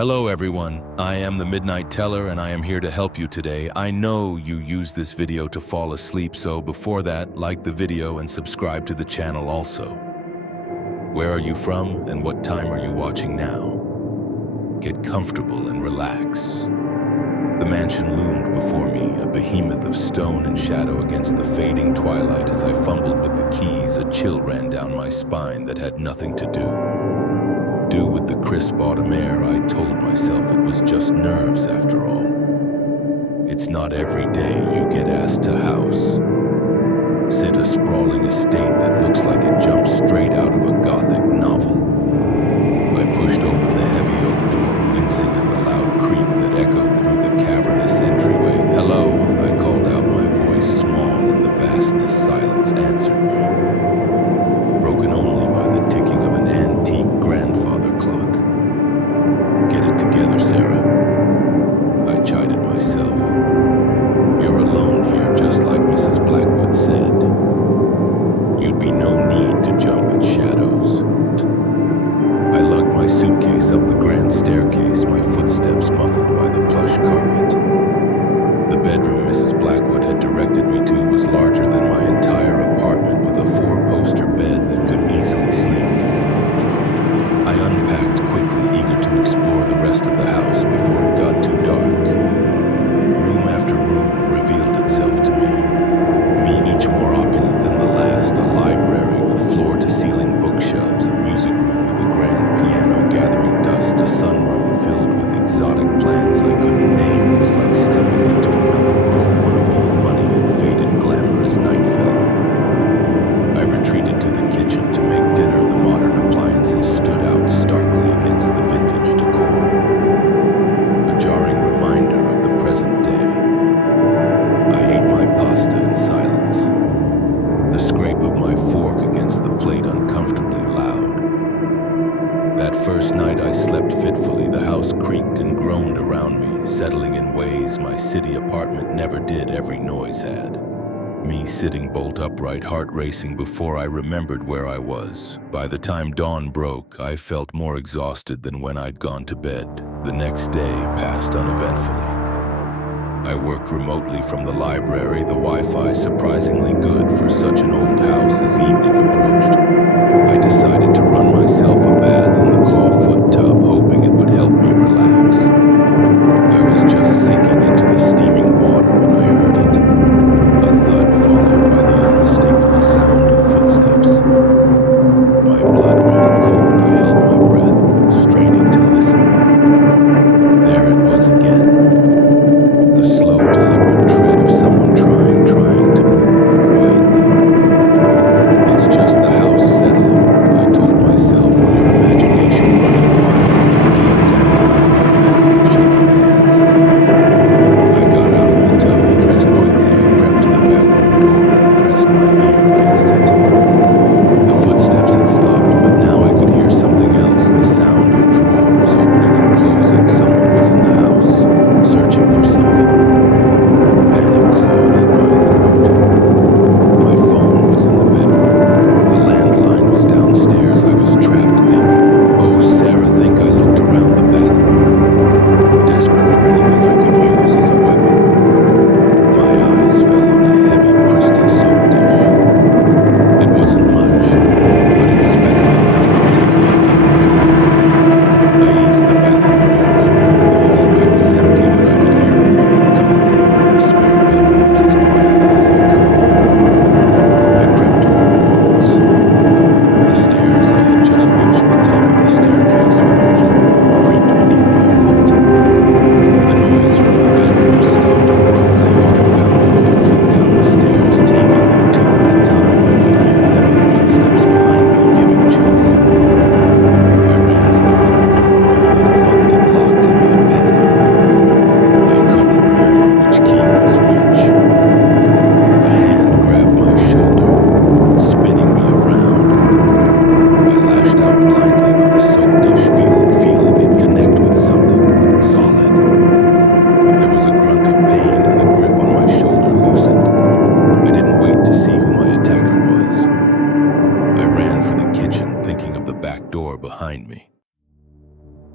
Hello everyone, I am the Midnight Teller and I am here to help you today. I know you use this video to fall asleep, so before that, like the video and subscribe to the channel also. Where are you from and what time are you watching now? Get comfortable and relax. The mansion loomed before me, a behemoth of stone and shadow against the fading twilight. As I fumbled with the keys, a chill ran down my spine that had nothing to do with the crisp autumn air. I told myself it was just nerves after all. It's not every day you get asked to house. Sit a sprawling estate that looks like it jumped straight out of a gothic novel. I pushed open the heavy oak door, wincing at the loud creak that echoed through the cavernous entryway. Hello, I called out, my voice small in the vastness. Silence answered me, broken only by the ticking of an antique grandfather clock. Get it together, Sarah, I chided myself. You're alone here, just like Mrs. Blackwood said. You'd be no need to jump at shadows. I lugged my suitcase up the grand staircase, my footsteps muffled by the plush carpet. The bedroom Mrs. Blackwood had directed me to was larger than my entire apartment, with a 4-poster bed that could easily sleep 4. I unpacked quickly, eager to explore the rest of the house before it got too dark. Room after room revealed itself to me each more opulent than the last. A library with floor-to-ceiling bookshelves, a music room with a grand piano gathering dust, a sunroom filled with exotic plants I couldn't name. It was like stepping into another world, one of old money and faded glamour. As night fell, I retreated to the kitchen to make dinner. The modern appliances stood out starkly against the vintage decor, a jarring reminder of the present day. I ate my pasta in silence, the scrape of my fork against the plate uncomfortably loud. That first night I slept fitfully. The house creaked and groaned around me, settling in ways my city apartment never did. Every noise had me sitting bolt upright, heart racing before I remembered where I was. By the time dawn broke, I felt more exhausted than when I'd gone to bed. The next day passed uneventfully. I worked remotely from the library, the Wi-Fi surprisingly good for such an old house. As evening approached, I decided to run myself a bath in the clawfoot tub, hoping it would help me relax. I was just sinking into the steaming water when I heard it, a thud followed by the unmistakable sound of footsteps. My blood ran cold. I held my breath, straining to listen. There it was again, the slow, deliberate tread of someone trying to move quietly. It's just the house settling, I told myself, or your imagination running wild.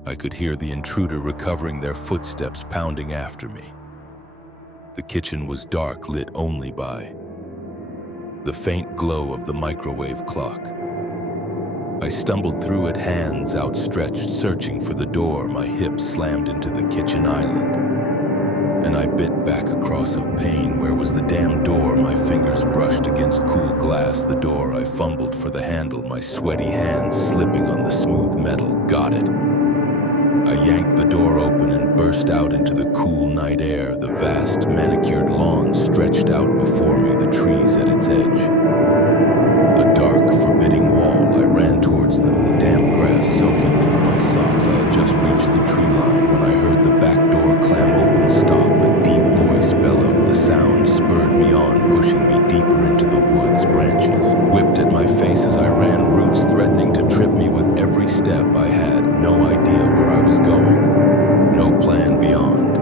I could hear the intruder recovering, their footsteps pounding after me. The kitchen was dark, lit only by the faint glow of the microwave clock. I stumbled through it, hands outstretched, searching for the door. My hips slammed into the kitchen island, and I bit back a cross of pain. Where was the damn door? My fingers brushed against cool glass. The door. I fumbled for the handle, my sweaty hands slipping on the smooth metal. Got it. I yanked the door open and burst out into the cool night air. The vast, manicured lawn stretched out before me, the trees at its edge. A dark, forbidding wall. I ran towards them, the damp grass soaking through my socks. I had just reached the tree line when I heard the back door clam open. Stop, a deep voice bellowed. The sound spurred me on, pushing me deeper into the woods. Branches whipped at my face as I ran, roots threatening to trip me with every step. I had no idea where I was going, no plan beyond.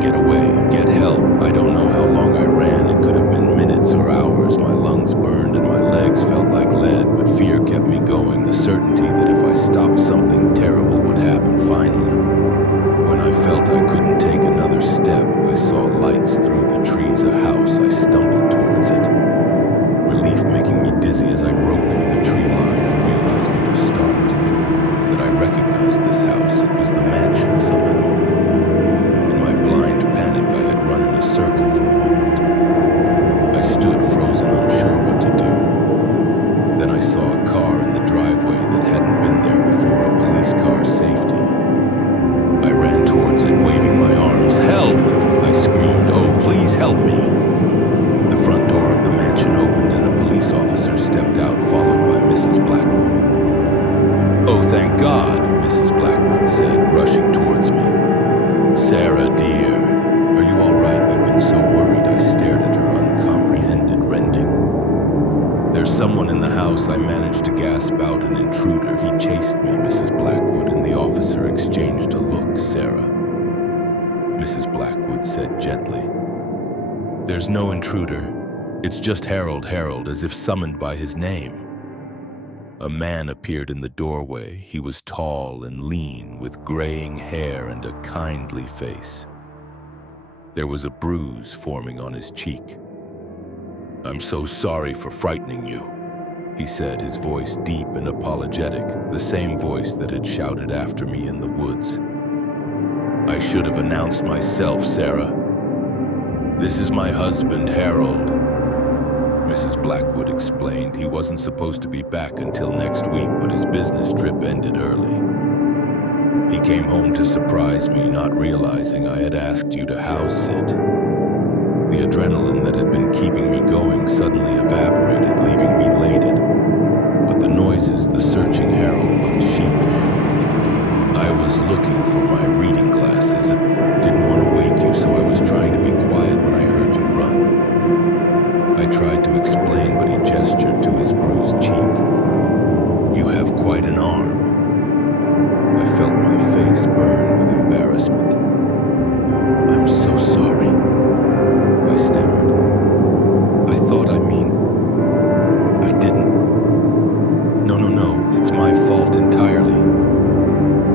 Get away, get help. I don't know how long I ran. It could have been minutes or hours. My lungs burned and my legs felt like lead, but fear kept me going, the certainty that if I stopped, something terrible would happen. Finally, when I felt I couldn't take another step, I saw lights through the trees, a house. I stumbled towards it, relief making me dizzy as I broke through the tree line. I realized with a start that I recognized this house. It was the mansion somehow. In my blind panic, I had run in a circle for a moment. I stood frozen, unsure what to do. Then I saw a car in the driveway that hadn't been there before, a police car. Safety. I ran towards it, waving my arms. Help! I screamed. Oh, please help me! The front door of the mansion opened and a police officer stepped out, followed by Mrs. Blackwood. Oh, thank God, Mrs. Blackwood said, rushing towards me. Sarah, dear, are you all right? We've been so worried. I stared at her, uncomprehended, rending. There's someone in the house. I managed to gasp out. An intruder. He chased me. Mrs. Blackwood and the officer exchanged a look. Sarah, Mrs. Blackwood said gently. There's no intruder. It's just Harold. Harold, as if summoned by his name. A man appeared in the doorway. He was tall and lean, with graying hair and a kindly face. There was a bruise forming on his cheek. I'm so sorry for frightening you, he said, his voice deep and apologetic, the same voice that had shouted after me in the woods. I should have announced myself, Sarah. This is my husband, Harold. Mrs. Blackwood explained. He wasn't supposed to be back until next week, but his business trip ended early. He came home to surprise me, not realizing I had asked you to house sit. The adrenaline that had been keeping me going suddenly evaporated, leaving me elated. But the noises, the searching Harold looked sheepish. I was looking for my reading glasses. Didn't want to wake you, so I was trying to be quiet when I heard you run. I tried to explain, but he gestured to his bruised cheek. You have quite an arm. I felt my face burn with embarrassment. I'm so sorry, I stammered. I didn't. No, it's my fault entirely.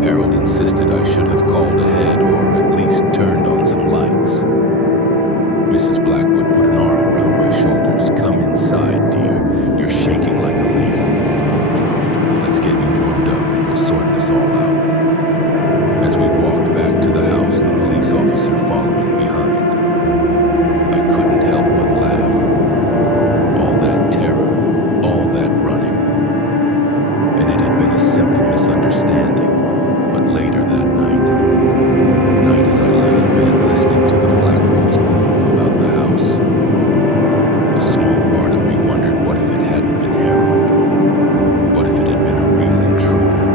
Harold insisted I should have called ahead or at least turned on some lights. Mrs. Blackwood put an arm around my shoulders. Come inside, dear. You're shaking like a leaf. Let's get you warmed up and we'll sort this all out. As we walked back to the house, the police officer following behind, I couldn't help but laugh. All that terror, all that running. And it had been a simple misunderstanding. But later that night as I lay in bed listening to the Blackwoods move about the house, a small part of me wondered, what if it hadn't been Harold? What if it had been a real intruder?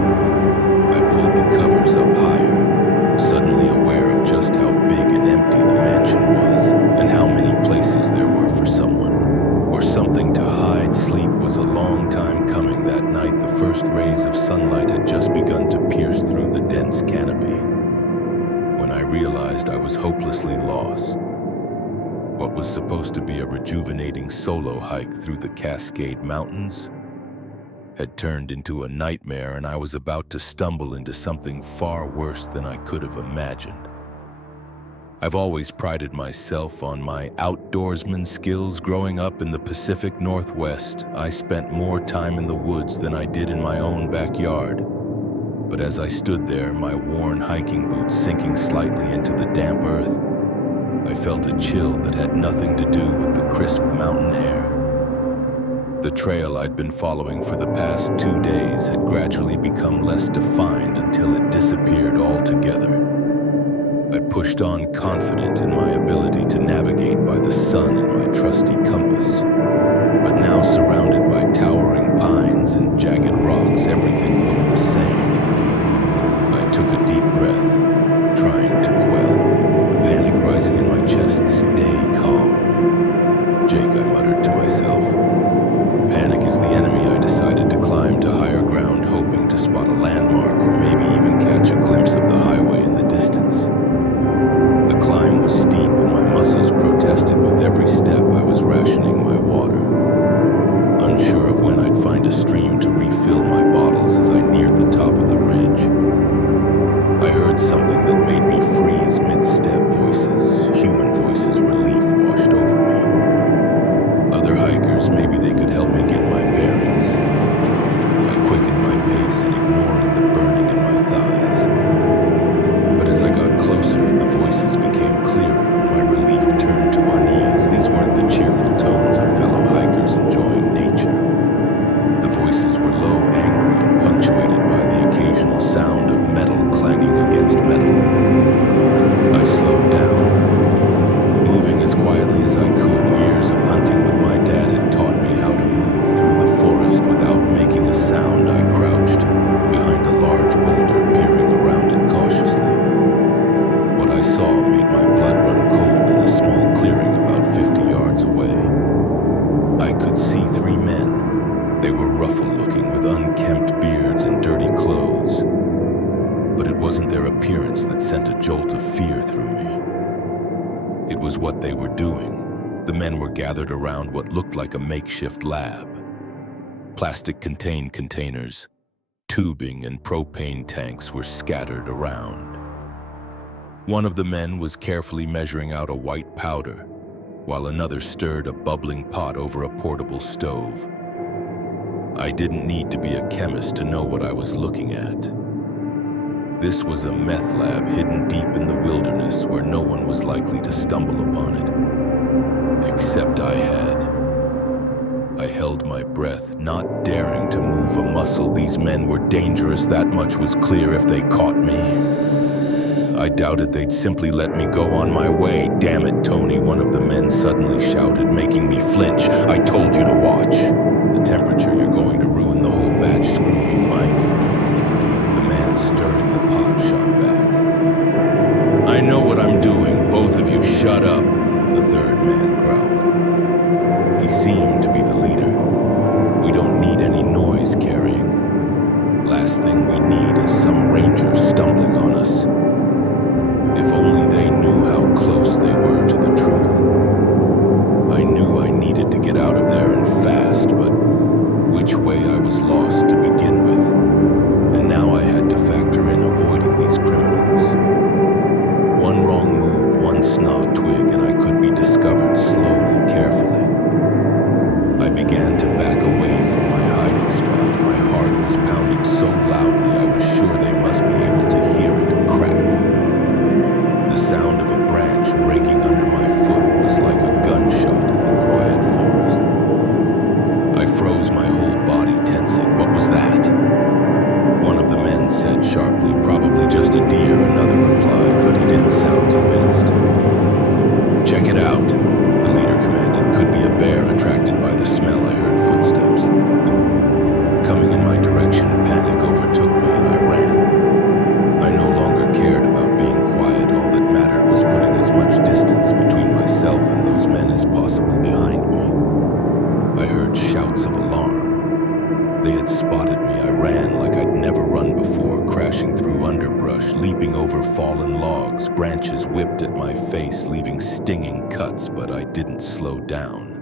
I pulled the covers up higher, suddenly aware of just how big and empty the mansion was, and how many places there were for someone or something to hide. Sleep was a long time coming. That night, the first rays of sunlight had just begun to pierce through the dense canopy. When I realized I was hopelessly lost, what was supposed to be a rejuvenating solo hike through the Cascade Mountains had turned into a nightmare, and I was about to stumble into something far worse than I could have imagined. I've always prided myself on my outdoorsman skills. Growing up in the Pacific Northwest, I spent more time in the woods than I did in my own backyard. But as I stood there, my worn hiking boots sinking slightly into the damp earth, I felt a chill that had nothing to do with the crisp mountain air. The trail I'd been following for the past 2 days had gradually become less defined until it disappeared altogether. I pushed on, confident in my ability to navigate by the sun and my trusty compass. But now, surrounded by towering pines and jagged rocks, everything looked the same. I took a deep breath, trying to quell the panic rising in my chest. "Stay calm, Jake," I muttered to myself. "Panic is the enemy." I decided to climb to higher ground, hoping to spot a landmark or maybe even catch a glimpse of the highway in the distance. The climb was steep and my muscles protested with every step. I was rationing my water, unsure of when I'd find a stream to refill my bottles. As I neared the top of the ridge, I heard something that made me freeze mid-step. Voices, human voices. Relief washed over me. Other hikers, maybe they could help me get my bearings. I quickened my pace and ignoring the burning in my thighs. But as I got closer, the voices became clearer and my relief turned to unease. These weren't the cheerful tones of fellow hikers enjoying nature. The voices were low, angry, and punctuated by the occasional sound of metal clanging against metal. I slowed down, moving as quietly as I could. Years of hunting with my dad had taught me how to move through the forest without making a sound. I crouched behind a large boulder, peering around it cautiously. What I saw made my blood run cold. In a small clearing about 50 yards away, I could see 3 men. They were ruffle-looking with unkempt beards and dirty clothes. But it wasn't their appearance that sent a jolt of fear through me. It was what they were doing. The men were gathered around what looked like a makeshift lab. Plastic contained containers, tubing, and propane tanks were scattered around. One of the men was carefully measuring out a white powder, while another stirred a bubbling pot over a portable stove. I didn't need to be a chemist to know what I was looking at. This was a meth lab hidden deep in the wilderness where no one was likely to stumble upon it. Except I had. I held my breath, not daring to move a muscle. These men were dangerous, that much was clear. If they caught me, I doubted they'd simply let me go on my way. "Damn it, Tony," one of the men suddenly shouted, making me flinch. "I told you to watch. The temperature, you're going to ruin the whole batch. Screw you, Mike." The man stirring the pot shot back. "I know what I'm doing. Both of you shut up," the third man growled. He seemed to be the leader. "We don't need any noise carrying. Last thing we need is some ranger stumbling on us." If only they knew how close they were to the truth. I knew I needed to get out of there and fast, but which way I was lost to begin with. And now I had to factor in avoiding these criminals. One wrong move, one snag twig, and I could be discovered. Slowly, carefully, I began to back away from my hiding spot. My heart was pounding so loudly I was sure they must be able to hear it crack. The sound of a branch breaking under my foot was like a gunshot in the quiet forest. I froze, my whole body tensing. "What was that?" One of the men said sharply. "Probably just a deer," another replied, but he didn't sound convinced. "Check it out," the leader commanded. "Could be a bear." Attracted by the smell, I heard footsteps coming in my direction. Panic overtook me and I ran. I no longer cared about being quiet. All that mattered was putting as much distance between myself and those men as possible behind me. I heard shouts of alarm. They had spotted me. I ran like I'd never run before, crashing through underbrush, leaping over fallen logs. Branches whipped at my face, leaving stinging cuts, but I didn't slow down.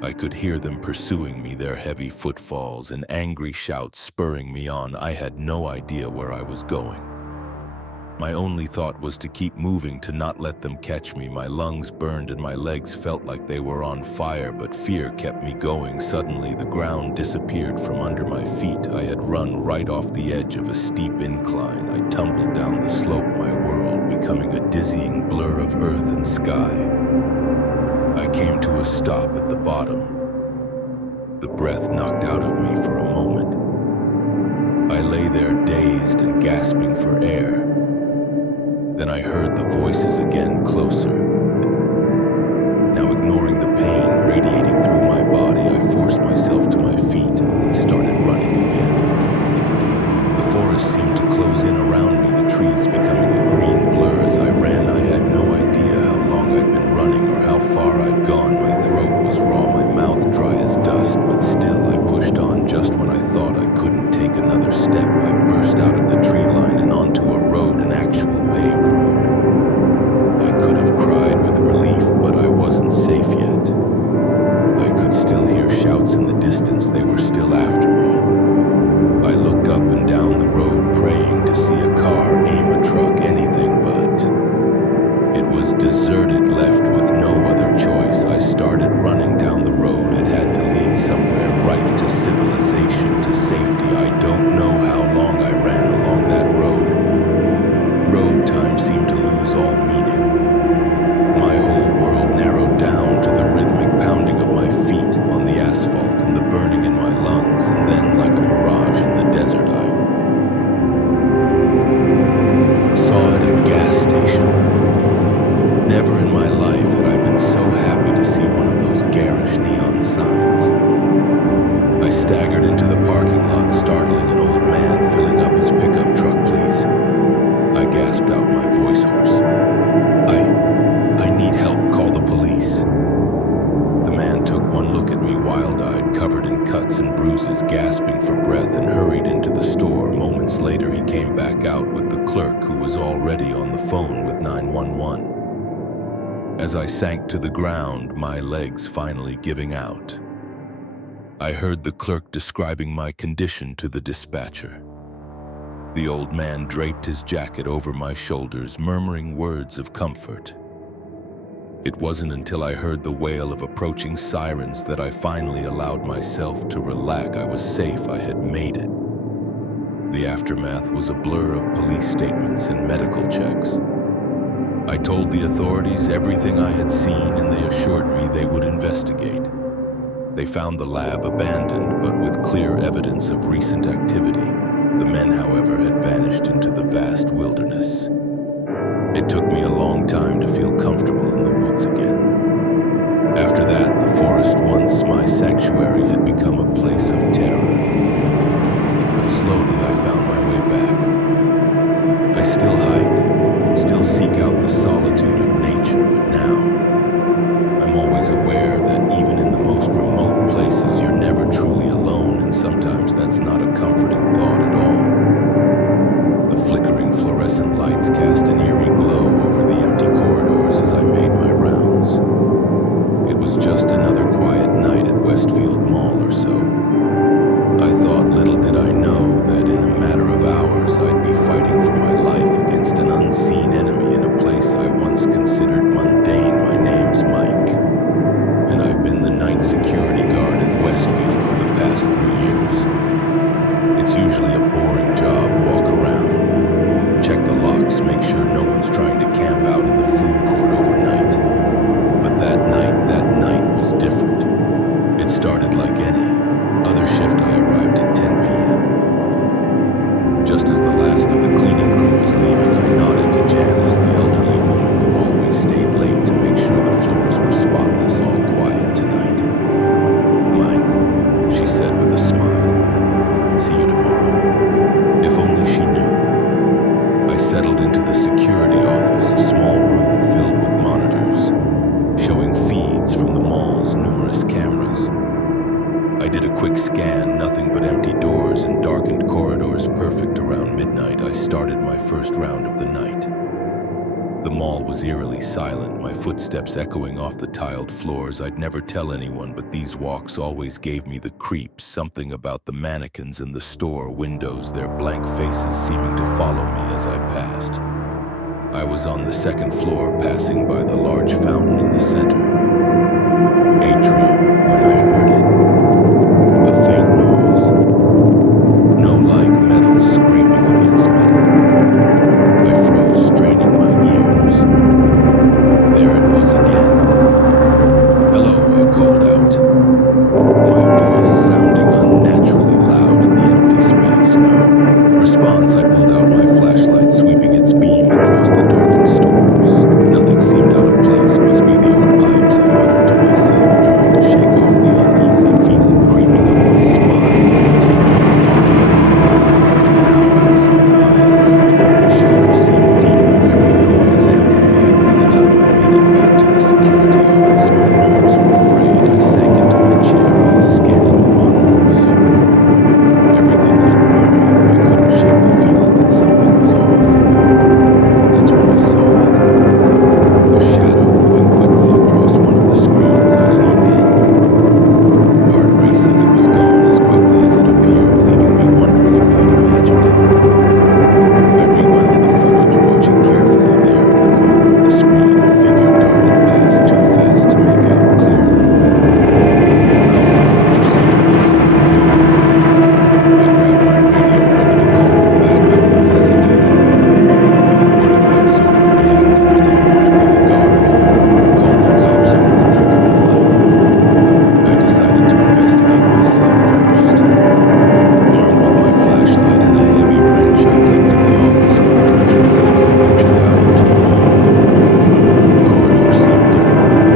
I could hear them pursuing me, their heavy footfalls and angry shouts spurring me on. I had no idea where I was going. My only thought was to keep moving, to not let them catch me. My lungs burned and my legs felt like they were on fire, but fear kept me going. Suddenly, the ground disappeared from under my feet. I had run right off the edge of a steep incline. I tumbled down the slope, my world becoming a dizzying blur of earth and sky. I came to a stop at the bottom. The breath knocked out of me for a moment. I lay there dazed and gasping for air. Then I heard the voices again, closer. Now, ignoring the pain radiating through my body, I forced myself to my feet and started running again. The forest seemed to close in around me, the trees becoming a green blur as I ran. I had no idea how long I'd been running or how far I'd gone. My throat was raw, my mouth dry as dust, but still I pushed on. Just when I thought I couldn't take another step, I burst out of the tree line and onto a road, an actual paved road. I could have cried with relief, but I wasn't safe yet. I could still hear shouts in the distance. They were still after me. I looked up and down the road, praying to see a car, aim a truck, anything but. It was deserted, left with no other choice. I started running down the road. It had to lead somewhere, right to civilization, to safety. I don't know how long I ran along that road. Road time seemed to lose all meaning. My whole world narrowed down to the rhythmic pounding of my feet on the asphalt and the burning in my lungs, and then, like a mirage in the desert, I saw at a gas station. Never in my life had I been so happy to see one of those garish neon signs. I staggered into the parking lot, startling an old man filling up his pickup truck. "Please," I gasped out, my voice hoarse. I need help. Call the police." The man took one look at me, wild-eyed, covered in cuts and bruises, gasping for breath, and hurried into the store. Moments later, he came back out with the clerk, who was already on the phone with 911. As I sank to the ground, my legs finally giving out, I heard the clerk describing my condition to the dispatcher. The old man draped his jacket over my shoulders, murmuring words of comfort. It wasn't until I heard the wail of approaching sirens that I finally allowed myself to relax. I was safe. I had made it. The aftermath was a blur of police statements and medical checks. I told the authorities everything I had seen, and they assured me they would investigate. They found the lab abandoned, but with clear evidence of recent activity. The men, however, had vanished into the vast wilderness. It took me a long time to feel comfortable in the woods again. After that, the forest, once my sanctuary, had become a place of terror. But slowly I found my way back. I still hike, still seek out the solitude of nature, but now I'm always aware that even in the most remote places, you're never truly alone, and sometimes that's not a comforting thought at all. The flickering fluorescent lights cast an eerie glow over the empty corridors as I made my rounds. It was just another quiet night at Westfield Mall or so. I thought, little did I know that in a matter of hours I'd be fighting for my life against an unseen enemy in a place I once considered mundane. My name's Mike, and I've been the night security guard at Westfield for the past 3 years. It's usually a boring job. Walk around, check the locks, make sure no one's trying to camp out in the food court overnight. But that night was different. It started like any other shift. I arrived at 10 p.m. Just as the last of the cleaning crew was leaving, I nodded to Janice, the elderly woman who always stayed late to make sure the floors were spotless, all quiet tonight. "Mike," she said with a smile, "see you tomorrow." If only she knew. I settled into the security office, a small room filled with monitors, showing feeds from the mall's numerous cameras. I did a quick scan, nothing but empty doors and darkened corridors. Perfect. Around midnight, I started my first round of the night. The mall was eerily silent, my footsteps echoing off the tiled floors. I'd never tell anyone, but these walks always gave me the creeps. Something about the mannequins in the store windows, their blank faces seeming to follow me as I passed. I was on the second floor, passing by the large fountain in the center. Atrium, when I heard it. A faint noise. No like metal scraping against metal. I froze, straining my ears. There it was again. Hello, I called out. My voice sounding unnaturally loud in the empty space. No response. I pulled out my flashlight, sweeping its beam across the darkened stores. Nothing seemed out of place. Must be the old pipes, I muttered to myself, trying to shake off the uneasy feeling creeping up my spine. I continued my walk. But now I was on high alert. Every shadow seemed deeper, every noise amplified. By the time I made it back to the security office, my nerves were frayed. I sank into my chair, eyes scanning the monitors. Everything looked normal, but I couldn't shake the feeling that something was off. That's when I saw it. A shadow moving quickly across one of the screens. I leaned in. Heart racing, it was gone as quickly as it appeared, leaving me wondering if I'd imagined it. I rewound the footage, watching carefully. There in the corner of the screen, a figure darted past, too fast to make out clearly. My mouth worked for someone was in the mirror. I grabbed my radio, ready to call for backup, but hesitated. What if I was overreacting? I didn't want to be the guard who called the cops over a trick of the light. I decided to investigate myself first. Armed with my flashlight and a heavy wrench I kept in the office for emergencies, I ventured out into the mall. The corridor seemed different now.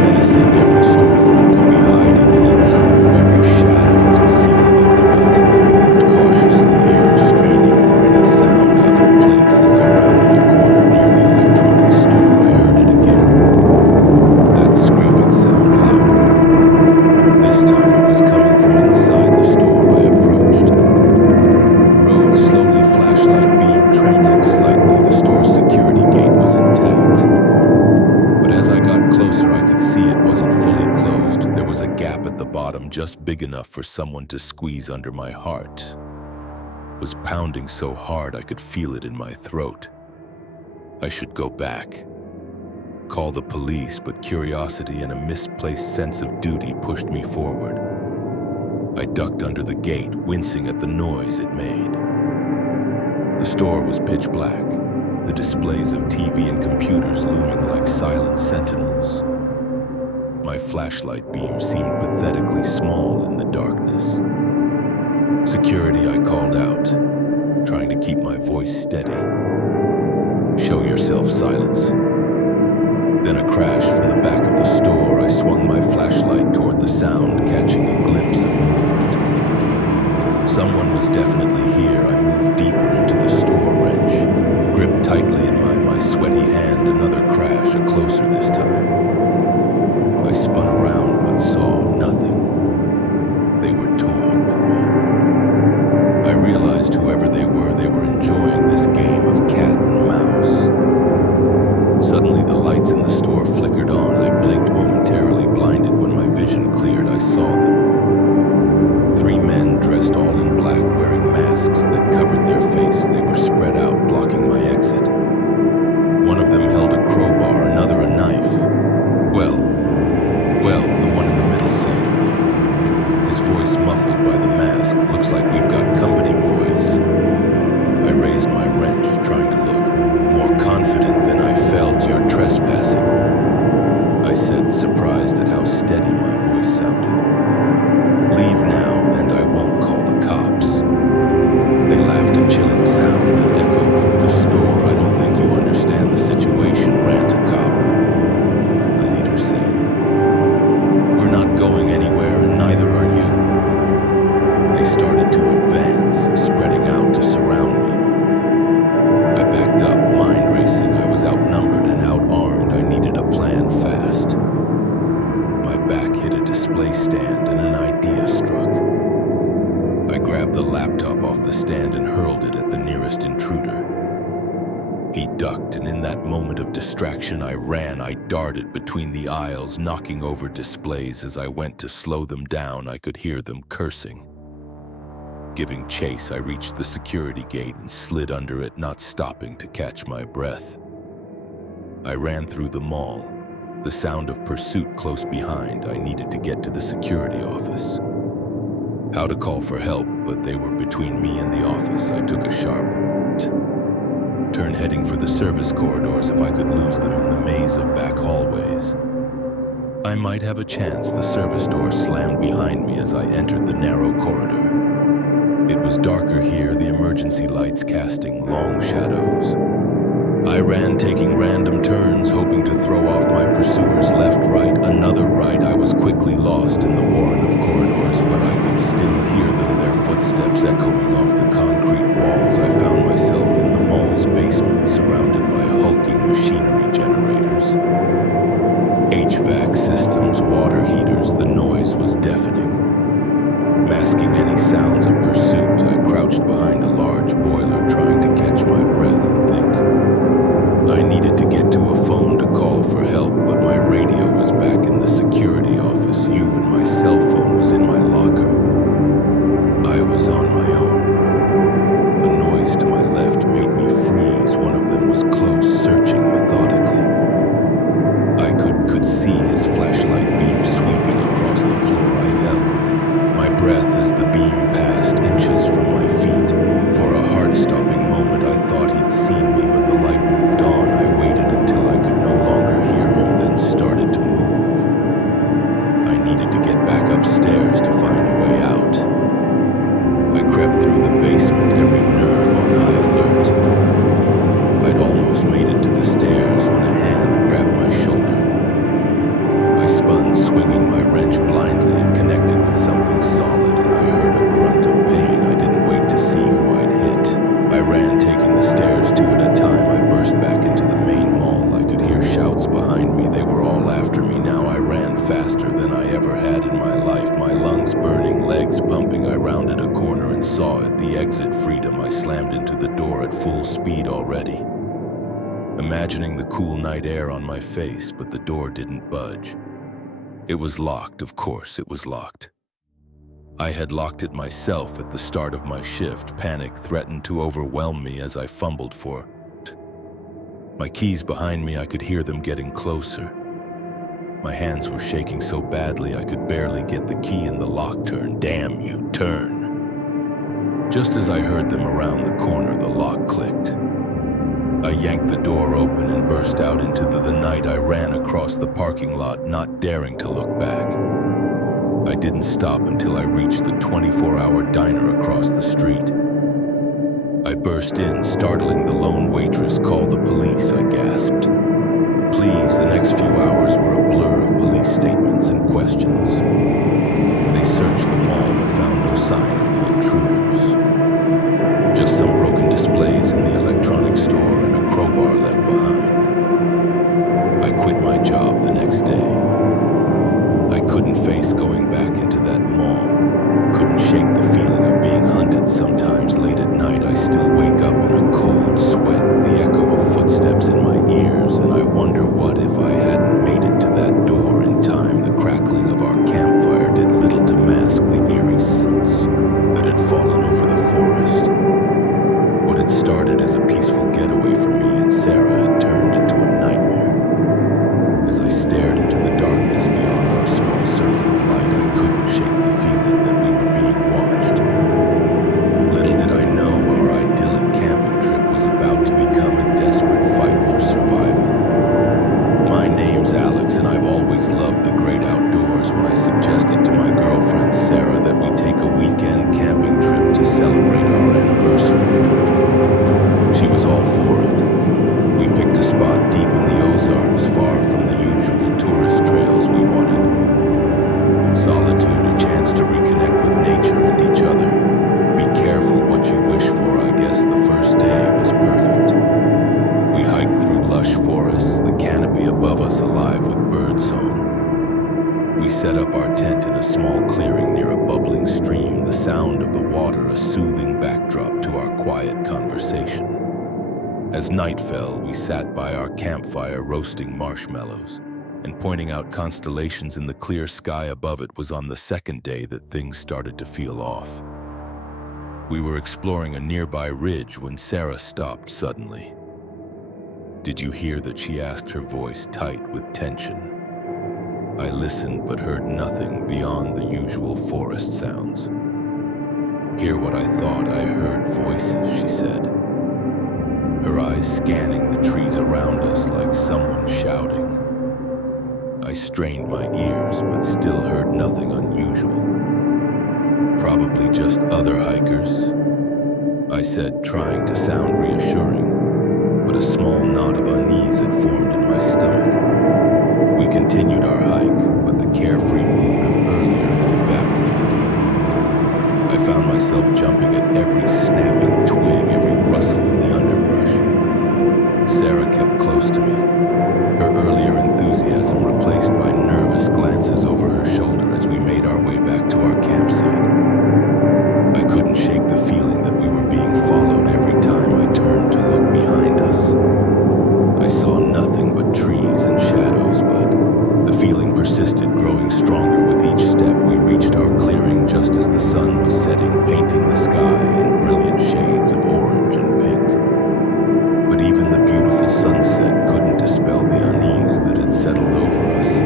Menacing, every storefront could be hiding an intruder, every shadow concealing a threat. I moved cautiously, ears straining for any sound out of place. As I rounded a corner near the electronics store, I heard it again. That scraping sound louder. This time it was coming from inside the store. I approached. Rode slowly, flashlight beam trembling slightly. The store's security gate was intact. But as I got closer, I could see it wasn't fully closed. There was a gap at the bottom, just big enough for someone to squeeze under. My heart was pounding so hard I could feel it in my throat. I should go back. Call the police, but curiosity and a misplaced sense of duty pushed me forward. I ducked under the gate, wincing at the noise it made. The store was pitch black, the displays of TV and computers looming like silent sentinels. My flashlight beam seemed pathetically small in the darkness. Security, I called out, trying to keep my voice steady. Show yourself, silence. Then a crash from the back of the store. I swung my flashlight toward the sound, catching a glimpse of movement. Someone was definitely here. I moved deeper into the store wrench, gripped tightly in my sweaty hand. Another crash, a closer this time. I spun around but saw nothing. They were toying with me. I realized whoever they were enjoying this game of cat and mouse. Suddenly, the lights in the store flickered on. I blinked momentarily, blinded. When my vision cleared, I saw them. 3 men dressed all in black, wearing masks that covered their face. They He ducked, and in that moment of distraction, I ran. I darted between the aisles, knocking over displays. As I went to slow them down, I could hear them cursing. Giving chase, I reached the security gate and slid under it, not stopping to catch my breath. I ran through the mall, the sound of pursuit close behind. I needed to get to the security office. How to call for help, but they were between me and the office. I took a sharp turn, heading for the service corridors if I could lose them in the maze of back hallways. I might have a chance. The service door slammed behind me as I entered the narrow corridor. It was darker here, the emergency lights casting long shadows. I ran, taking random turns, hoping to throw off my pursuers. Left, right, another right. I was quickly lost in the warren of corridors, but I could still hear them, their footsteps echoing off the concrete walls. I found myself in the mall's basement, surrounded by hulking machinery generators. HVAC systems, water heaters, the noise was deafening. Masking any sounds of pursuit, I crouched behind a large boiler, trying to catch my breath and think. I needed to get to a phone to call for help, but my radio was back in the security office. And my cell phone was in my locker. I was on my own. A noise to my left made me freeze. One of them was close, searching methodically. I could see his flashlight beam sweeping across the floor. I held my breath as the beam passed inches from my feet. For a heart-stopping moment, I thought he'd seen me, but the light moved on. I waited until I could no longer hear him, then started to move. I needed to get back upstairs to find a way out. I crept through the basement, every nerve on high alert. I'd almost made it to the stairs when a hand grabbed my shoulder. I spun, swinging my wrench blindly. It connected with something solid, and I heard a grunt of pain. I didn't wait to see who I'd hit. I ran, taking the stairs two at a time. I burst back into the main mall. I could hear shouts behind me. They were all after me now. I ran faster than I ever had in my life, my lungs burning, legs pumping. I rounded a corner and saw it, the exit, freedom. I slammed into the door at full speed already, imagining the cool night air on my face, but the door didn't budge. It was locked, of course it was locked. I had locked it myself at the start of my shift. Panic threatened to overwhelm me as I fumbled for it. My keys behind me, I could hear them getting closer. My hands were shaking so badly I could barely get the key in the lock. Turn, damn you, turn. Just as I heard them around the corner, the lock clicked. I yanked the door open and burst out into the night. I ran across the parking lot, not daring to look back. I didn't stop until I reached the 24-hour diner across the street. I burst in, startling the lone waitress. "Call the police," I gasped. Please, the next few hours were a blur of police statements and questions. They searched the mall but found no sign of the intruders. Just some broken displays in the electronics store and a crowbar left behind. I quit my job the next day. I couldn't face going back into that mall. Couldn't shake the feeling of being hunted. Sometimes late at night I still wake up in a cold sweat. As night fell, we sat by our campfire roasting marshmallows, and pointing out constellations in the clear sky above it was on the second day that things started to feel off. We were exploring a nearby ridge when Sarah stopped suddenly. "Did you hear that?" she asked, her voice tight with tension. I listened but heard nothing beyond the usual forest sounds. "Hear what I thought I heard? Voices," she said, her eyes scanning the trees around us like someone shouting. I strained my ears but still heard nothing unusual. "Probably just other hikers," I said, trying to sound reassuring, but a small knot of unease had formed in my stomach. We continued our hike, but the carefree mood of earlier had evaporated. I found myself jumping at every snapping twig, every rustle in the underbrush. Sarah kept close to me, her earlier enthusiasm replaced by nervous glances over her shoulder as we made our way back to our campsite. I couldn't shake the feeling that we were being followed every time I turned to look behind us. I saw nothing but trees and shadows, but the feeling persisted, growing stronger with each step. We reached our clearing just as the sun was setting, painting the sky in brilliant shades of orange and pink. But even the beautiful sunset couldn't dispel the unease that had settled over us.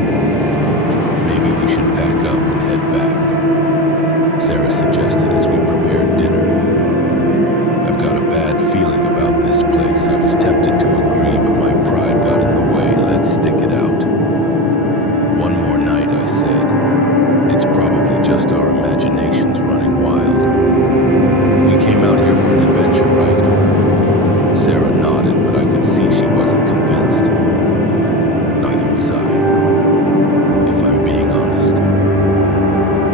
"Maybe we should pack up and head back," Sarah suggested as we prepared dinner. "I've got a bad feeling about this place." I was tempted to agree, but my pride got in the way. "Let's stick it out." "One more night," I said. "It's probably just our imaginations running wild. We came out here for an adventure, right?" Sarah nodded, but I could see she wasn't convinced. Neither was I, if I'm being honest.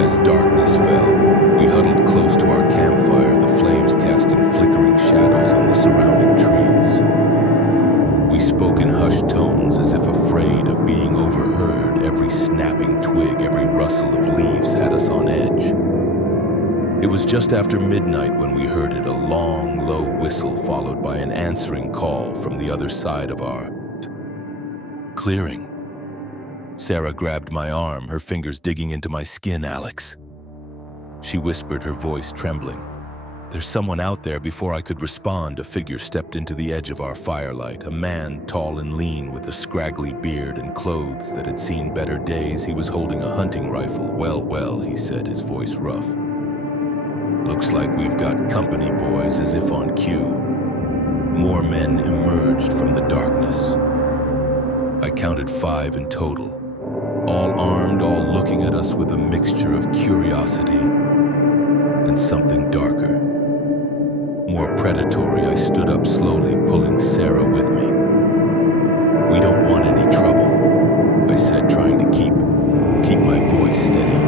As darkness fell, we huddled close to our campfire, the flames casting flickering shadows on the surrounding trees. We spoke in hushed tones as if afraid of being overheard. Every snapping twig, every rustle of leaves had us on edge. It was just after midnight when we heard it, a long, low whistle followed by an answering call from the other side of our clearing. Sarah grabbed my arm, her fingers digging into my skin. "Alex," she whispered, her voice trembling. "There's someone out there." Before I could respond, a figure stepped into the edge of our firelight, a man tall and lean with a scraggly beard and clothes that had seen better days. He was holding a hunting rifle. Well, he said, his voice rough. "Looks like we've got company, boys," as if on cue. More men emerged from the darkness. I counted 5 in total, all armed, all looking at us with a mixture of curiosity and something darker, more predatory. I stood up slowly, pulling Sarah with me. "We don't want any trouble," I said, trying to keep my voice steady.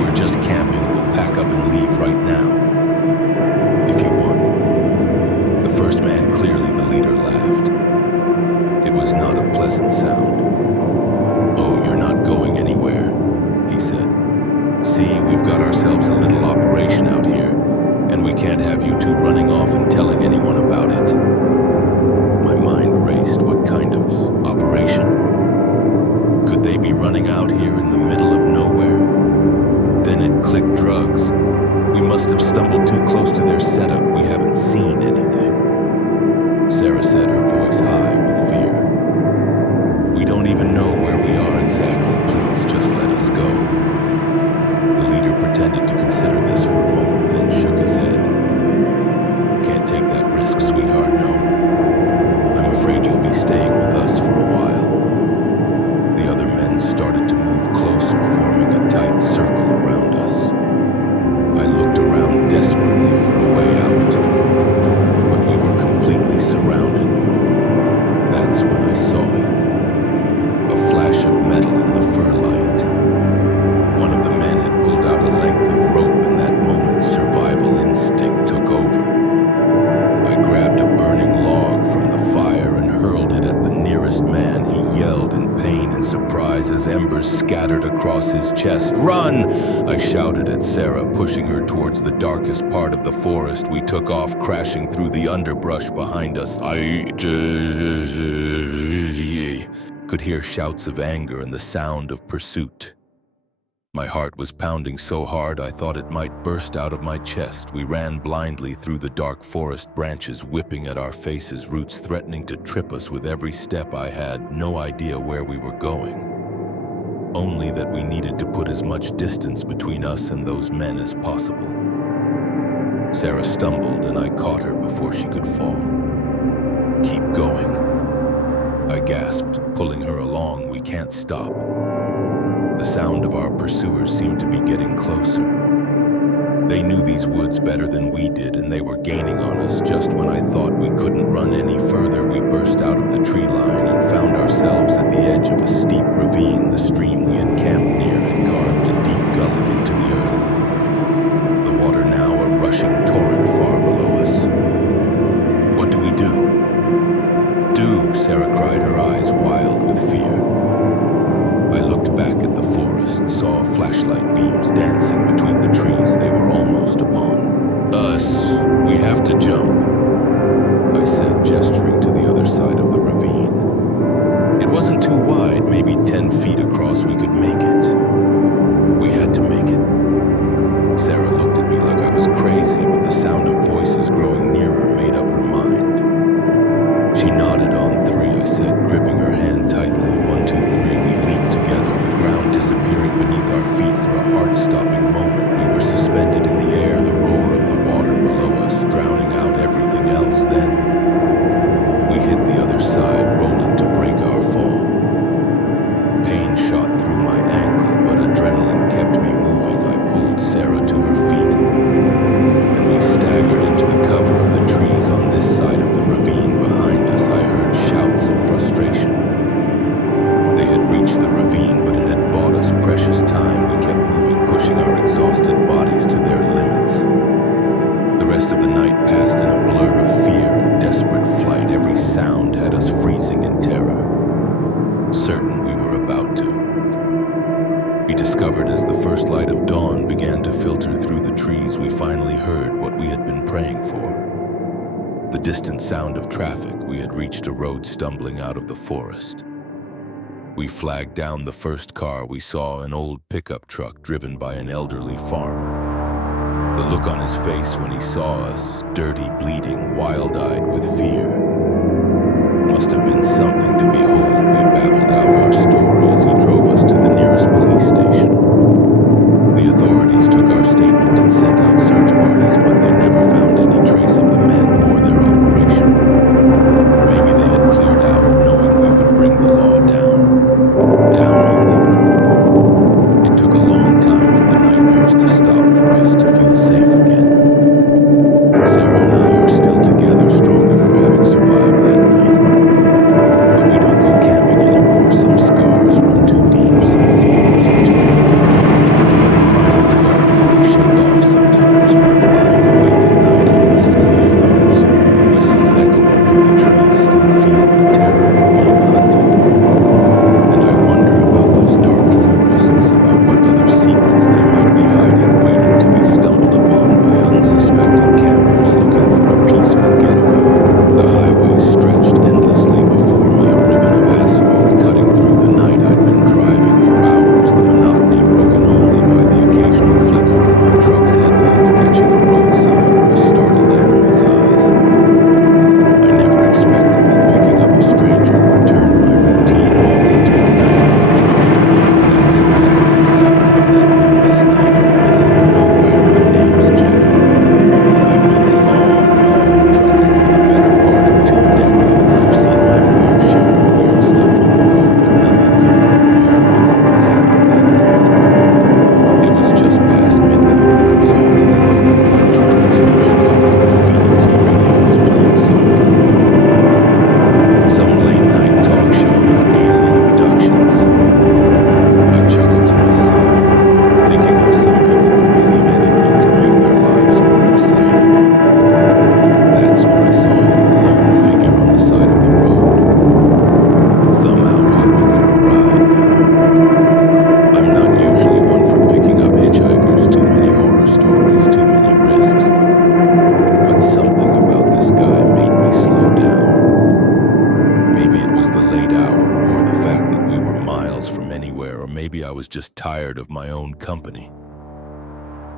"We're just camping. We'll pack up and leave right now, if you want." The first man, clearly the leader, laughed. It was not a pleasant sound. "Oh, you're not going anywhere," he said. "See, we've got ourselves a little operation out here, and we can't have you two running off and telling anyone about it." My mind raced. What kind of operation? Could they be running out here in the middle of nowhere? Then it clicked: drugs. We must have stumbled too close to their setup. "We haven't seen anything," Sarah said, her voice high with fear. "We don't even know where we are exactly. Please just let us go." The leader pretended to consider this for a moment, then shook his head. "Can't take that risk, sweetheart, no. I'm afraid you'll be staying with us for a while." The other men started to move closer, forming a tight circle around us. I looked around desperately for a way out, but we were completely surrounded. That's when I saw it. A flash of metal in the fur light. One of the men had pulled out a length of rope. In that moment, survival instinct took over. I grabbed a burning log from the fire and hurled it at the nearest as embers scattered across his chest. "Run!" I shouted at Sarah, pushing her towards the darkest part of the forest. We took off, crashing through the underbrush behind us. I could hear shouts of anger and the sound of pursuit. My heart was pounding so hard I thought it might burst out of my chest. We ran blindly through the dark forest, branches whipping at our faces, roots threatening to trip us with every step. I had no idea where we were going, only that we needed to put as much distance between us and those men as possible. Sarah stumbled and I caught her before she could fall. "Keep going," I gasped, pulling her along. "We can't stop." The sound of our pursuers seemed to be getting closer. They knew these woods better than we did, and they were gaining on us. Just when I thought we couldn't run any further, we burst out of the tree line and found ourselves at the edge of a steep ravine. The stream we had camped near had carved a deep gully into the earth, the water now a rushing torrent far below us. "What do we do?" "Do," Sarah cried, her eyes wild with fear. I looked back at the forest, saw flashlight beams dancing between the trees. They were almost upon us. "We have to jump," I said, gesturing to the other side of the ravine. It wasn't too wide, maybe 10 feet across. We could make it. We had to make it. Sarah looked at me like I was crazy, but the sound of voices growing nearer made up her mind. She nodded. "On 3, I said, gripping her hand tightly. 1, 2, 3, we leaped together, the ground disappearing beneath our feet. For a heart-stopping moment, we were suspended in the air, the roar of the water below us, drowning out everything else. Then, we hit the other side, rolling to break our fall. Pain shot through my ankle, but adrenaline kept me moving. I pulled Sarah to her feet, and we staggered into the cover of the trees on this side of the ravine. Behind us, I heard shouts of frustration. They had reached the ravine, but it had bought us precious time. We kept moving, pushing our exhausted bodies to their limits. The rest of the night passed in a blur of fear and desperate flight. Every sound had us freezing in terror, certain we were about to be discovered. As the first light of dawn began to filter through the trees, we finally heard what we had been praying for. The distant sound of traffic. We had reached a road stumbling out of the forest. We flagged down the first car. We saw an old pickup truck driven by an elderly farmer. The look on his face when he saw us, dirty, bleeding, wild-eyed with fear, must have been something to behold. We babbled out our story as he drove us to the nearest police station. The authorities took our statement and sent out search parties, but they never found any trace of the men or their operation. Maybe they had cleared out, knowing we would bring the law down on them. It took a long time for the nightmares to stop, for us to feel safe again. Sarah and I are still together, stronger for having survived. was just tired of my own company.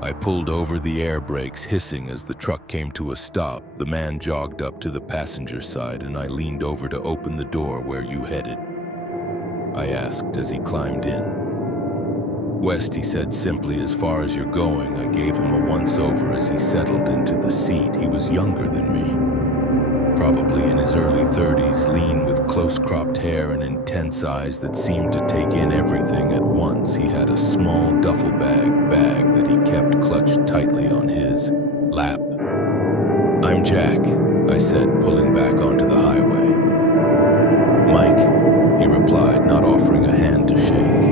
I pulled over, the air brakes hissing as the truck came to a stop. The man jogged up to the passenger side and I leaned over to open the door. "Where you headed?" I asked as he climbed in. "West," he said simply. "As far as you're going." I gave him a once-over as he settled into the seat. He was younger than me, probably in his early 30s, lean with close-cropped hair and intense eyes that seemed to take in everything at once. He had a small duffel bag that he kept clutched tightly on his lap. "I'm Jack," I said, pulling back onto the highway. "Mike," he replied, not offering a hand to shake.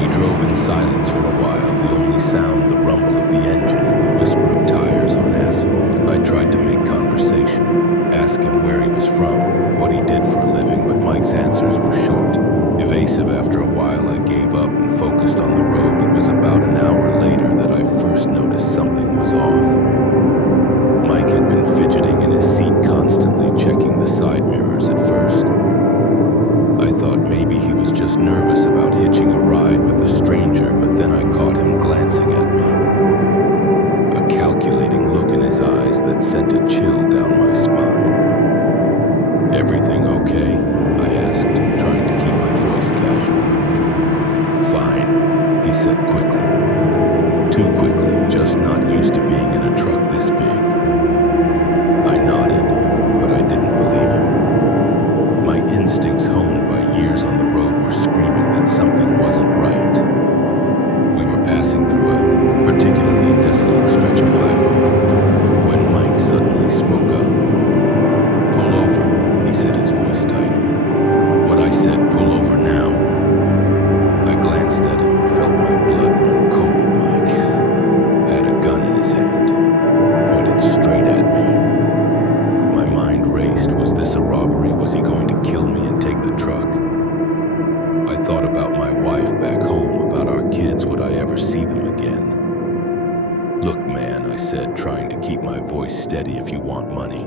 We drove in silence for a while, the only sound the rumble of the engine and the whisper of tires on asphalt. I tried to make conversation, ask him where he was from, what he did for a living, but Mike's answers were short, evasive. After a while, I gave up and focused on the road. It was about an hour later that I first noticed something was off. Mike had been fidgeting in his seat, constantly checking the side mirrors at first. I thought maybe he was just nervous about hitching a ride with a stranger, but then I caught him glancing at me, a calculating look in his eyes that sent a chill down my spine. "Everything okay?" I asked, trying to keep my voice casual. "Fine," he said quickly. Too quickly, just not used to being in a truck this big. I nodded, but I didn't believe him. My instincts, honed by years on the road, were screaming that something wasn't right. We were passing through a particularly desolate stretch of highway when Mike suddenly spoke up. "Pull over," he said, his voice tight. What I said, "Pull over now." I glanced at him and felt my blood run cold. Mike had a gun in his hand, pointed straight at me. My mind raced. Was this a robbery? Was he going to kill me and take the truck? I thought about my wife back home, about our kids. Would I ever see them again? "Look, man," I said, trying to keep my voice steady, "if you want money,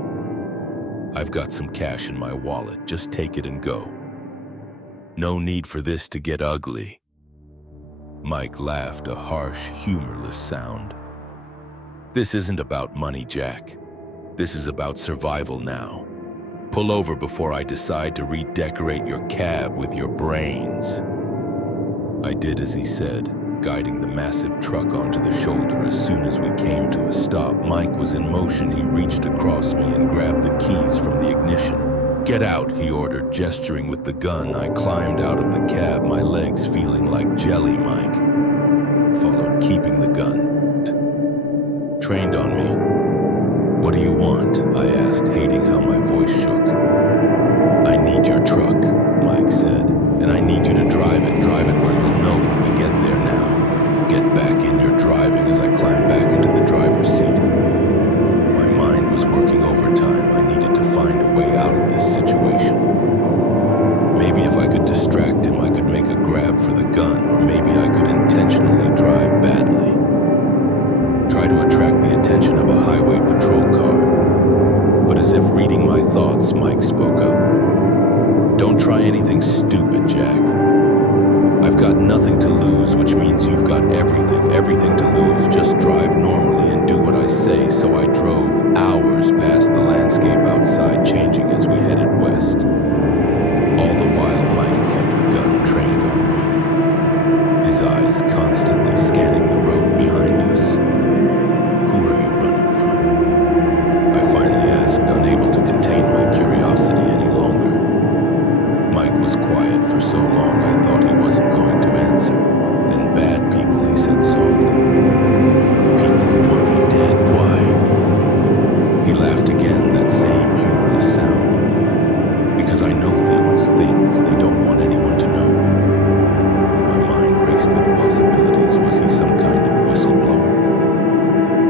I've got some cash in my wallet. Just take it and go. No need for this to get ugly." Mike laughed, a harsh, humorless sound. "This isn't about money, Jack. This is about survival now. Pull over before I decide to redecorate your cab with your brains." I did as he said, guiding the massive truck onto the shoulder. As soon as we came to a stop, Mike was in motion. He reached across me and grabbed the keys from the ignition. "Get out," he ordered, gesturing with the gun. I climbed out of the cab, my legs feeling like jelly. Mike followed, keeping the gun trained on me. "What do you want?" I asked, hating how my voice shook. "I need your truck," Mike said, "and I need you to drive it. Drive it where you'll know when we get there. Now, get back in your driving." As I climbed back into the driver's seat, my mind was working overtime. I needed to find a way out of this situation. Maybe if I could distract him, I could make a grab for the gun, or maybe I could intentionally drive badly. Try to attract the attention of a highway patrol car. But as if reading my thoughts, Mike spoke up. "Don't try anything stupid, Jack. I've got nothing to lose, which means you've got everything to lose. Just drive normally and do what I say." So I drove hours past the landscape outside, changing as we headed west. All the while, Mike kept the gun trained on me, his eyes constantly scanning the road behind us. "Who are you running from?" I finally asked, unable to contain my curiosity any longer. Mike was quiet for so long I thought he wasn't going to answer. "Then bad people," he said softly. "People who want me dead. Why?" He laughed again, that same humorless sound. "Because I know things they don't want anyone to know." My mind raced with possibilities. Was he some kind of whistleblower?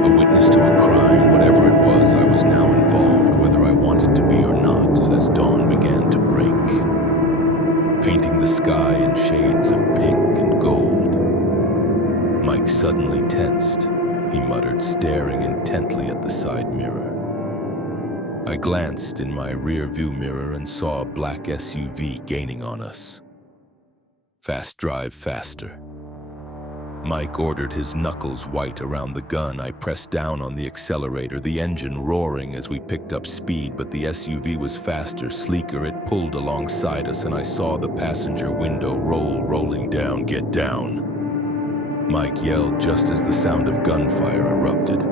A witness to a crime? Whatever it was, I was now involved, whether I wanted to be or not, as dawn began to break, painting the sky in shades of pink and gold. Mike suddenly tensed. He muttered, staring intently at the side mirror. I glanced in my rear view mirror and saw a black SUV gaining on us. Fast drive faster. Mike ordered, his knuckles white around the gun. I pressed down on the accelerator, the engine roaring as we picked up speed, but the SUV was faster, sleeker. It pulled alongside us, and I saw the passenger window rolling down. Get down, Mike yelled just as the sound of gunfire erupted.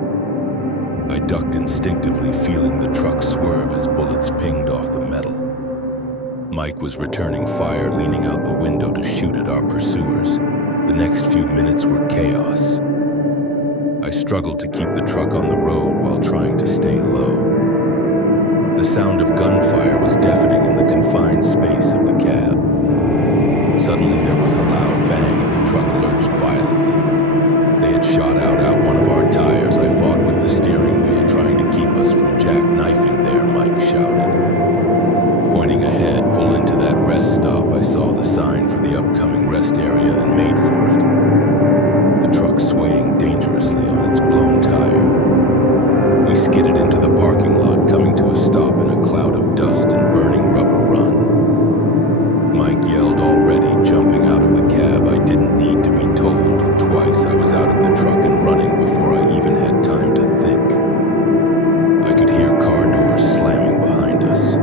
I ducked instinctively, feeling the truck swerve as bullets pinged off the metal. Mike was returning fire, leaning out the window to shoot at our pursuers. The next few minutes were chaos. I struggled to keep the truck on the road while trying to stay low. The sound of gunfire was deafening in the confined space of the cab. Suddenly there was a loud bang and the truck lurched violently. They had shot out one of our tires. I fought with the steering wheel, trying to keep us from jackknifing there, Mike shouted. Pointing ahead, pull into that rest stop. I saw the sign for the upcoming rest area and made for it. The truck swaying dangerously on its blown tire. We skidded into the parking lot, coming to a stop in a cloud of dust and burning rubber run. Mike yelled already, jumping out of the cab. I didn't need to be told. Twice I was out of the truck and running before I even had time to think. I could hear car doors slamming behind us.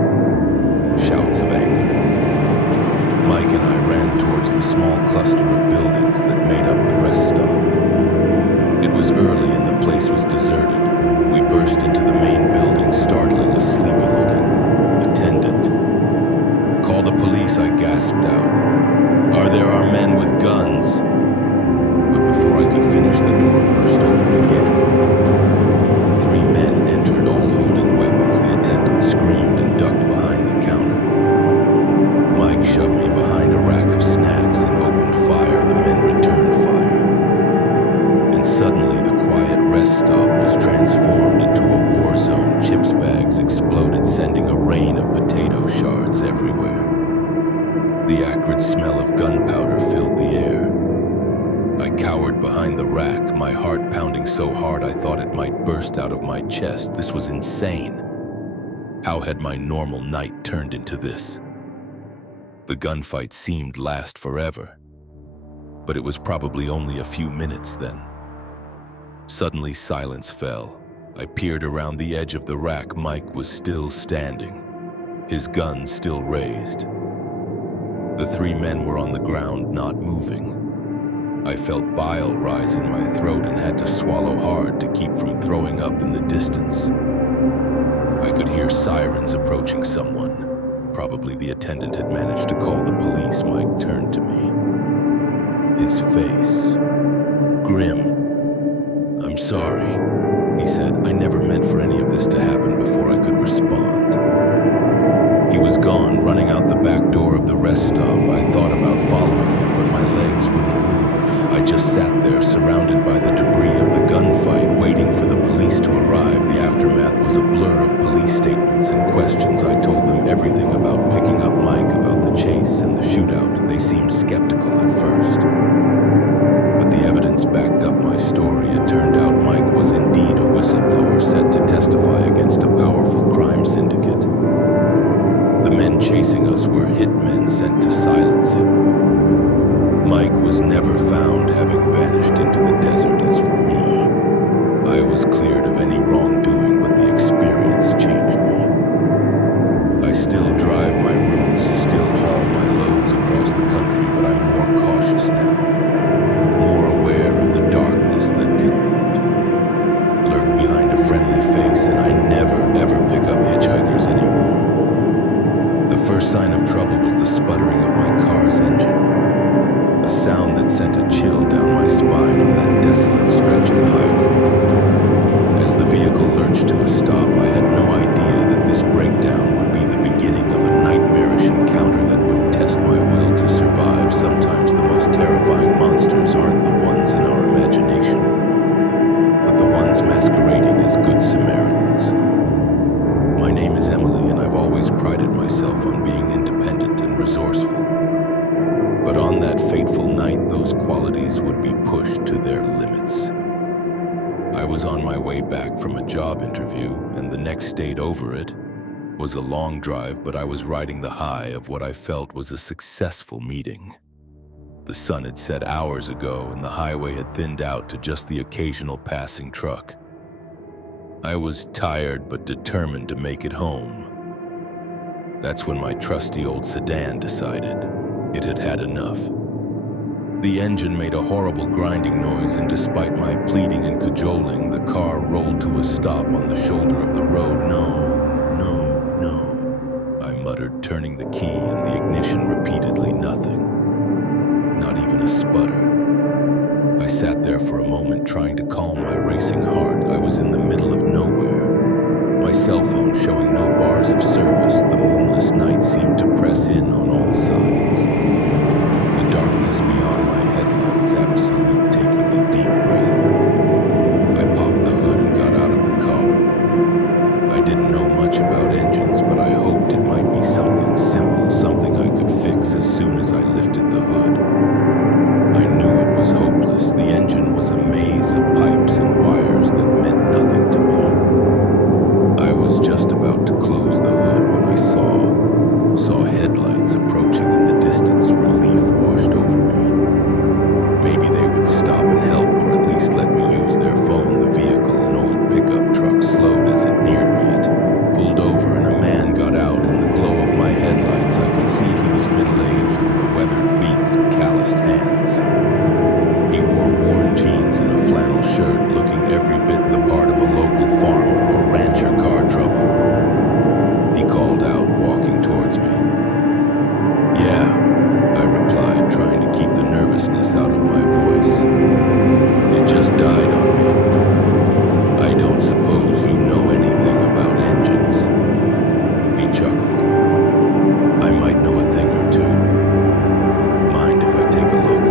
Shouts of anger. Mike and I ran towards the small cluster of buildings that made up the rest stop. It was early and the place was deserted. We burst into the main building, startling a sleepy-looking attendant. "Call the police," I gasped out. "Are there our men with guns?" But before I could finish, the door burst open again. 3 men entered, all holding weapons. The attendant screamed and ducked behind the counter. Mike shoved me behind a rack of snacks and opened fire. The men returned fire. And suddenly the quiet rest stop was transformed into a war zone. Chips bags exploded, sending a rain of potato shards everywhere. The acrid smell of gunpowder filled the air. I cowered behind the rack, my heart pounding so hard I thought it might burst out of my chest. This was insane. How had my normal night turned into this? The gunfight seemed last forever, but it was probably only a few minutes then. Suddenly silence fell. I peered around the edge of the rack. Mike was still standing, his gun still raised. The 3 men were on the ground, not moving. I felt bile rise in my throat and had to swallow hard to keep from throwing up in the distance. I could hear sirens approaching someone. Probably the attendant had managed to call the police. Mike turned to me. His face grim. "I'm sorry," he said. "I never meant for any of this to happen." Before I could respond, he was gone, running out the back door of the rest stop. I thought about following him, but my legs wouldn't move. I just sat there, surrounded by the debris of the gunfight, waiting for the police to arrive. The aftermath was a blur of police statements and questions. I told them everything about picking up Mike, about the chase and the shootout. They seemed skeptical at first, but the evidence backed up my story. It turned out Mike was indeed a whistleblower set to testify against a powerful crime syndicate. The men chasing us were hitmen sent to silence him. Mike was never found, having vanished into the desert. As for me, I was cleared of any wrongdoing, but the experience changed me. I still drive my routes, still haul my loads across the country, but I'm more cautious now, more aware of the darkness that can lurk behind a friendly face, and I never, ever pick up hitchhikers anymore. The first sign of trouble was the sputtering of my car's engine, a sound that sent a chill down my spine on that desolate stretch of highway. As the vehicle lurched to a stop, I had no idea that this breakdown would be the beginning of a nightmarish encounter that would test my will to survive. Sometimes the most terrifying monsters aren't the ones in our imagination, but the ones masquerading as good Samaritans. My name is Emily, and I've always prided myself on being independent and resourceful. But on that fateful night, those qualities would be pushed to their limits. I was on my way back from a job interview, and the next state over it was a long drive, but I was riding the high of what I felt was a successful meeting. The sun had set hours ago and the highway had thinned out to just the occasional passing truck. I was tired but determined to make it home. That's when my trusty old sedan decided it had had enough. The engine made a horrible grinding noise, and despite my pleading and cajoling, the car rolled to a stop on the shoulder of the road. No, no, no, I muttered, turning the key and the ignition repeatedly. Nothing. Not even a sputter. I sat there for a moment trying to calm my racing heart. I was in the middle of nowhere. My cell phone showing no bars of service. The moonless night seemed to press in on all sides. The darkness beyond my headlights, absolute, taking a deep breath. I popped the hood and got out of the car. I didn't know much about engines, but I hoped it might be something simple, something I could fix as soon as I lifted the hood. I knew it was hopeless. The engine was a maze of pipes and wires that meant nothing to me. I was just about to close the hood when I saw headlights approaching in the distance. Relief washed over me. Maybe they would stop and help, or at least let me use their phone. The vehicle, an old pickup truck, slowed as it neared me. It pulled over and a man got out. In the glow of my headlights, I could see he was middle-aged with a weathered beats and calloused hands. He wore worn jeans and a flannel shirt, looking every bit the part of a local farmer or rancher car trouble. He called out, walking towards me. "Yeah," I replied, trying to keep the nervousness out of my voice. "It just died on me. I don't suppose you know anything about engines." He chuckled. "I might know a thing or two. Mind if I take a look?"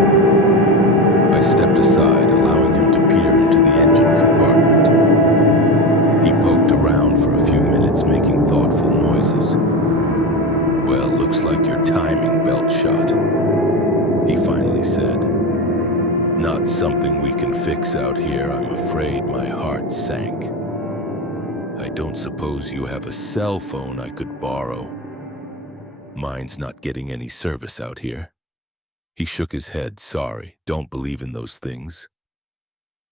I stepped aside, allowing him to peer into the engine compartment. He poked around for a few minutes, making thoughtful noises. "Well, looks like your timing belt shot," he finally said. "Not something we can fix out here, I'm afraid." My heart sank. "I don't suppose you have a cell phone I could borrow?" "Mine's not getting any service out here." He shook his head. "Sorry, don't believe in those things.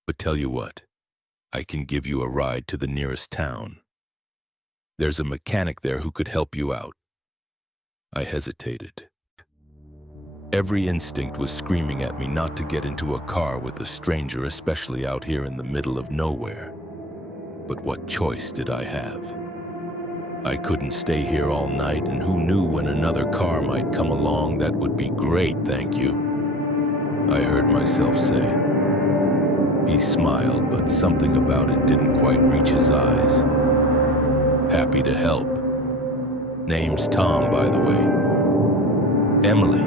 But tell you what, I can give you a ride to the nearest town. There's a mechanic there who could help you out." I hesitated. Every instinct was screaming at me not to get into a car with a stranger, especially out here in the middle of nowhere. But what choice did I have? I couldn't stay here all night, and who knew when another car might come along. "That would be great, thank you," I heard myself say. He smiled, but something about it didn't quite reach his eyes. "Happy to help. Name's Tom, by the way." "Emily,"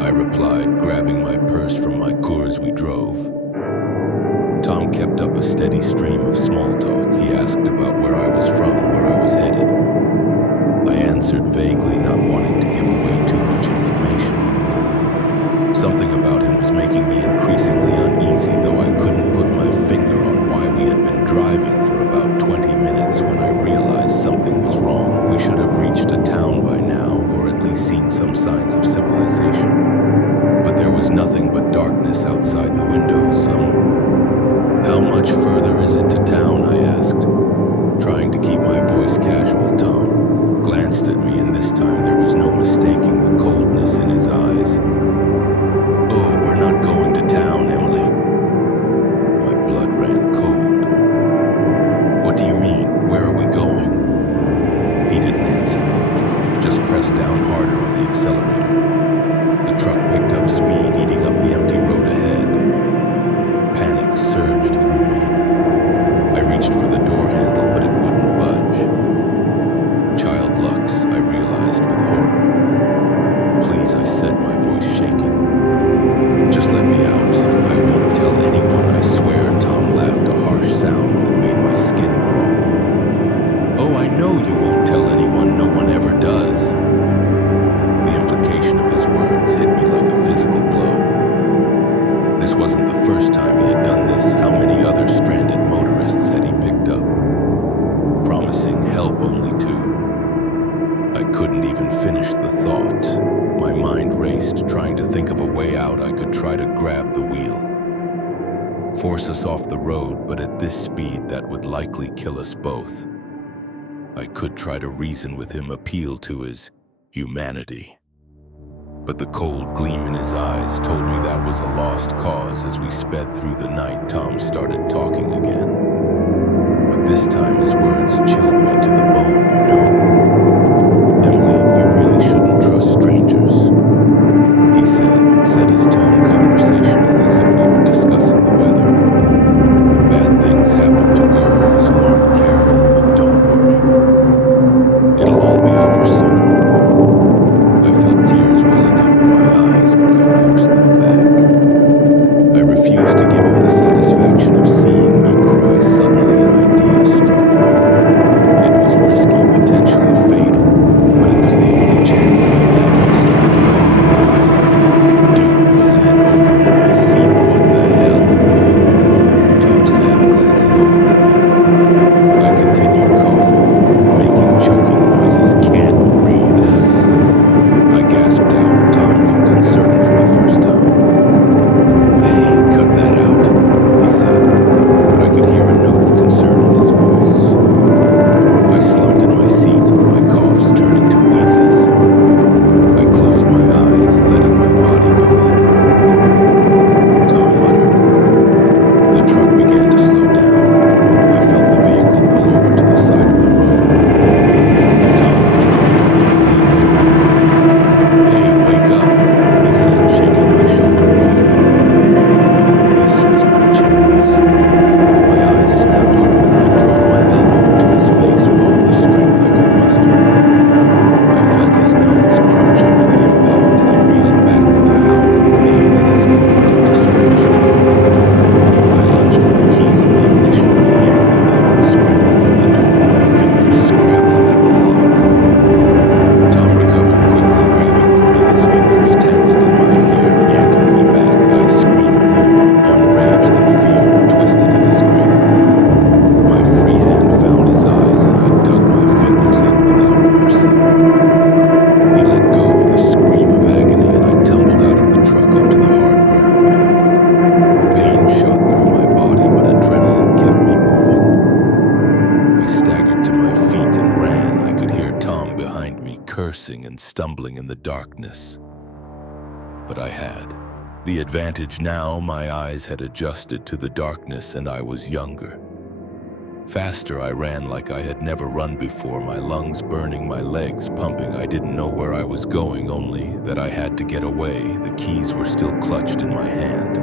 I replied, grabbing my purse from my Coors we drove. Tom kept up a steady stream of small talk. He asked about where I was from, where I was headed. I answered vaguely, not wanting to give away too much information. Something about him was making me increasingly uneasy, though I couldn't put my finger on why we had been driving for about 20 minutes when I realized something was wrong. We should have reached a town by now, or at least seen some signs of civilization. But there was nothing but darkness outside the windows. "How much further is it to town?" I asked, trying to keep my voice casual. Tom glanced at me, and this time there was no mistaking the coldness in his eyes. "Oh, we're not going to town, Emily." My blood ran cold. "What do you mean? Where are we going?" He didn't answer, just pressed down harder on the accelerator. The truck picked up speed, eating up the empty road ahead. Panic surged through me. I reached for the door handle, but it wouldn't budge. Child Lux, I realized with horror. "Please," I said, my voice shaking. "Just let me out. I won't tell anyone, I swear." Tom laughed, a harsh sound that made my skin crawl. "Oh, I know you won't tell anyone. No one ever does." The implication of his words hit me like a physical blow. This wasn't the first time he had done this. How many other stranded motorists had he picked up, promising help only to? I couldn't even finish the thought. My mind raced, trying to think of a way out. I could try to grab the wheel, force us off the road, but at this speed, that would likely kill us both. I could try to reason with him, appeal to his humanity. But the cold gleam in his eyes told me that was a lost cause. As we sped through the night, Tom started talking again. But this time his words chilled me to the bone, you know. Emily, you really shouldn't trust strangers, he said his tone conversational as if we were discussing the weather. Bad things happen to girls who aren't careful, but don't worry. It'll all be over soon. I felt tears welling up in my eyes, but I forced them back. I refused to give him the satisfaction of seeing me cry. Suddenly an idea struck me. It was risky, potentially fatal, but it was the only chance I had. I started coughing violently. Dude, pull in over in my seat. What the hell? Tom said, glancing over at me. I continued coughing, making choking noises. Can't breathe. I gasped out. Tom looked uncertain for the first time. Hey, cut that out, he said, but I could hear a note of concern in his voice. I slumped in my seat, my coughs turning to wheezes. I closed my eyes, letting my body go limp. Tom muttered. The truck began to slow down. I felt the vehicle pull over to the side of the road. Tom put it in park and leaned over me. Hey, wake up, he said, shaking my shoulder roughly. This was my chance. My eyes snapped open and I drove my elbow into his face with all the strength I could muster. I felt his nose crunch under the impact and he reeled back with a howl of pain in his moment of distraction. I lunged for the keys in the ignition. I yanked them out and scrambled for the door, my fingers scrabbling at the lock. Tom recovered quickly, grabbing for me, his fingers tangled in my hair, yanking me back. I screamed more, more rage than fear, and twisted in his grip. My free hand found his eyes and I dug my fingers in without mercy. He let go with a scream of agony and I tumbled out of the truck onto the hard ground. Pain shot through my body, but adrenaline kept me moving. I staggered to my feet and ran. I could hear Tom behind me cursing and stumbling in the darkness. But I had the advantage now. My eyes had adjusted to the darkness and I was younger. Faster I ran like I had never run before, my lungs burning, my legs pumping. I didn't know where I was going, only that I had to get away. The keys were still clutched in my hand,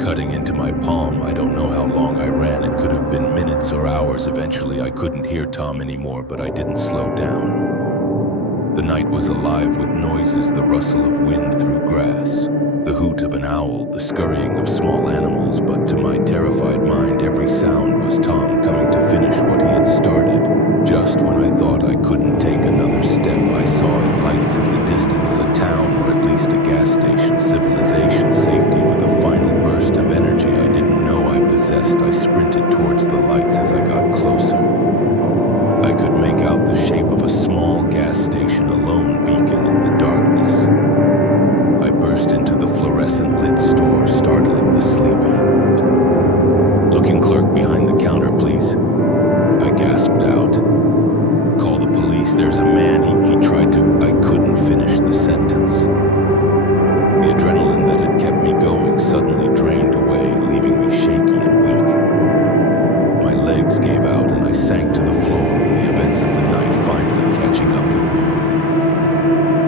cutting into my palm. I don't know how long I ran. It could have been minutes or hours. Eventually I couldn't hear Tom anymore, but I didn't slow down. The night was alive with noises, the rustle of wind through grass, the hoot of an owl, the scurrying of small animals, but to my terrified mind every sound was Tom coming to finish what he had started. Just when I thought I couldn't take another step, I saw it, lights in the distance, a town or at least a gas station, civilization, safety. With a final burst of energy I didn't know I possessed, I sprinted towards the lights. As I got closer, I could make out the shape of a small gas station, a lone beacon in the darkness. I burst into the fluorescent lit store, startling the sleepy. Looking clerk behind the counter, please, I gasped out. Call the police, there's a man, he tried to. I couldn't finish the sentence. The adrenaline that had kept me going suddenly drained away, leaving me shaky and weak. My legs gave out and I sank to the floor, the events of the night finally catching up with me.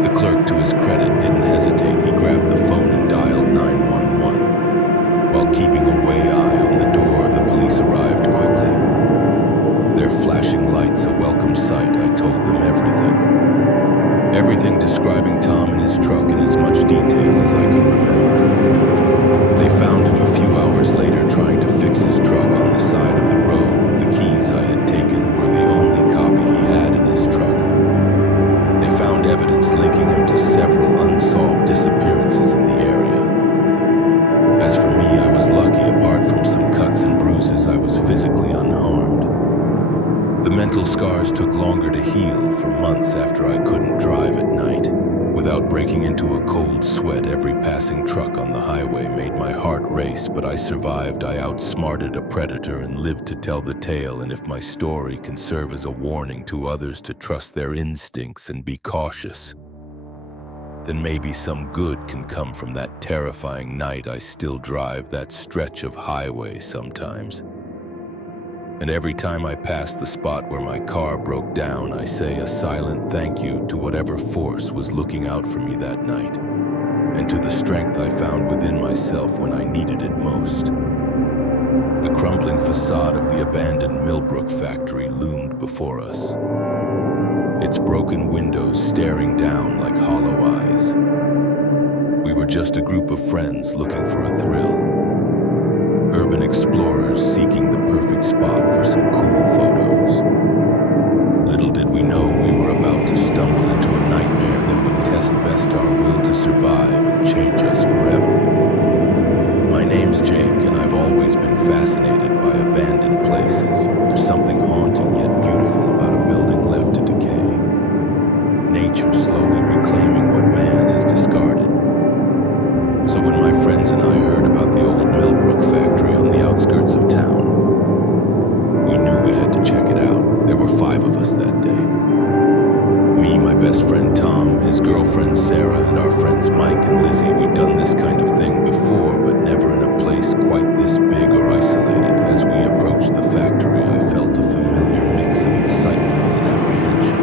The clerk, to his credit, didn't hesitate. He grabbed the phone and dialed 911. While keeping a way eye on the door, the police arrived quickly. Their flashing lights a welcome sight. I told them everything. Everything, describing Tom and his truck in as much detail as I could remember. They found him a few hours later trying to fix his truck on the side of the road. The keys I had taken were the only copy he had in his truck. They found evidence linking him to several unsolved disappearances in the area. As for me, I was lucky. Apart from some cuts and bruises, I was physically unharmed. The mental scars took longer to heal. For months after, I couldn't drive at night without cold sweat. Every passing truck on the highway made my heart race, but I survived. I outsmarted a predator and lived to tell the tale. And if my story can serve as a warning to others to trust their instincts and be cautious, then maybe some good can come from that terrifying night. I still drive that stretch of highway sometimes. And every time I pass the spot where my car broke down, I say a silent thank you to whatever force was looking out for me that night, and to the strength I found within myself when I needed it most. The crumbling facade of the abandoned Millbrook factory loomed before us, its broken windows staring down like hollow eyes. We were just a group of friends looking for a thrill. Urban explorers seeking the perfect spot for some cool photos. Little did we know we were about to stumble into a nightmare that would test best our will to survive and change us forever. My name's Jake, and I've always been fascinated by abandoned places. There's something haunting yet beautiful about a building left to decay. Nature slowly reclaiming what man has discarded. So when my friends and I heard about the old Millbrook factory on the outskirts of town, we knew we had to check it out. There were 5 of us that day. Me, my best friend Tom, his girlfriend Sarah, and our friends Mike and Lizzie. We'd done this kind of thing before, but never in a place quite this big or isolated. As we approached the factory, I felt a familiar mix of excitement and apprehension.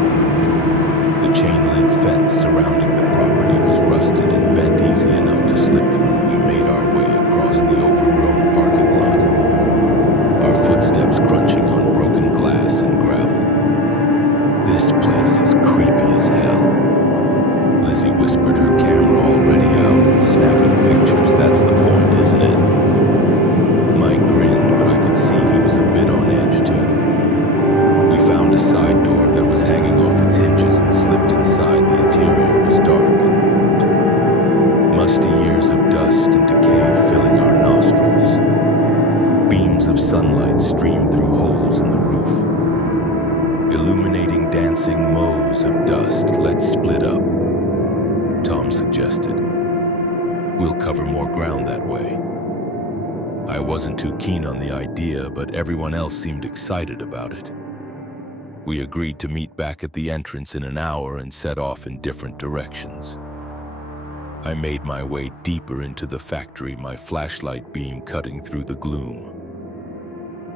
The chain-link fence surrounding the property was rusted and bent easy enough to slip through. We made our way across the overgrown parking lot, our footsteps crunching on broken glass and gravel. This place is creepy as hell. Lizzie whispered, her camera already out and snapping pictures. That's the point, isn't it? Mike grinned, but I could see he was a bit on edge too. We found a side door that was hanging off its hinges and slipped inside. The interior was dark and musty, years of dust and decay filling our nostrils. Beams of sunlight streamed through holes in the roof, illuminating dancing mows of dust. Let's split up, Tom suggested. We'll cover more ground that way. I wasn't too keen on the idea, but everyone else seemed excited about it. We agreed to meet back at the entrance in an hour and set off in different directions. I made my way deeper into the factory, my flashlight beam cutting through the gloom.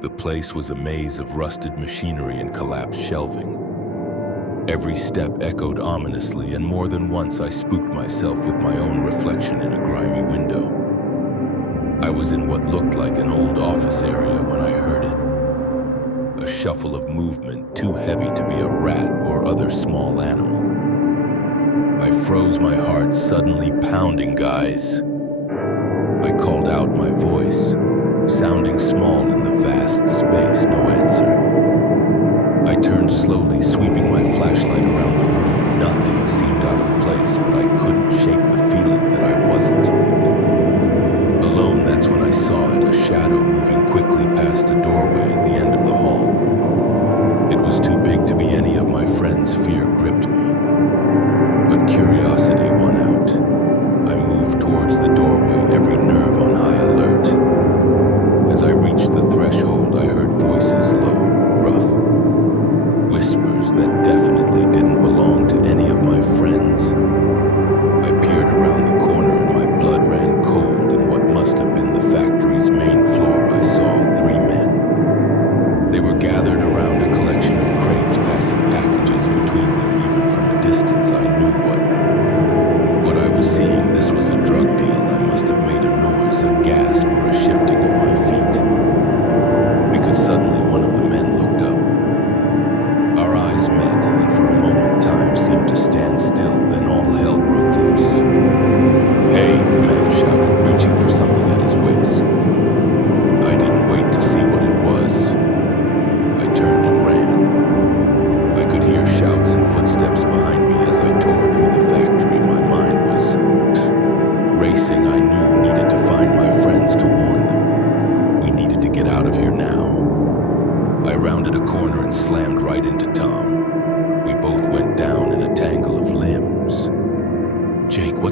The place was a maze of rusted machinery and collapsed shelving. Every step echoed ominously, and more than once I spooked myself with my own reflection in a grimy window. I was in what looked like an old office area when I heard it. A shuffle of movement too heavy to be a rat or other small animal. I froze, my heart suddenly pounding. Guys, I called out, my voice sounding small in the vast space. No answer. I turned slowly, sweeping my flashlight around the room. Nothing seemed out of place, but I couldn't shake the feeling that I wasn't alone. That's when I saw it, a shadow moving quickly past a doorway at the end of the hall. It was too big to be any of my friends. Fear gripped me, but curiosity won out. I moved towards the doorway, every nerve on high alert. As I reached the threshold, I heard voices low, rough, whispers that deafened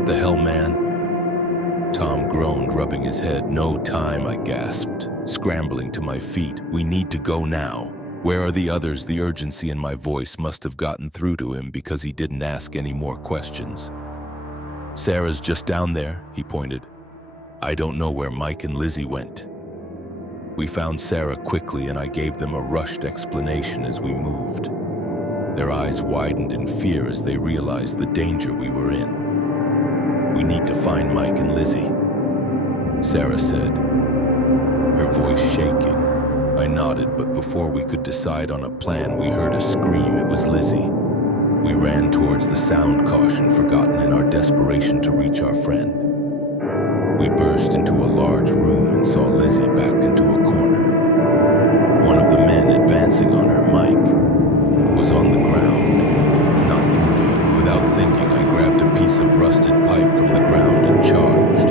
What the hell, man? Tom groaned, rubbing his head. No time, I gasped, scrambling to my feet. We need to go now. Where are the others? The urgency in my voice must have gotten through to him because he didn't ask any more questions. Sarah's just down there, he pointed. I don't know where Mike and Lizzie went. We found Sarah quickly and I gave them a rushed explanation as we moved. Their eyes widened in fear as they realized the danger we were in. We need to find Mike and Lizzie, Sarah said, her voice shaking. I nodded, but before we could decide on a plan, we heard a scream. It was Lizzie. We ran towards the sound, caution forgotten in our desperation to reach our friend. We burst into a large room and saw Lizzie backed into a corner. One of the men advancing on her, Mike, was on the ground, not moving. Without thinking, I grabbed a piece of rusted pipe from the ground and charged.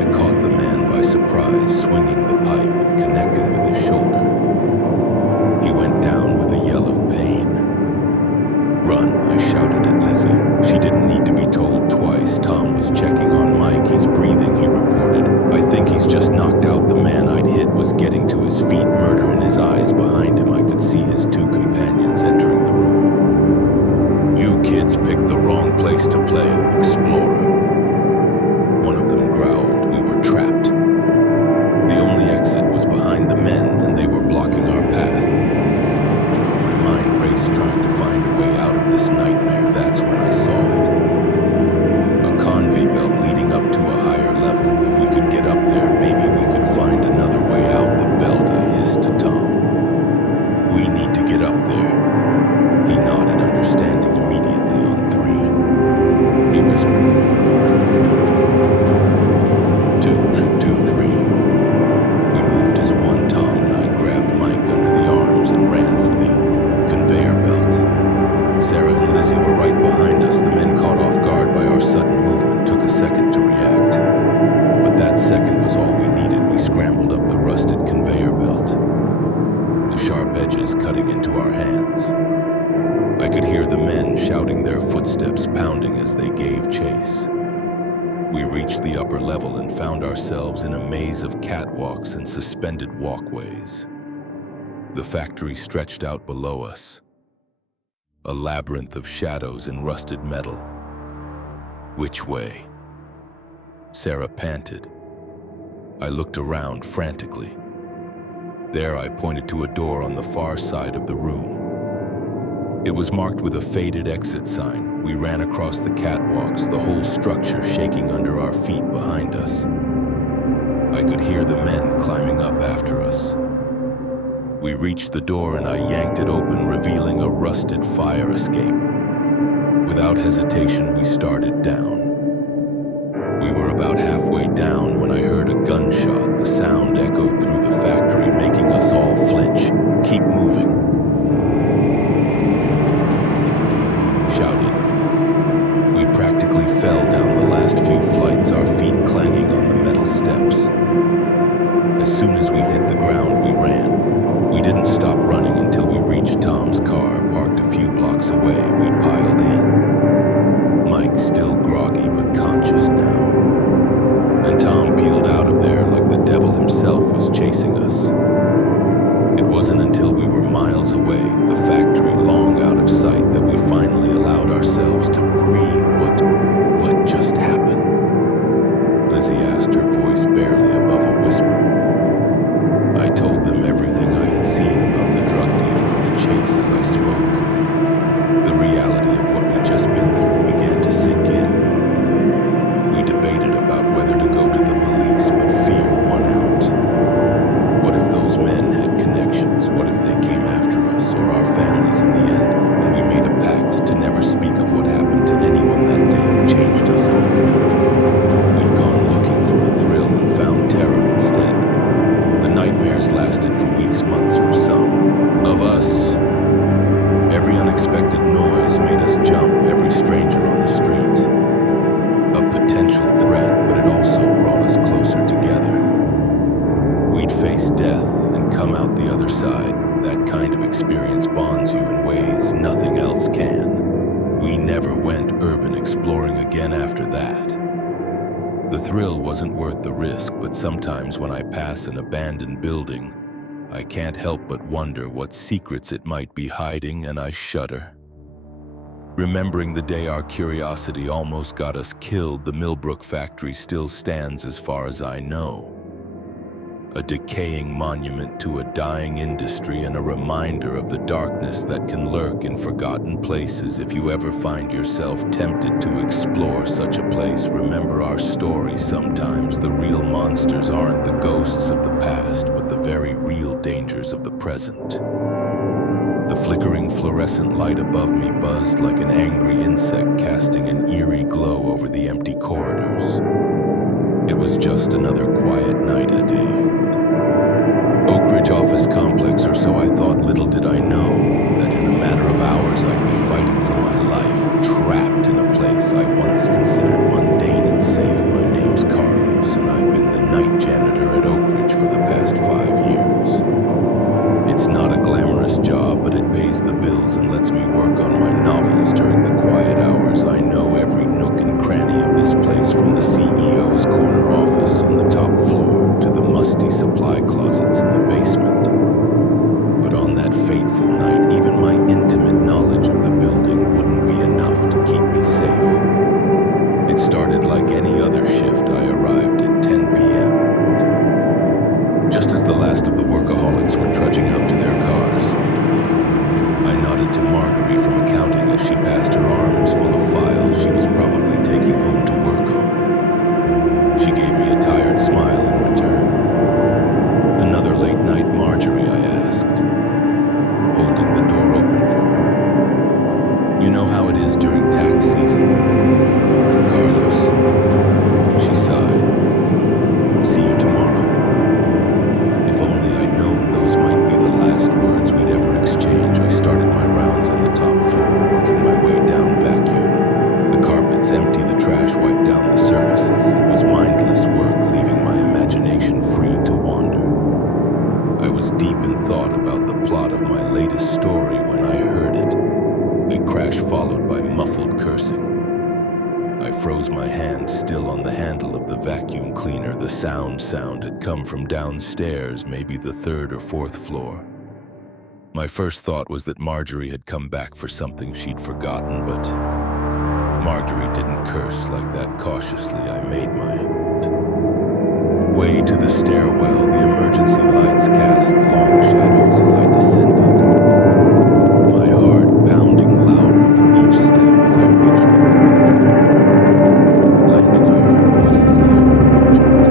I caught the man by surprise, swinging the pipe and connecting with his shoulder. He went down with a yell of pain. Run, I shouted at Lizzie. She didn't need to be told twice. Tom was checking on Mike. He's breathing, he reported. I think he's just knocked out. The man I'd hit was getting to his feet, murder in his eyes. Behind him, I could see his two companions entering the room. You kids picked the wrong place to play, Explorer. One of them growled. We were trapped. The only exit was behind the men, and they were blocking our path. My mind raced, trying to find a way out of this nightmare. That's when I saw it. A conveyor belt leading up to a higher level. If we could get up there, maybe we could find another way out the belt, I hissed to Tom. We need to get up there. He nodded, understanding immediately. On three, he whispered. 2, 3. We moved as one. Tom and I grabbed Mike under the arms and ran for the conveyor belt. Sarah and Lizzie were right behind us. The men, caught off guard by our sudden movement, took a second to react. But that second was all we needed. We scrambled up the rusted conveyor belt, the sharp edges cutting into our hands. I could hear the men shouting, their footsteps pounding as they gave chase. We reached the upper level and found ourselves in a maze of catwalks and suspended walkways. The factory stretched out below us, a labyrinth of shadows and rusted metal. Which way? Sarah panted. I looked around frantically. There, I pointed to a door on the far side of the room. It was marked with a faded exit sign. We ran across the catwalks, the whole structure shaking under our feet behind us. I could hear the men climbing up after us. We reached the door and I yanked it open, revealing a rusted fire escape. Without hesitation, we started down. We were about halfway down when I heard a gunshot. The sound echoed through the factory, making us all flinch. Keep moving, shouted. We practically fell down the last few flights, our feet clanging on the metal steps. As soon as we hit the ground, we ran. We didn't stop running until we reached Tom's car, parked a few blocks away. We piled in. Mike, still groggy but conscious now. And Tom peeled out of there like the devil himself was chasing us. It wasn't until we were miles away, the factory long out of sight, that we finally allowed ourselves to breathe. What just happened? Lizzie asked, her voice barely above a whisper. I told them everything I had seen about the drug deal and the chase as I spoke. The reality of what we'd just been through began to sink in. We debated about whether to go to the police, but fear won out. What if those men had connections? What if they came after us or our families in the end, and we made a pact to never speak of what happened to anyone thrill wasn't worth the risk, but sometimes when I pass an abandoned building, I can't help but wonder what secrets it might be hiding, and I shudder. Remembering the day our curiosity almost got us killed, the Millbrook factory still stands as far as I know. A decaying monument to a dying industry and a reminder of the darkness that can lurk in forgotten places. If you ever find yourself tempted to explore such a place, remember our story. Sometimes the real monsters aren't the ghosts of the past, but the very real dangers of the present. The flickering fluorescent light above me buzzed like an angry insect, casting an eerie glow over the empty corridors. It was just another quiet night at a Oak Ridge office complex, or so I thought. Little did I know that in a matter of hours I'd be fighting for my life, trapped in a place I once considered mundane and safe. My name's Carlos, and I've been the night janitor at Oak Ridge for the past 5 years. It's not a glamorous job, but it pays the bills and lets me work on my novels during the quiet hours. I know every nook and cranny of this place, from the CEO's corner office on the top floor to the musty supply closets in the basement. But on that fateful night, even my intimate knowledge of the building wouldn't be enough to keep me safe. It started like any other shift. I arrived at 10 p.m. Just as the last of the workaholics were trudging out to their cars. I nodded to Marguerite from accounting as she passed her arms full of files she was probably taking home to work on. She gave me a tired smile in return. "Another late night, Marjorie?" I asked, holding the door open for her. "You know how it is during tax season, Carlos." She sighed. "See you tomorrow." If only I'd known those might be the last words we'd ever exchange. I started my rounds on the top floor, working my way down. Vacuum the carpets, empty the trash, wipe down the surfaces. It was mindless work, leaving my imagination free to wander. I was deep in thought about the plot of my latest story when I heard it. A crash followed by muffled cursing. I froze, my hand still on the handle of the vacuum cleaner. The sound had come from downstairs, maybe the 3rd or 4th floor. My first thought was that Marjorie had come back for something she'd forgotten, but Marjorie didn't curse like that. Cautiously, I made my way to the stairwell. The emergency lights cast long shadows as I descended, my heart pounding louder with each step as I reached the 4th floor. Landing, I heard voices, low, urgent.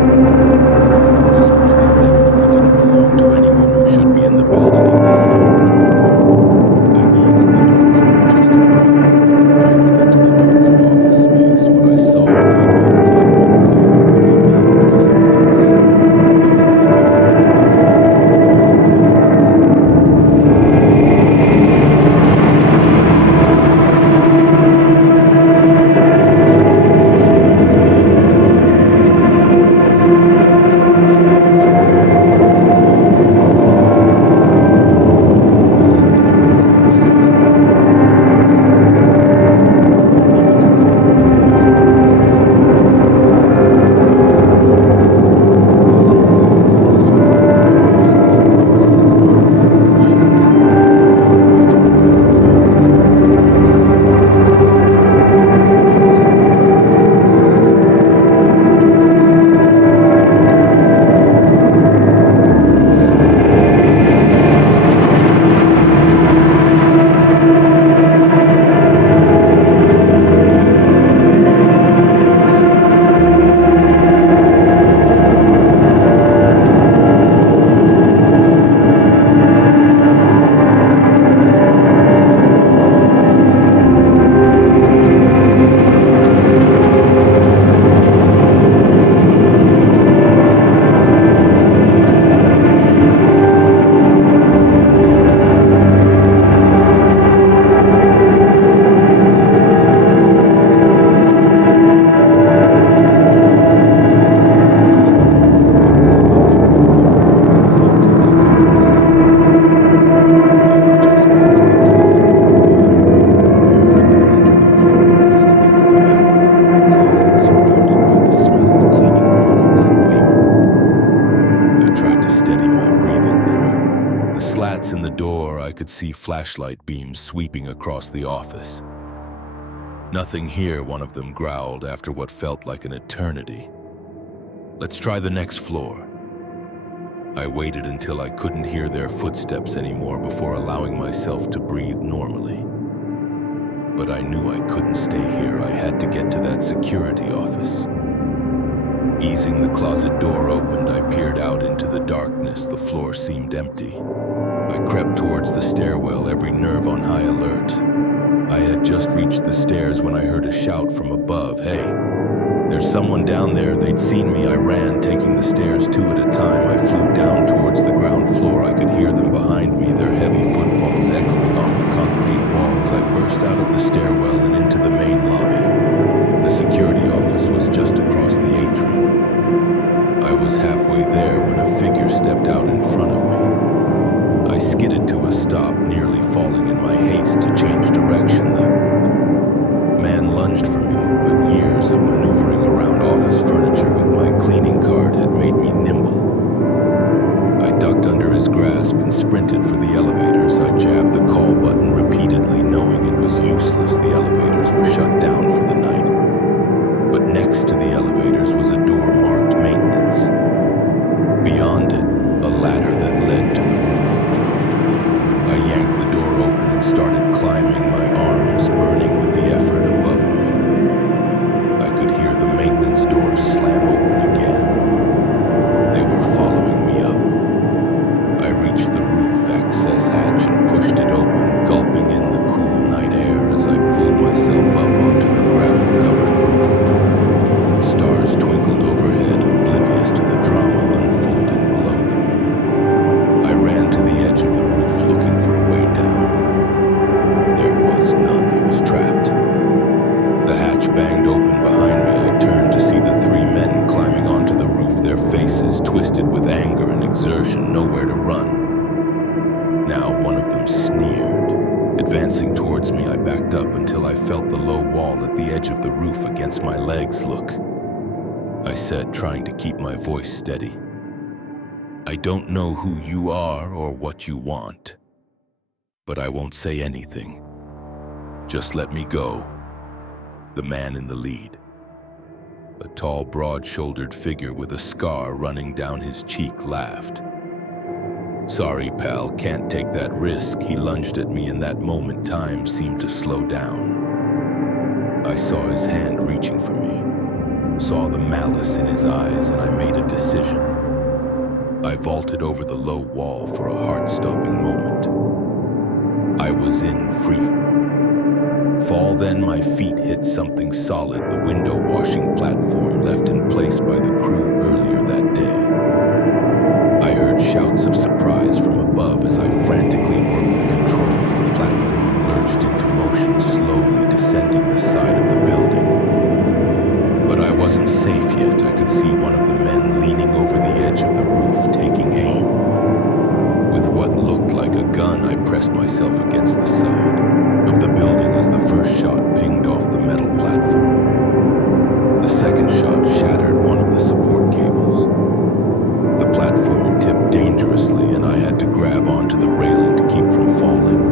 Whispers that definitely didn't belong to anyone who should be in the building at this hour. I eased the door open just a crack, peering into the darkened office space. What I saw made my blood run cold. 3 men dressed all in black were methodically going through the desks and filing cabinets. see flashlight beams sweeping across the office. "Nothing here," one of them growled after what felt like an eternity. "Let's try the next floor." I waited until I couldn't hear their footsteps anymore before allowing myself to breathe normally. But I knew I couldn't stay here. I had to get to that security office. Easing the closet door opened, I peered out into the darkness. The floor seemed empty. I crept towards the stairwell, every nerve on high alert. I had just reached the stairs when I heard a shout from above. "Hey, there's someone down there." They'd seen me. I ran, taking the stairs two at a time. I flew down towards the ground floor. I could hear them behind me, their heavy footfalls echoing off the concrete walls. I burst out of the stairwell and into the main lobby. The security office was just across the atrium. I was halfway there when a figure stepped out in front of me. I skidded to a stop, nearly falling in my haste to change direction. The man lunged for me, but years of maneuvering around office furniture with my cleaning cart had made me nimble. I ducked under his grasp and sprinted for the elevators. I jabbed the call button repeatedly, knowing it was useless. The elevators were shut down for the night. But next to the elevators was a door marked maintenance. Beyond it, a ladder that led to the roof. I yanked the door open and started climbing, my arms burning with the effort above me. I could hear the maintenance doors slam open again. They were following me up. I reached the roof access hatch and pushed it open, gulping in the cool night air as I pulled myself up onto the gravel-covered roof. Stars twinkled overhead, oblivious to the drama unfolding below them. I ran to the edge of the roof, looking for a way down. There was none. I was trapped. The hatch banged open behind me. I turned to see the three men climbing onto the roof, their faces twisted with anger and exertion, nowhere to run. Now one of them sneered. Advancing towards me, I backed up until I felt the low wall at the edge of the roof against my legs. "Look," I said, trying to keep my voice steady. "I don't know who you are or what you want, but I won't say anything. Just let me go." The man in the lead, a tall, broad-shouldered figure with a scar running down his cheek, laughed. "Sorry, pal, can't take that risk." He lunged at me. In that moment, time seemed to slow down. I saw his hand reaching for me, saw the malice in his eyes, and I made a decision. I vaulted over the low wall for a heart-stopping moment. I was in free fall. Then my feet hit something solid, the window washing platform left in place by the crew earlier that day. I heard shouts of surprise from above as I frantically worked the controls. The platform lurched into motion, slowly descending the side of the building. But I wasn't safe yet. I could see one of the men leaning over the edge of the roof, taking aim. With what looked like a gun, I pressed myself against the side of the building as the first shot pinged off the metal platform. The second shot shattered one of the support cables. The platform tipped dangerously, and I had to grab onto the railing to keep from falling.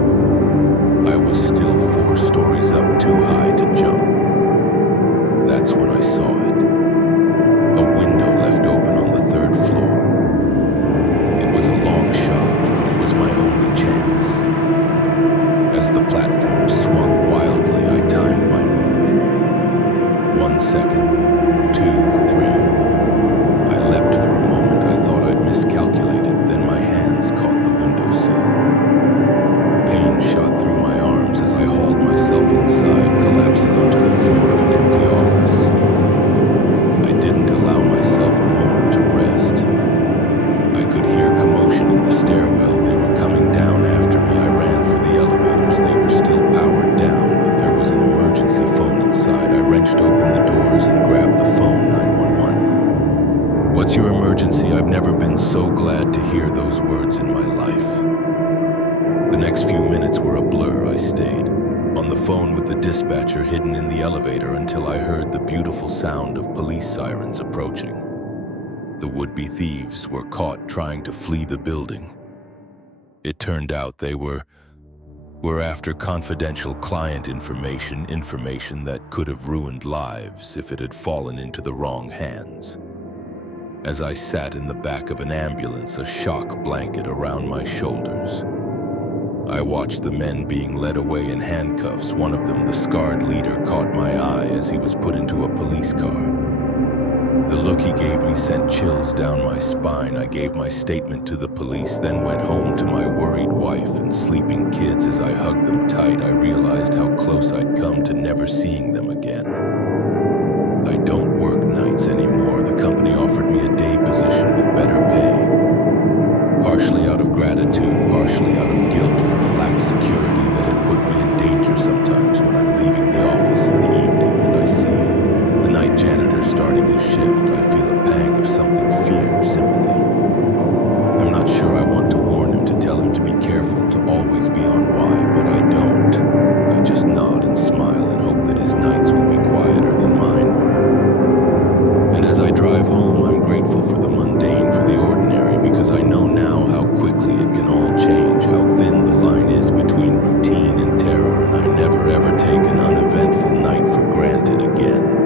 I was still 4 stories up, too high to jump. That's when I saw it. A window left open on the 3rd floor. It was a long shot, but it was my only chance. As the platform swung wildly, I timed my move. 1 second, 2, 3. I leapt for a moment. I thought I'd miscalculated. Then my hands caught the windowsill. Pain shot through my arms as I hauled myself inside, collapsing onto the floor of an empty office. I didn't allow myself a moment to rest. I could hear commotion in the stairwell. They were coming down after me. I ran for the elevators. They were still powered down, but there was an emergency phone inside. I wrenched open the doors and grabbed the phone. 911. "What's your emergency?" I've never been so glad to hear those words in my life. The next few minutes were a blur. I stayed on the phone with the dispatcher, hidden in the elevator, until I heard the beautiful sound of police sirens approaching. The would-be thieves were caught trying to flee the building. It turned out they were We're after confidential client information that could have ruined lives if it had fallen into the wrong hands. As I sat in the back of an ambulance, a shock blanket around my shoulders, I watched the men being led away in handcuffs. One of them, the scarred leader, caught my eye as he was put into a police car. The look he gave me sent chills down my spine. I gave my statement to the police, then went home to my worried wife and sleeping kids. As I hugged them tight, I realized how close I'd come to never seeing them again. I don't work nights anymore. The company offered me a day position with better pay. Partially out of gratitude, partially out of guilt for the lax security that had put me in danger sometimes when I'm leaving the office in the evening and I see the night janitor starting his shift. I feel a pang of something, fear, sympathy. I'm not sure I want to warn him, to tell him to be careful, to always be on Y, but I don't. I just nod and smile and hope that his nights will be quieter than mine were. And as I drive home, I'm grateful for the mundane, for the ordinary, because I know now how quickly it can all change, how thin the line is between routine and terror, and I never ever take an uneventful night for granted again.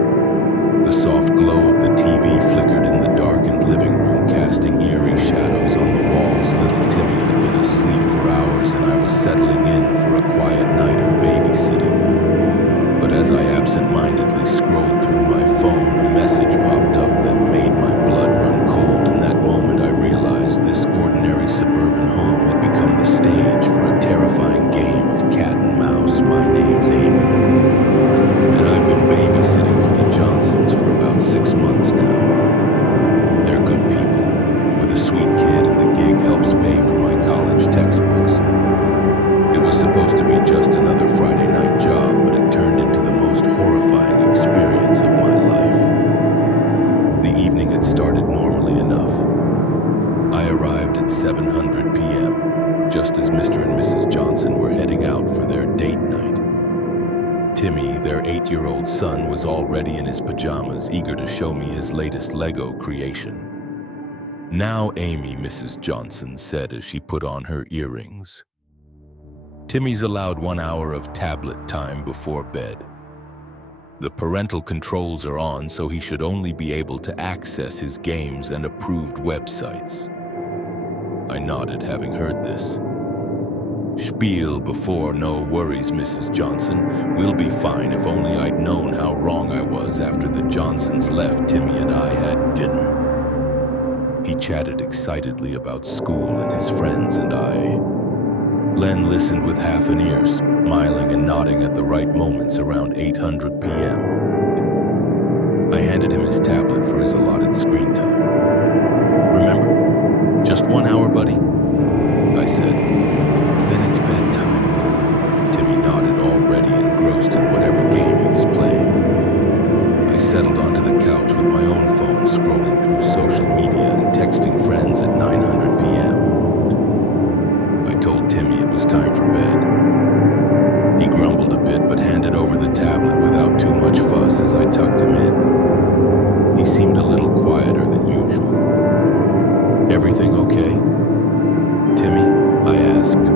The soft glow of the TV flickered in the darkened living room, casting eerie shadows on the walls. Little Timmy had been asleep for hours, and I was settling in for a quiet night of babysitting. But as I absent-mindedly scrolled through my phone, a message popped up that made my blood run cold. In that moment, I realized this ordinary suburban home had become the stage for a terrifying game of cat and mouse. My name's Amy, and I've been babysitting for the Johnsons for about 6 months now. They're good people, with a sweet kid, and the gig helps pay for my college textbooks. It was supposed to be just another Friday night job, but it turned into the most horrifying experience of my life. The evening had started normally enough. I arrived at 7:00 p.m., just as Mr. and Mrs. Johnson were heading out for their date night. Timmy, their 8-year-old son, was already in his pajamas, eager to show me his latest Lego creation. "Now, Amy," Mrs. Johnson said as she put on her earrings. "Timmy's allowed 1 hour of tablet time before bed. The parental controls are on, so he should only be able to access his games and approved websites." I nodded, having heard this spiel before. "No worries, Mrs. Johnson. We'll be fine. If only I'd known how wrong I was." After the Johnsons left, Timmy and I had dinner. He chatted excitedly about school and his friends, and Len listened with half an ear, smiling and nodding at the right moments. Around 8:00 p.m., I handed him his tablet for his allotted screen time. "Remember? Just 1 hour, buddy," I said. "Then it's bedtime." Timmy nodded, already engrossed in whatever game he was playing. I settled onto the couch with my own phone, scrolling through social media and texting friends at 9:00 p.m. I told Timmy it was time for bed. He grumbled a bit but handed over the tablet without too much fuss as I tucked him in. He seemed a little quieter than usual. "Everything okay, Timmy?" I asked.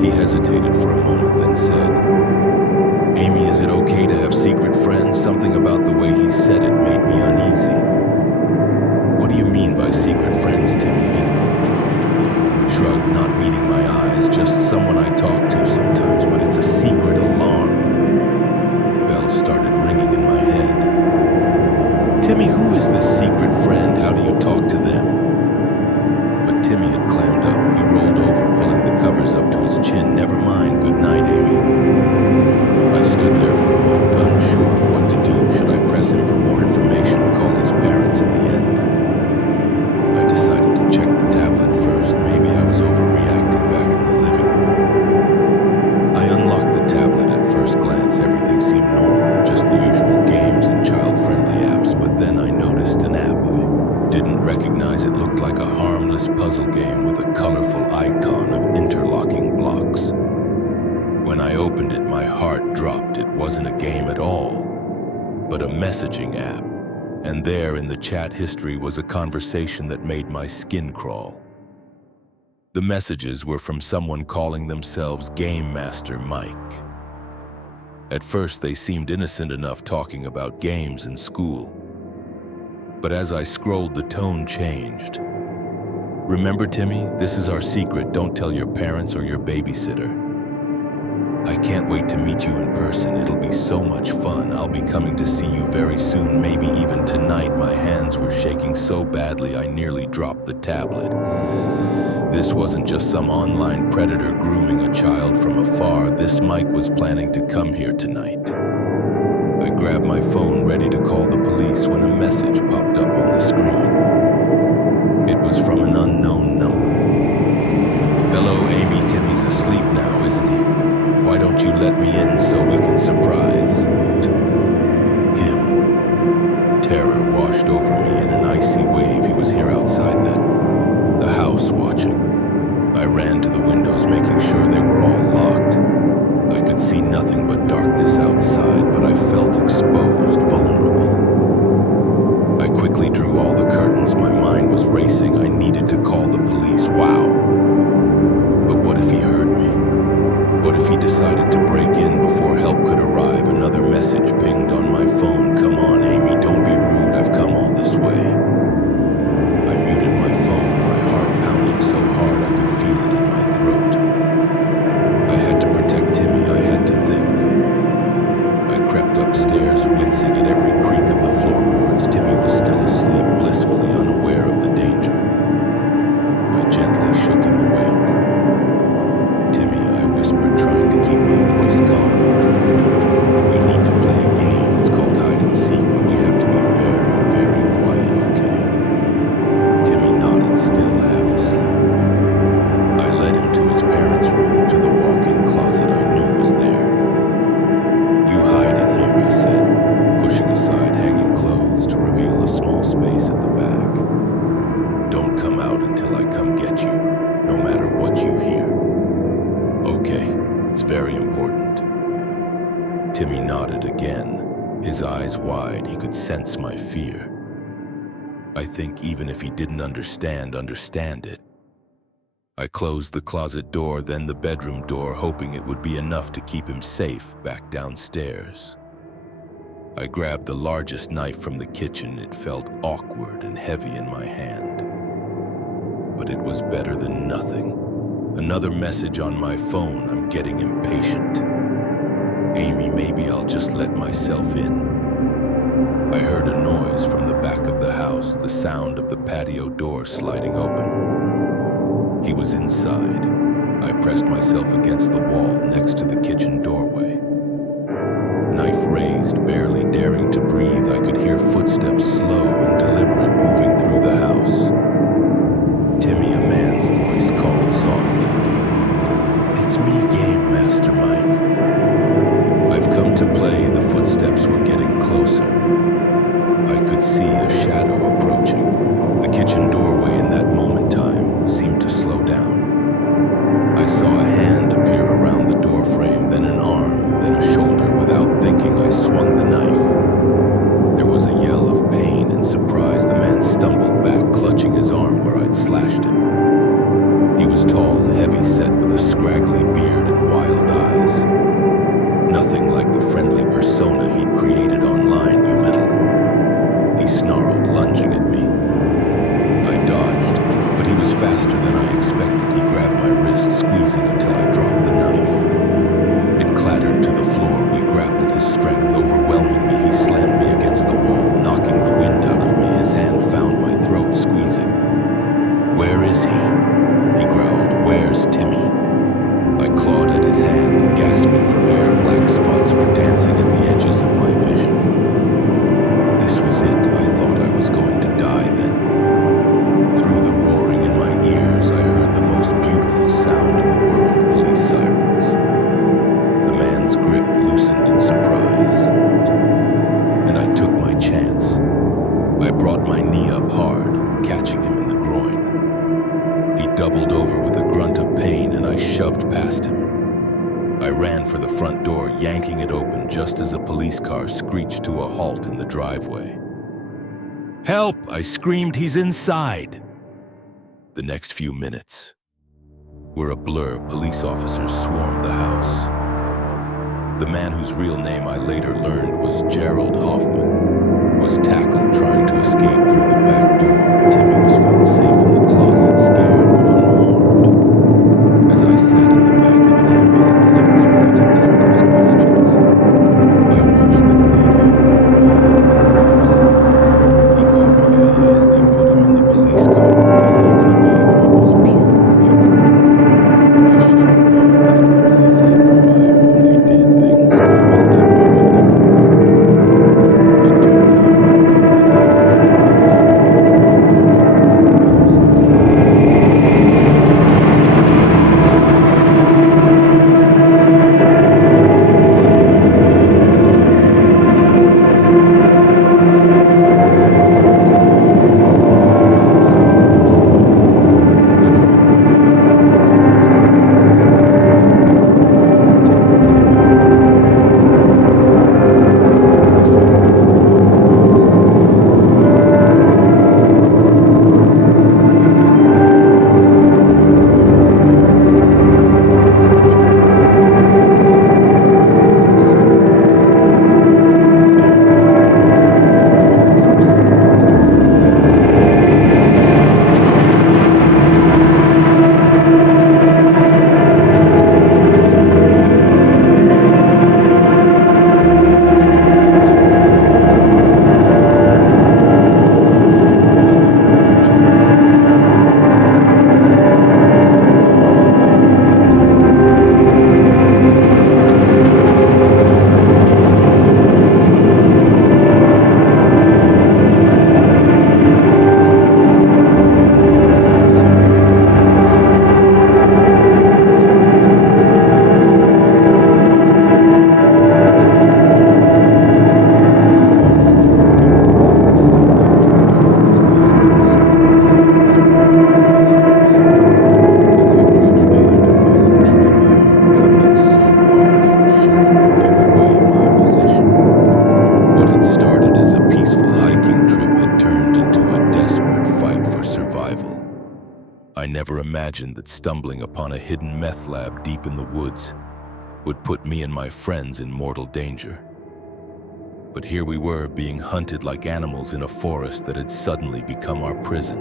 He hesitated for a moment, then said, "Amy, is it okay to have secret friends?" Something about the way he said it made me uneasy. "What do you mean by secret friends, Timmy?" He shrugged, not meeting my eyes. "Just someone I talk to sometimes, but it's a secret alarm." Bells started ringing in my head. "Timmy, who is this secret friend? How do you talk to them?" But Timmy had clammed up. He rolled over, pulling the covers up to his chin. "Never mind. Good night, Amy." I stood there for a moment, unsure of what to do. Should I press him for more information, call his parents in the end? I decided to check the tablet first. Maybe I was overreacting back in the living room. I unlocked the tablet. At first glance, everything seemed normal, just the usual games and child-friendly apps, but then I noticed an app I didn't recognize. It looked like a harmless puzzle game with a colorful icon of interlocking blocks. When I opened it, my heart dropped. It wasn't a game at all, but a messaging app. And there in the chat history was a conversation that made my skin crawl. The messages were from someone calling themselves Game Master Mike. At first, they seemed innocent enough talking about games in school. But as I scrolled, the tone changed. "Remember, Timmy, this is our secret. Don't tell your parents or your babysitter. I can't wait to meet you in person. It'll be so much fun. I'll be coming to see you very soon, maybe even tonight." My hands were shaking so badly I nearly dropped the tablet. This wasn't just some online predator grooming a child from afar. This Mike was planning to come here tonight. I grabbed my phone, ready to call the police, when a message popped up on the screen. It was from an unknown number. "Hello, Amy. Timmy's asleep now, isn't he? Why don't you let me in so we can surprise him?" Terror washed over me in an icy wave. He was here outside the house watching. I ran to the windows, making sure they were all locked. I could see nothing but darkness outside, but I felt exposed, vulnerable. I quickly drew all the curtains. My mind was racing. I needed to call the police. Wow. But what if he heard me? What if he decided to break in before help could arrive? Another message pinged on my phone. "Come on, Amy, don't be rude. I've come all this way." I muted my phone, my heart pounding so hard I could feel it in my throat. I had to protect Timmy. I had to think. I crept upstairs, wincing at every creak of the floorboards. Timmy was still asleep, blissfully unaware of the danger. I gently shook him awake. "Timmy," I whispered, trying to keep my voice calm. "We need to play a game. It's called hide and seek, but we have to be very, very quiet, okay?" Timmy nodded, still half asleep. I led him to his parents' room, to the walk-in closet I knew was there. "You hide in here," I said, pushing aside hanging clothes to reveal a small space at the back. "Don't come out until I come get you, no matter what you hear." "Okay, it's very important." Timmy nodded again, his eyes wide. He could sense my fear. I think even if he didn't understand it. I closed the closet door, then the bedroom door, hoping it would be enough to keep him safe back downstairs. I grabbed the largest knife from the kitchen. It felt awkward and heavy in my hand. But it was better than nothing. Another message on my phone. I'm getting impatient. "Amy, maybe I'll just let myself in." I heard a noise from the back of the house, the sound of the patio door sliding open. He was inside. I pressed myself against the wall next to the kitchen doorway. Knife raised, barely daring to breathe, I could hear footsteps, slow and deliberate, moving through the house. Timmy, a man's voice, called softly. "It's me, Game Master Mike. I've come to play." The footsteps were getting closer. I could see a shadow approaching. The kitchen doorway in that moment time seemed to slow down. I saw a hand appear around the doorframe, then an arm, then a shoulder. Without thinking, I swung the knife. There was a yell of pain and surprise. The man stumbled back, clutching his arm where I'd slashed him. He was tall, heavy-set, with a scraggly beard and wild eyes. Nothing like the friendly persona he'd created online, "You little..." He snarled, lunging at me. I dodged, but he was faster than I expected. He grabbed my wrist, squeezing until I dropped the knife. It clattered to the floor. We grappled, his strength overwhelming me. He slammed me against the wall, knocking the wind out of me. His hand found my throat, squeezing. "Where is he?" he growled. "Where's Timmy?" I clawed at his hand, gasping for air. Black spots were dancing at the edges of my vision. This was it. I thought I was going to die then. Through the roaring in my ears, I heard the most beautiful sound in the world, police sirens. The man's grip loosened in surprise, and I took my chance. I brought my knee up hard, catching him in the groin. He doubled over with a grunt of pain, and I shoved past him. I ran for the front door, yanking it open just as a police car screeched to a halt in the driveway. "Help!" I screamed. "He's inside!" The next few minutes were a blur. Police officers swarmed the house. The man whose real name I later learned was Gerald Hoffman was tackled trying to escape through the back door. Timmy was found safe in the closet, scared but unharmed. As I sat in the back of an ambulance answering a detective's questions, I watched them lead Hoffman away in handcuffs. He caught my eye as they put him in the police car, and the look he gave me was pure hatred. I shuddered knowing that if the police hadn't arrived when they did, things could have ended very differently. It turned out that one of the neighbors had seen a strange man lurking around the house and called the police. I've never been so grateful for nosy neighbors in my life. The Johnson arrived home to a scene of chaos. Police cars and ambulance, their house a crime scene. They were horrified by what had almost happened, but incredibly grateful that I had protected Timmy in the days that followed as the story hit the local news. I was hailed as a hero, but I didn't feel like one. I felt scared, violated, and angry at Hoffman for preying on an innocent child, angry at myself for not realizing sooner what was happening, angry at the world for being a place where such monsters exist. I don't babysit anymore. The trauma of that night left scars that are still healing, but I did start volunteering for an organization that teaches kids about online safety. If I can prevent even one child from going through what Timmy almost did, maybe some good can come from that terrifying night every time I pass the Johnsons in Halloween. I remember. I remember the fear and the adrenaline the moment I thought it was all over. But I also remember that I survived, that I protected Timmy, and I know that no matter how dark the road can be, there's always hope. As long as there are people willing to stand up to the darkness, the acrid smell of chemicals burned my nostrils. As I crouched behind a fallen tree, my heart pounding so hard I was sure it would give away my position. What had started as a peaceful hiking trip had turned into a desperate fight for survival. I never imagined that stumbling upon a hidden meth lab deep in the woods would put me and my friends in mortal danger. But here we were, being hunted like animals in a forest that had suddenly become our prison.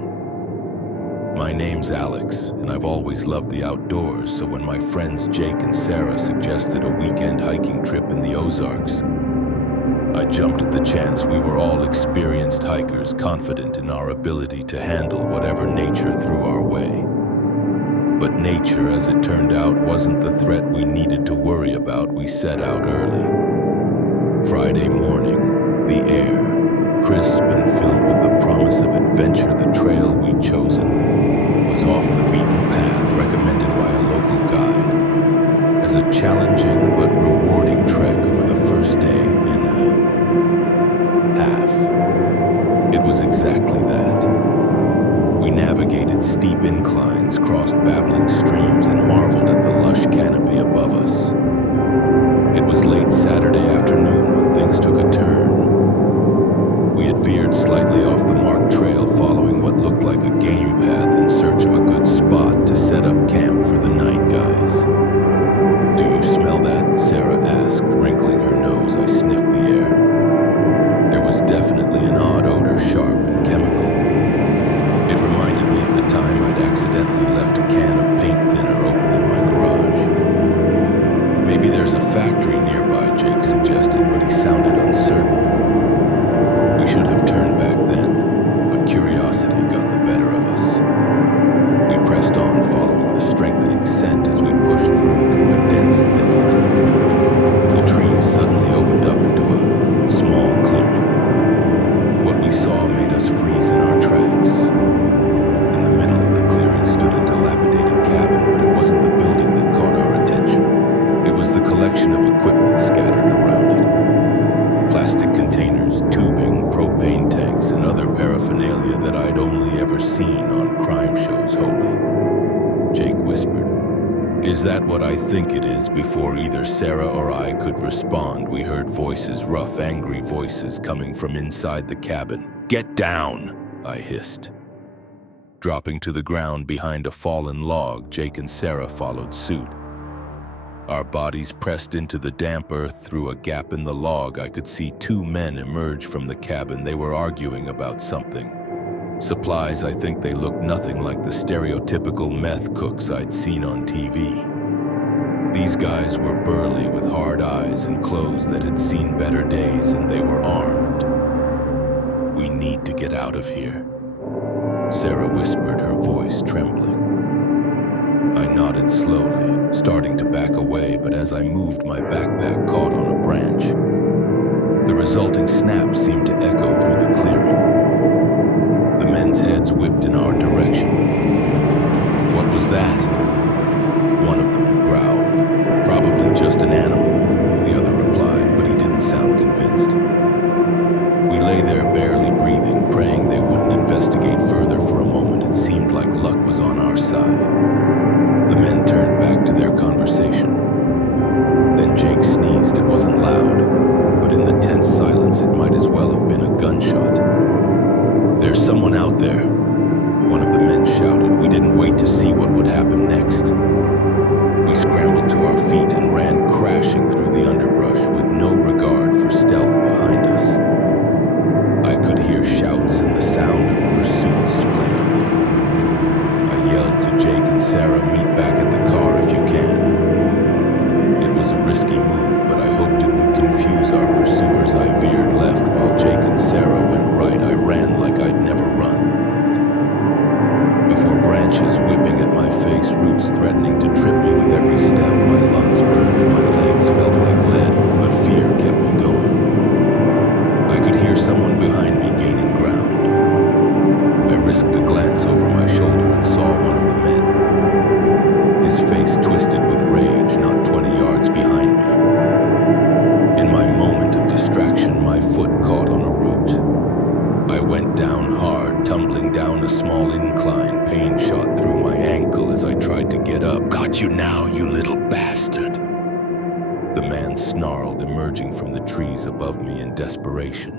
My name's Alex, and I've always loved the outdoors, so when my friends Jake and Sarah suggested a weekend hiking trip in the Ozarks, I jumped at the chance. We were all experienced hikers, confident in our ability to handle whatever nature threw our way. But nature, as it turned out, wasn't the threat we needed to worry about. We set out early. Friday morning, the air, crisp and filled with the promise of adventure. The trail we'd chosen was off the beaten path recommended by a local guide as a challenging but rewarding trek for the first day in a half. It was exactly that. We navigated steep inclines, crossed babbling streams, and marveled at the lush canopy above us. It was late Saturday afternoon when things took a turn. We had veered slightly off the marked trail, following what looked like a game path in search of a good spot to set up camp for the night, guys. "Do you smell that?" Sarah asked, wrinkling her nose. I sniffed the air. There was definitely an odd odor, sharp and chemical. It reminded me of the time I'd accidentally left a can of paint thinner open in my garage. "Maybe there's a factory nearby," Jake suggested, but he sounded uncertain. We should have turned back then, but curiosity got the better of us. We pressed on, following the strengthening scent as we pushed through a dense thicket. The trees suddenly opened up into a small clearing. What we saw made us freeze in our tracks. In the middle of the clearing stood a dilapidated cabin, but it wasn't the building that caught our attention. It was the collection of equipment scattered around it. Plastic containers, tubing, propane tanks, and other paraphernalia that I'd only ever seen on crime shows. "Holy," Jake whispered. "Is that what I think it is?" Before either Sarah or I could respond, we heard voices, rough, angry voices coming from inside the cabin. "Get down," I hissed. Dropping to the ground behind a fallen log, Jake and Sarah followed suit. Our bodies pressed into the damp earth. Through a gap in the log, I could see two men emerge from the cabin. They were arguing about something. Supplies. I think they looked nothing like the stereotypical meth cooks I'd seen on TV. These guys were burly with hard eyes and clothes that had seen better days, and they were armed. "We need to get out of here," Sarah whispered, her voice trembling. I nodded slowly, starting to back away, but as I moved, my backpack caught on a branch. The resulting snap seemed to echo through the clearing. The men's heads whipped in our direction. "What was that?" One of them growled. "Probably just an animal," the other replied, but he didn't sound convinced. We lay there barely breathing, praying they wouldn't investigate further. For a moment, it seemed like luck was on our side. The men turned back to their conversation. Then Jake sneezed. It wasn't loud, but in the tense silence, it might as well have been a gunshot. "There's someone out there," one of the men shouted. We didn't wait to see what would happen next. We scrambled to our feet and ran crashing through the underbrush with no regard for stealth behind us. I could hear shouts and the sound of pursuit split up. I yelled to Jake and Sarah, "Meet back at the car if you can." It was a risky move, but I hoped it would confuse our pursuers. I veered left while Jake and Sarah went right. I ran like I'd never run. Before branches whipping at my face, roots threatening to trip me with every step, my lungs burned and my legs felt like lead, but fear kept me going. I could hear someone behind me gaining ground. I risked a glance over my shoulder and saw one of the men. His face twisted with rage, not 20 yards behind me. In my moment of distraction, my foot caught on a root. I went down hard, tumbling down a small incline. Pain shot through my ankle as I tried to get up. "Got you now, you little bastard," the man snarled, emerging from the trees above me in desperation.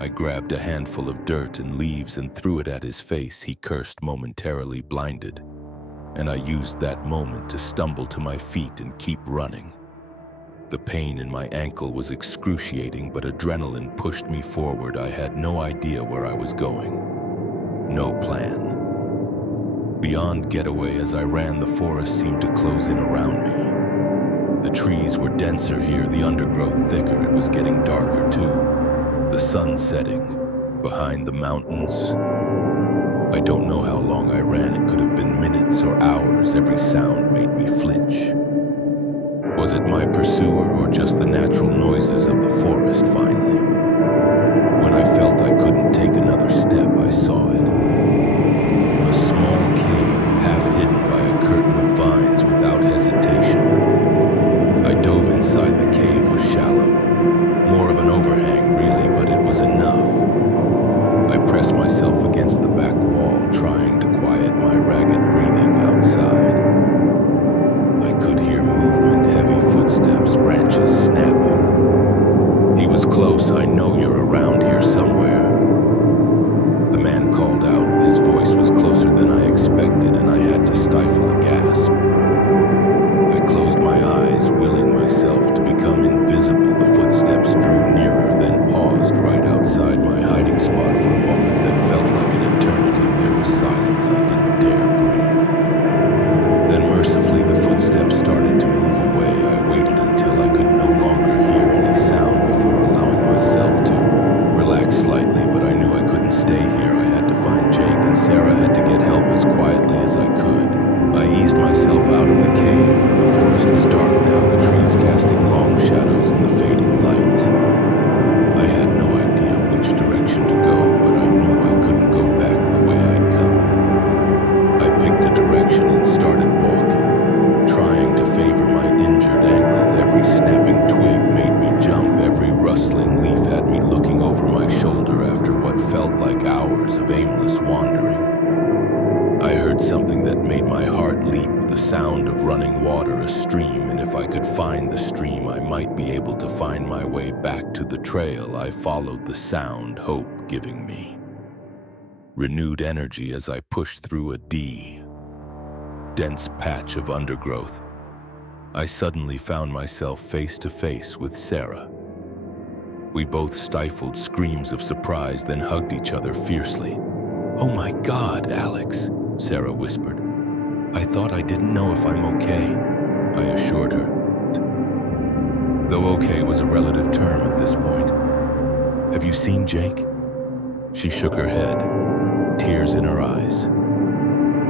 I grabbed a handful of dirt and leaves and threw it at his face. He cursed, momentarily blinded, and I used that moment to stumble to my feet and keep running. The pain in my ankle was excruciating, but adrenaline pushed me forward. I had no idea where I was going. No plan. Beyond getaway, as I ran, the forest seemed to close in around me. The trees were denser here, the undergrowth thicker. It was getting darker too. The sun setting behind the mountains. I don't know how long I ran. It could have been minutes or hours. Every sound made me flinch. Was it my pursuer or just the natural noises of the forest finally? When I felt I couldn't take another step, I saw it. A small cave, half hidden by a curtain of vines. Without hesitation, I dove inside. The cave was shallow. More of an overhang, really, but it was enough. I pressed myself against the back wall, trying to quiet my ragged breathing outside. I could hear movement, heavy footsteps, branches snapping. "He was close. I know you're around here somewhere," the man called out. His voice was closer than I expected, and I had to stifle a gasp. I closed my eyes, willing myself to become invisible. The footsteps drew nearer, then paused right outside my hiding spot. For a moment that felt like an eternity, there was silence. I didn't dare breathe. Then mercifully, the footsteps started to move away. I waited until I could no longer hear any sound before allowing myself to relax slightly, but I knew I couldn't stay here. I had to find Jake, and Sarah had to get help as quietly as I could. I eased myself out of the cave. The forest was dark now, the trees casting long shadows in the fading light. I had no idea which direction to go, but I knew I couldn't go back the way I'd come. I picked a direction and started walking, trying to favor my injured ankle. Every snapping twig made me jump. Every rustling leaf had me looking over my shoulder after what felt like hours of aimless wandering. I heard something that made my heart leap, the sound of running water, a stream, and if I could find the stream, I might be able to find my way back to the trail. I followed the sound, hope giving me. renewed energy as I pushed through a dense patch of undergrowth. I suddenly found myself face to face with Sarah. We both stifled screams of surprise, then hugged each other fiercely. "Oh my God, Alex," Sarah whispered. "I thought I didn't know if I'm okay," I assured her. Though okay was a relative term at this point. "Have you seen Jake?" She shook her head, tears in her eyes.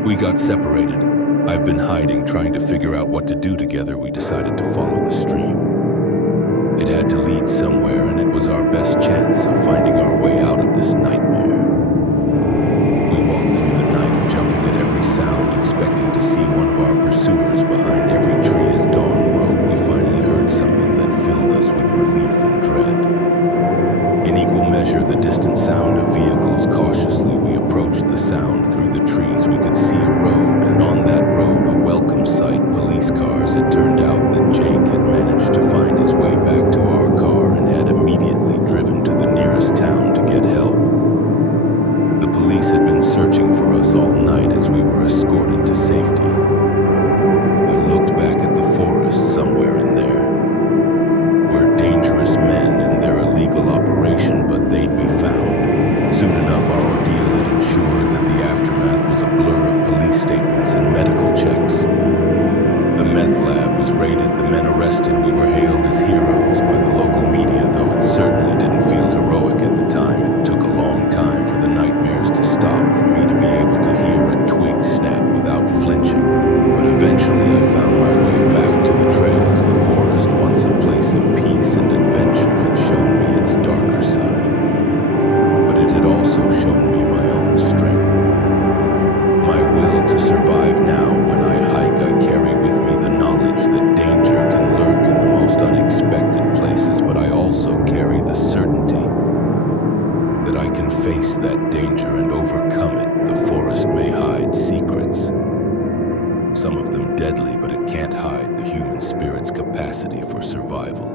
"We got separated. I've been hiding, trying to figure out what to do together. We decided to follow the stream. It had to lead somewhere, and it was our best chance of finding our way out of this nightmare. We walked through the night, jumping at every sound, expecting to see one of our pursuers behind every tree. As dawn broke, we finally heard something that filled us with relief and dread. In equal measure, the distant sound of vehicles. Cautiously, we approached the sound. Through the trees, we could see a road, and on that road, a welcome sight, police cars. It turned out that Jake had managed to find his way back to our car and had immediately driven to the nearest town to get help. The police had been searching for us all night as we were escorted to safety. I looked back at the forest. Somewhere in there were dangerous men and their illegal operation, but they'd be found. Soon enough, our ordeal had ensured that the aftermath was a blur of police statements and medical checks. The meth lab was raided, the men arrested. We were hailed as heroes by the local media, though it certainly didn't feel heroic at the time. It took a long time for the nightmares to stop, for me to be able to hear a twig snap without flinching. But eventually I found my way back to the trails. The forest, once a place of peace and adventure, had shown me its darker side. But it had also shown me my own strength. My will to survive. Now, when I hike, I carry with me the knowledge that danger can lurk in the most unexpected places, but I also carry the certainty that I can face that danger and overcome it. The forest may hide secrets, some of them deadly, but it can't hide the human spirit's capacity for survival.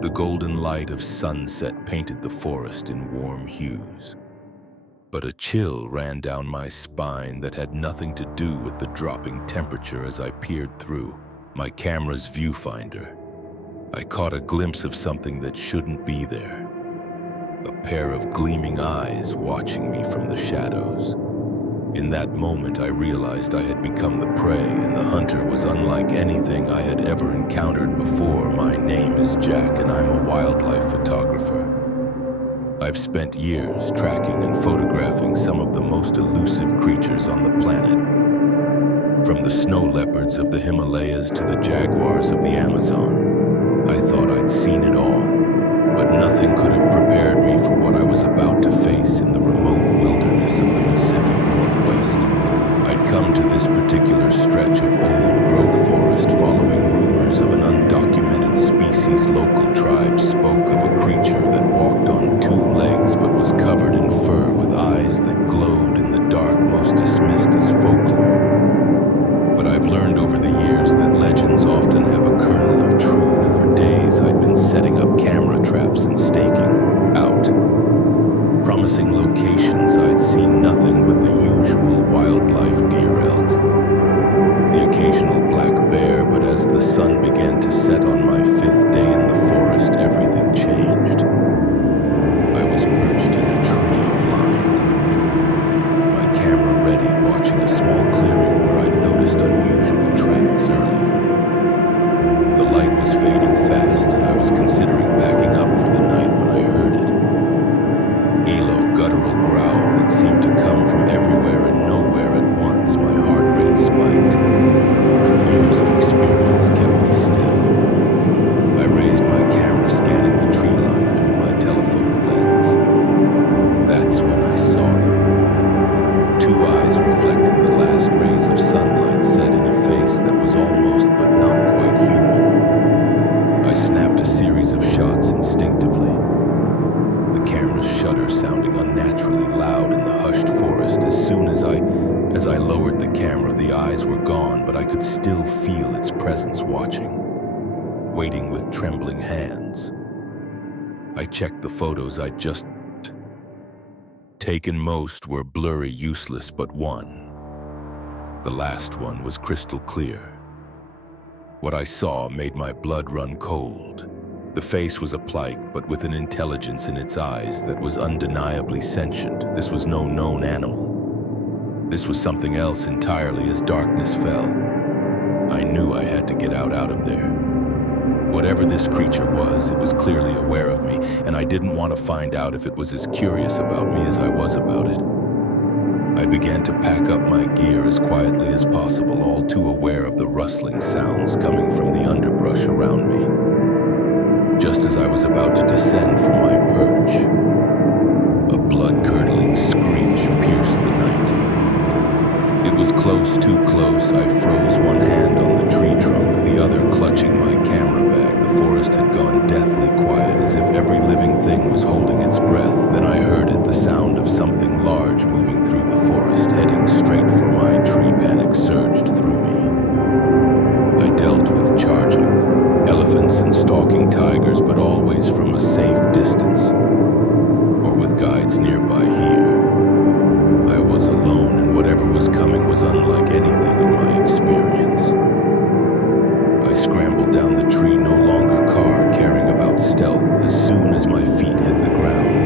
The golden light of sunset painted the forest in warm hues, but a chill ran down my spine that had nothing to do with the dropping temperature. As I peered through my camera's viewfinder, I caught a glimpse of something that shouldn't be there. A pair of gleaming eyes watching me from the shadows. In that moment, I realized I had become the prey, and the hunter was unlike anything I had ever encountered before. My name is Jack, and I'm a wildlife photographer. I've spent years tracking and photographing some of the most elusive creatures on the planet. From the snow leopards of the Himalayas to the jaguars of the Amazon. I thought I'd seen it all, but nothing could have prepared me for what I was about to face in the remote wilderness of the Pacific Northwest. I'd come to this particular stretch of old-growth forest following rumors of an undocumented species. Local tribes spoke of a creature that walked on two legs but was covered in fur with eyes that glowed in the dark, most dismissed as folklore. But I've learned over the years that legends often have a kernel of truth. For days I'd been setting up camera traps and staking out promising locations. I'd seen nothing but the usual wildlife: deer, elk, the occasional black bear. But as the sun began to set on my fifth day in the forest, everything changed. I was perched in a tree, blind, my camera ready, watching a small clearing where I'd noticed unusual tracks earlier. The light was fading fast, and I was considering packing up for the night when I heard it. A low, guttural growl that seemed to come from everywhere and nowhere at once. My heart rate spiked, but years of experience kept me still. I raised my camera, scanning the tree line through my telephoto lens. That's when I saw them. Two eyes reflecting the last rays of sunlight set in a face that was almost but not quite human. I snapped a series of shots instinctively. The camera's shutter sounding unnaturally loud in the hushed forest. As soon as I lowered the camera, the eyes were gone, but I could still feel its presence watching, waiting with trembling hands. I checked the photos I'd just Taken most were blurry, useless but one. The last one was crystal clear. What I saw made my blood run cold. The face was a pike, but with an intelligence in its eyes that was undeniably sentient. This was no known animal. This was something else entirely as darkness fell. I knew I had to get out of there. Whatever this creature was, it was clearly aware of me, and I didn't want to find out if it was as curious about me as I was about it. I began to pack up my gear as quietly as possible, all too aware of the rustling sounds coming from the underbrush around me. Just as I was about to descend from my perch, a blood-curdling screech pierced the night. It was close, too close. I froze, one hand on the tree trunk, the other clutching my camera bag. The forest had gone deathly quiet, as if every living thing was holding its breath. Then I heard it, the sound of something large moving through the forest, heading straight for my tree. Panic surged through me. I dealt with charging elephants and stalking tigers, but always from a safe distance, or with guides nearby. Here, I was alone, and whatever was coming was unlike anything in my experience. I scrambled down the tree, no longer caring about stealth, as soon as my feet hit the ground.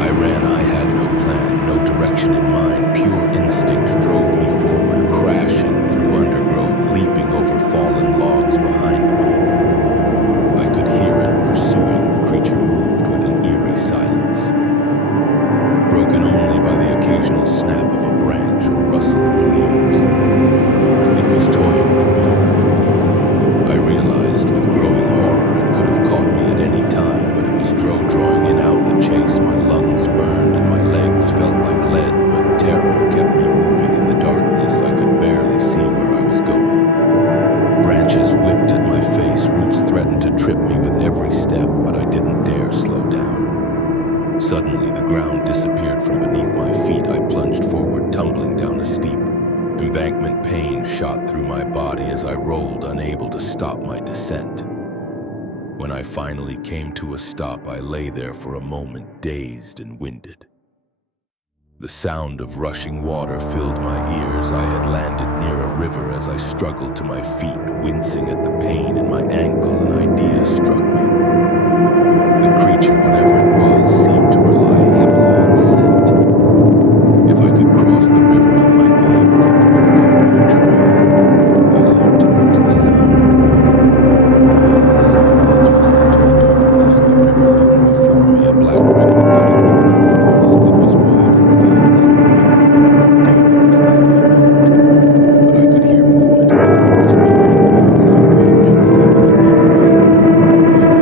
I ran, I had no plan, no direction in mind. Pure instinct drove me forward, crashing through undergrowth, leaping over fallen logs behind me. I could hear it pursuing. The creature moved with an eerie silence, broken only by the occasional snap of a branch or rustle of leaves. It was toying with me. I realized with growing horror it could have caught me at any time, but it was drawing in out the chase. My lungs burned and my legs felt like lead, but terror kept me moving in the darkness. I could barely see where I was going. Branches whipped at my face, roots threatened to trip me with every step, but I didn't dare slow down. Suddenly, the ground disappeared from beneath my feet. I plunged forward, tumbling down a steep embankment. Pain shot through my body as I rolled, unable to stop my descent. When I finally came to a stop, I lay there for a moment, dazed and winded. The sound of rushing water filled my ears. I had landed near a river. As I struggled to my feet, wincing at the pain in my ankle, an idea struck me. The creature, whatever it was, seemed to rely heavily on scent. If I could cross the river, I might be able to throw it off my trail. I limped towards the sound of water. My eyes slowly adjusted to the darkness. The river loomed before me, a black ribbon cutting through the forest. It was wide and fast, moving far more dangerous than I had hoped. But I could hear movement in the forest behind me. I was out of options, taking a deep breath. I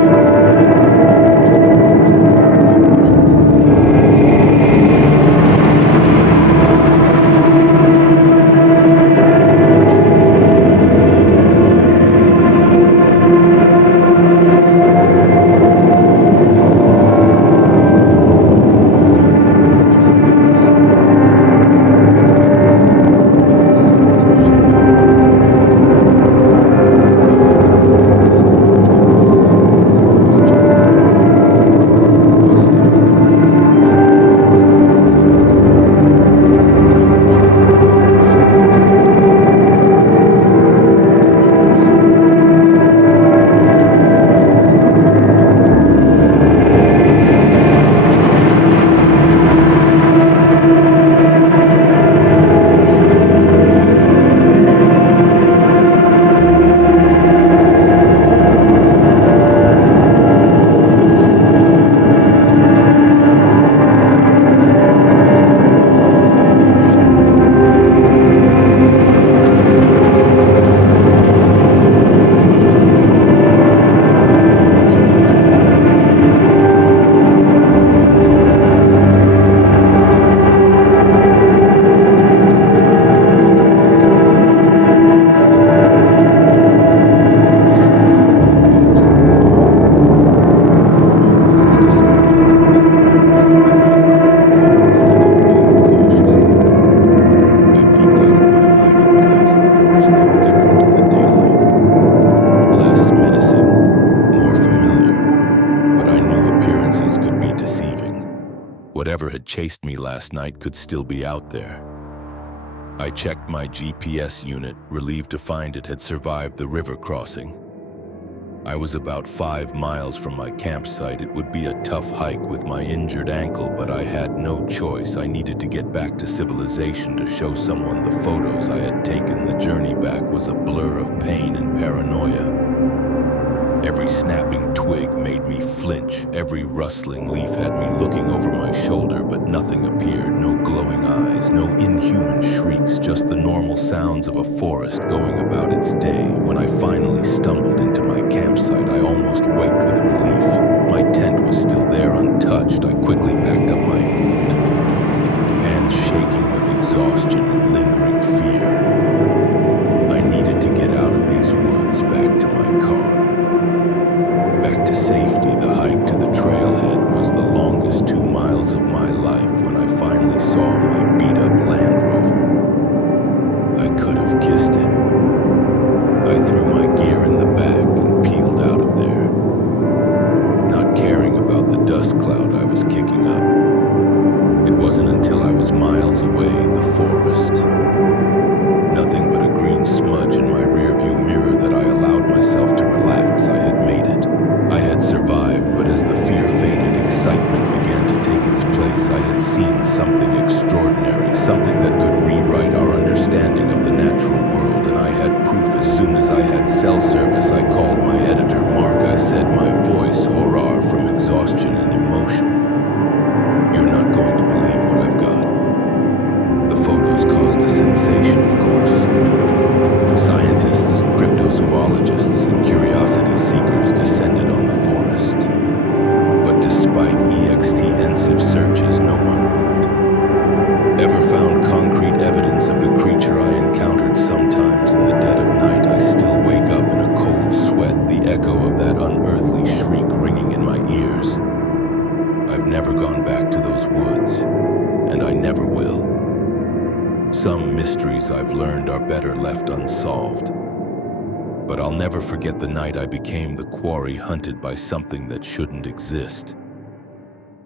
Whatever had chased me last night could still be out there. I checked my GPS unit, relieved to find it had survived the river crossing. I was about 5 miles from my campsite. It would be a tough hike with my injured ankle, but I had no choice. I needed to get back to civilization to show someone the photos I had taken. The journey back was a blur of pain and paranoia. Every snapping twig made me flinch. Every rustling leaf had me looking over my shoulder, but nothing appeared. No glowing eyes, no inhuman shrieks, just the normal sounds of a forest going about its day. When I finally stumbled into my campsite, I almost wept with relief. My tent was still there untouched. I quickly packed up my hands shaking with exhaustion and lingering fear. I needed to get out of these woods, back to my car. Back to safety. The hike to the trailhead was the longest 2 miles of my life when I finally saw my beat-up Land Rover. I could have kissed it. I threw my gear in the back and peeled out of there, not caring about the dust cloud I was kicking up. It wasn't until I was miles away, the forest, nothing but a green smudge in my rearview mirror, that I allowed myself to relax. I had made it. I had survived, but as the fear faded, excitement began to take its place. I had seen something extraordinary, something that could rewrite our understanding of the natural world, and I had proof. As soon as I had cell service, I called my editor, Mark. I said, my voice hoarse from exhaustion and emotion. You're not going to believe what I've got. The photos caused a sensation, of course. Scientists, cryptozoologists, and curiosity seekers descended on the forest. But despite extensive searches, no one ever found concrete evidence of the creature I encountered. Sometimes in the dead of night, I still wake up in a cold sweat, the echo of that unearthly shriek ringing in my ears. I've never gone back to those woods, and I never will. Some mysteries I've learned are better left unsolved. But I'll never forget the night I became the quarry hunted by something that shouldn't exist.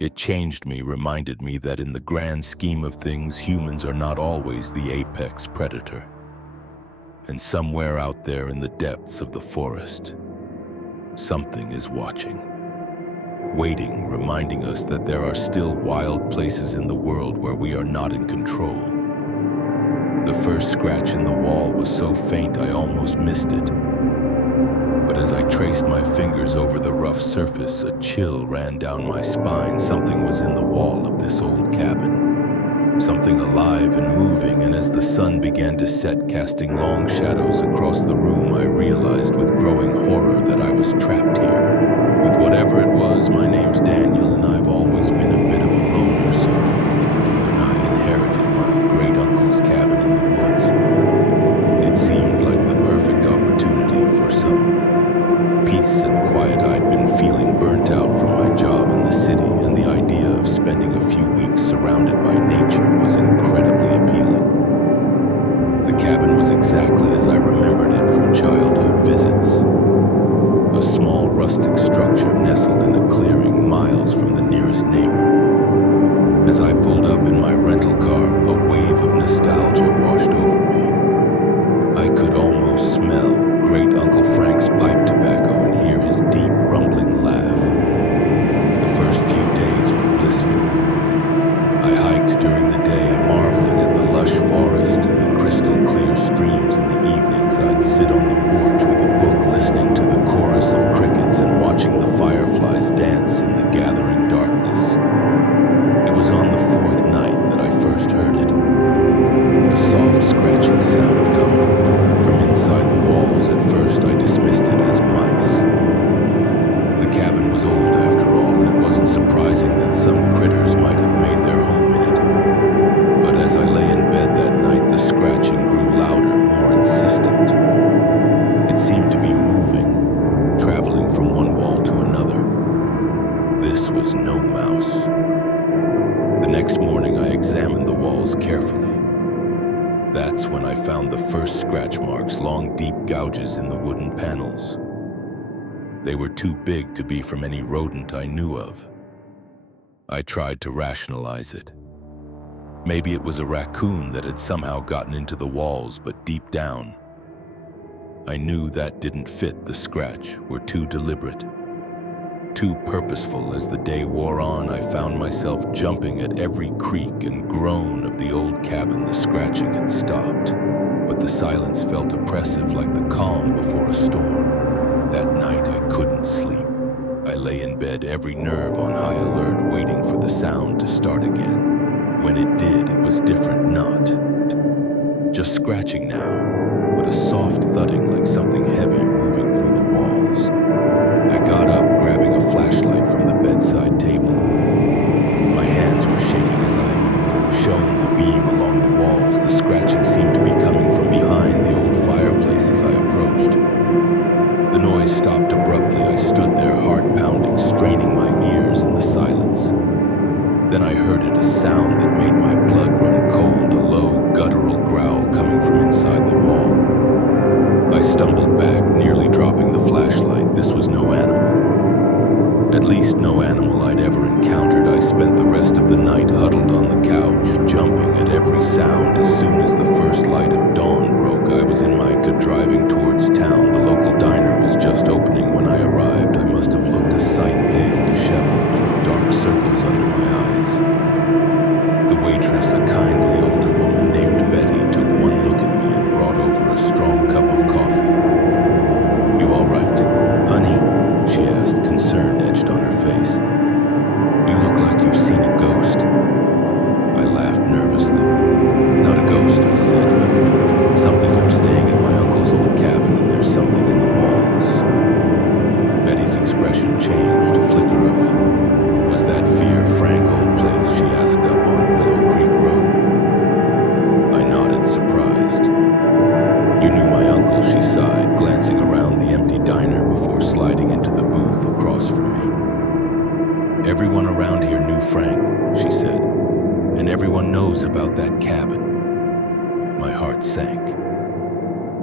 It changed me, reminded me that in the grand scheme of things, humans are not always the apex predator. And somewhere out there in the depths of the forest, something is watching. Waiting, reminding us that there are still wild places in the world where we are not in control. The first scratch in the wall was so faint I almost missed it. But as I traced my fingers over the rough surface, a chill ran down my spine. Something was in the wall of this old cabin. Something alive and moving, and as the sun began to set, casting long shadows across the room, I realized with growing horror that I was trapped here. With whatever it was, my name's Daniel, and I've always been a bit of a loner, so when I inherited my great-uncle's cabin in the woods, it seemed like the perfect opportunity for some peace and quiet. I'd been feeling burnt out from my job in the city, and the idea of spending a few weeks surrounded by nature was incredibly appealing. The cabin was exactly as I remembered it from childhood visits. A small rustic structure nestled in a clearing miles from the nearest neighbor. As I pulled up in my rental car, a wave of nostalgia washed over me. I could almost smell Great Uncle Frank's pipe tobacco and hear his deep, rumbling laugh. The first few days were blissful. I hiked during the day, marveling at the lush forest and the crystal-clear streams. In the evenings, I'd sit on the porch with a book, listening to the chorus of crickets and watching the fireflies dance in the gathering darkness. It was on the fourth night that I first heard it. A soft scratching sound coming from inside the walls. At first, I dismissed it as mice. The cabin was old after all, and it wasn't surprising that some critters might have made their home in it. But as I lay in bed that night, the scratching grew louder, more insistent. It seemed to be moving, traveling from one wall to another. This was no mouse. The next morning, I examined the walls carefully. That's when I found the first scratch marks, long, deep gouges in the wooden panels. They were too big to be from any rodent I knew of. I tried to rationalize it. Maybe it was a raccoon that had somehow gotten into the walls, but deep down, I knew that didn't fit. The scratch were too deliberate, too purposeful. As the day wore on, I found myself jumping at every creak and groan of the old cabin. The scratching had stopped, but the silence felt oppressive, like the calm before a storm. That night, I couldn't sleep. I lay in bed, every nerve on high alert, waiting for the sound to start again. When it did, it was different. Not just scratching now, but a soft thudding, like something heavy moving through the walls. I got up, grabbing a flashlight from the bedside table. My hands were shaking as I shone the beam along the walls. The scratching seemed to be coming from behind the old fireplace as I approached. The noise stopped abruptly. I stood there, heart pounding, straining my ears in the silence. Then I heard it, a sound that made my blood run cold, a low, guttural growl coming from inside the wall. I stumbled back, nearly dropping the flashlight. This was no animal. At least no animal I'd ever encountered. I spent the rest of the night huddled on the couch, jumping at every sound. As soon as the first light of dawn broke, I was in my car driving towards town. The local diner was just opening when I arrived. I must have looked a sight pale, disheveled, with dark circles under my eyes. The waitress, a kindly older woman named Betty, took one look at me and brought over a strong cup of coffee. "You all right, honey?" she asked, concern etched on her face. "You look like you've seen a ghost." I laughed nervously. "Not a ghost," I said, "but something. I'm staying at my uncle's old cabin, and there's something in the walls." Betty's expression changed, a flicker of, "Was that fear, Frank, old place?" she asked, up on Willow Creek Road. I nodded, surprised. "You knew my uncle," she sighed, glancing around the empty diner before sliding into the booth across from me. "Everyone around here knew Frank," she said, "and everyone knows about that cabin." My heart sank.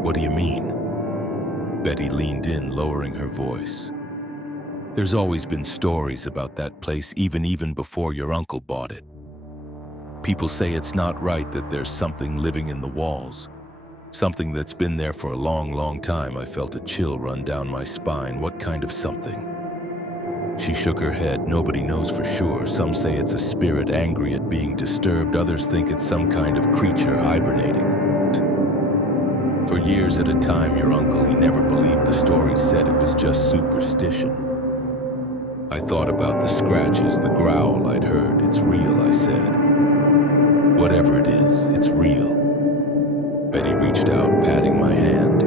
"What do you mean?" Betty leaned in, lowering her voice. "There's always been stories about that place, even before your uncle bought it. People say it's not right, that there's something living in the walls. Something that's been there for a long, long time." I felt a chill run down my spine. "What kind of something?" She shook her head. "Nobody knows for sure. Some say it's a spirit angry at being disturbed. Others think it's some kind of creature hibernating. For years at a time, your uncle, he never believed the stories. Said it was just superstition." I thought about the scratches, the growl I'd heard. "It's real," I said. "Whatever it is, it's real." Betty reached out, patting my hand.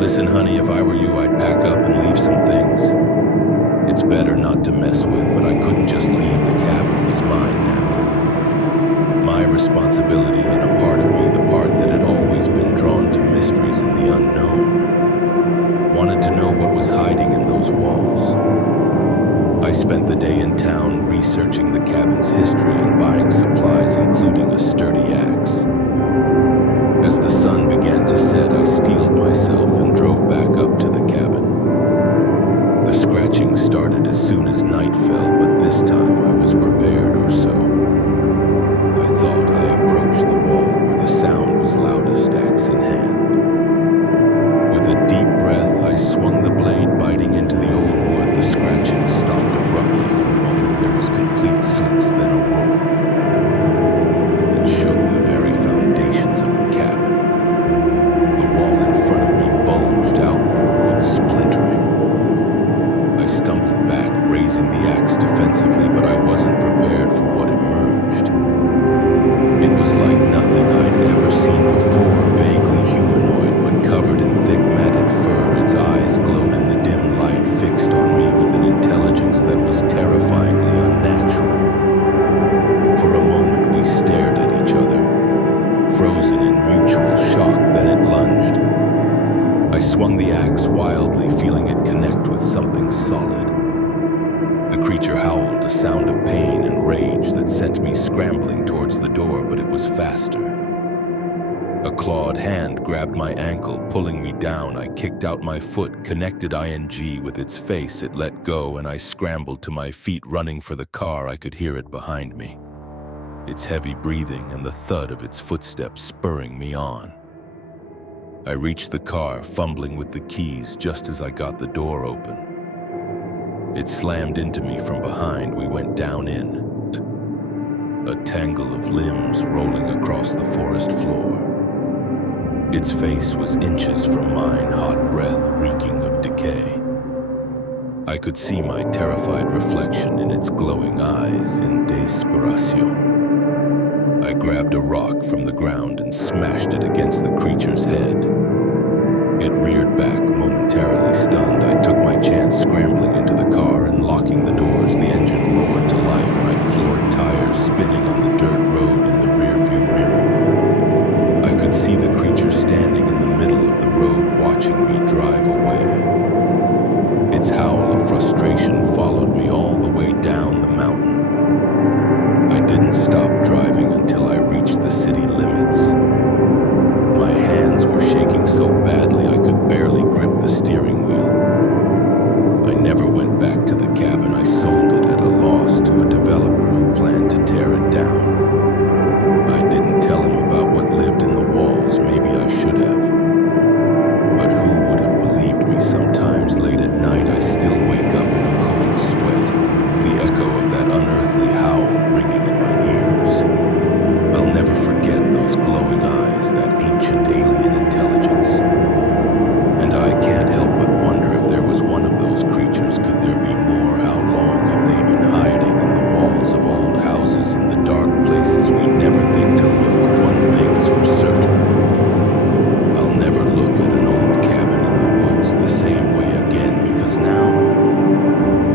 "Listen, honey, if I were you, I'd pack up and leave some things. It's better not to mess with, but I couldn't just leave. The cabin was mine now. My responsibility, and a part of me, the part that had always been drawn to mysteries and the unknown, wanted to know what was hiding in those walls." I spent the day in town researching the cabin's history and buying supplies, including a sturdy axe. As the sun began to set, I steeled myself and drove back up to the cabin. The scratching started as soon as night fell, but this time I was prepared, or so I thought. I approached the wall where the sound was loudest, axe in hand. With a deep breath, I swung the blade, biting into the old wood. The scratching stopped abruptly. For a moment, there was complete silence, then a roar that shook the very foundations of the cabin. The wall in front of me bulged outward, wood splintering. I stumbled back, raising the axe defensively, but I wasn't prepared for what emerged. It was like nothing I'd ever seen before, vaguely humanoid, but covered in thick matted fur. Its eyes glowed in the dim light, fixed on me with an intelligence that was terrifyingly unnatural. For a moment we stared at each other, frozen in mutual shock. Then it lunged. I swung the axe wildly, feeling it connect with something solid. The creature howled, a sound of pain and rage that sent me scrambling towards the door, but it was faster. A clawed hand grabbed my ankle, pulling me down. I kicked out my foot, connected ing with its face. It let go, and I scrambled to my feet, running for the car. I could hear it behind me, its heavy breathing and the thud of its footsteps spurring me on. I reached the car, fumbling with the keys just as I got the door open. It slammed into me from behind. We went down in, a tangle of limbs rolling across the forest floor. Its face was inches from mine, hot breath reeking of decay. I could see my terrified reflection in its glowing eyes in desperation. I grabbed a rock from the ground and smashed it against the creature's head. It reared back, momentarily stunned. I took my chance, scrambling into the car and locking the doors. The engine roared to life, and I floored tires spinning on the dirt road in the rearview mirror. I could see the creature standing in the middle of the road, watching me drive away. Its howl of frustration followed me all the way down the mountain. I didn't stop driving until I reached the city limits. My hands were shaking so badly I could barely grip the steering wheel. I never went back to the cabin. I sold it at a loss to a developer who planned to tear it down. I didn't tell him about what lived in the walls. Maybe I should have. But who would have believed me? Sometimes late at night I still wake up in a cold sweat, the echo of that unearthly howl ringing in my ears. I'll never forget those glowing eyes, that ancient alien intelligence. And I can't help but wonder if there was one of those creatures. Could there be more? How long have they been hiding in the walls of old houses, in the dark places we never think to look? One thing's for certain: I'll never look at an old cabin in the woods the same way again, because now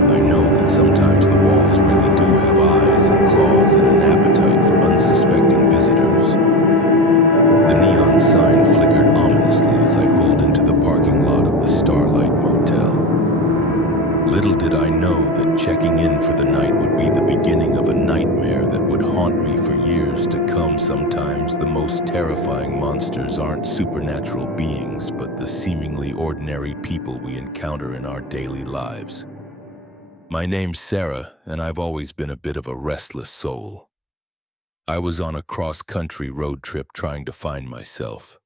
I know that sometimes the walls really do have eyes and claws and an appetite for unsuspecting visitors. The neon sign flickered ominously as I pulled into the parking lot of the Starlight Motel. Little did I know that checking in for the night would be the beginning of a nightmare that would haunt me for years to come. Sometimes the most terrifying monsters aren't supernatural beings, but the seemingly ordinary people we encounter in our daily lives. My name's Sarah, and I've always been a bit of a restless soul. I was on a cross-country road trip trying to find myself.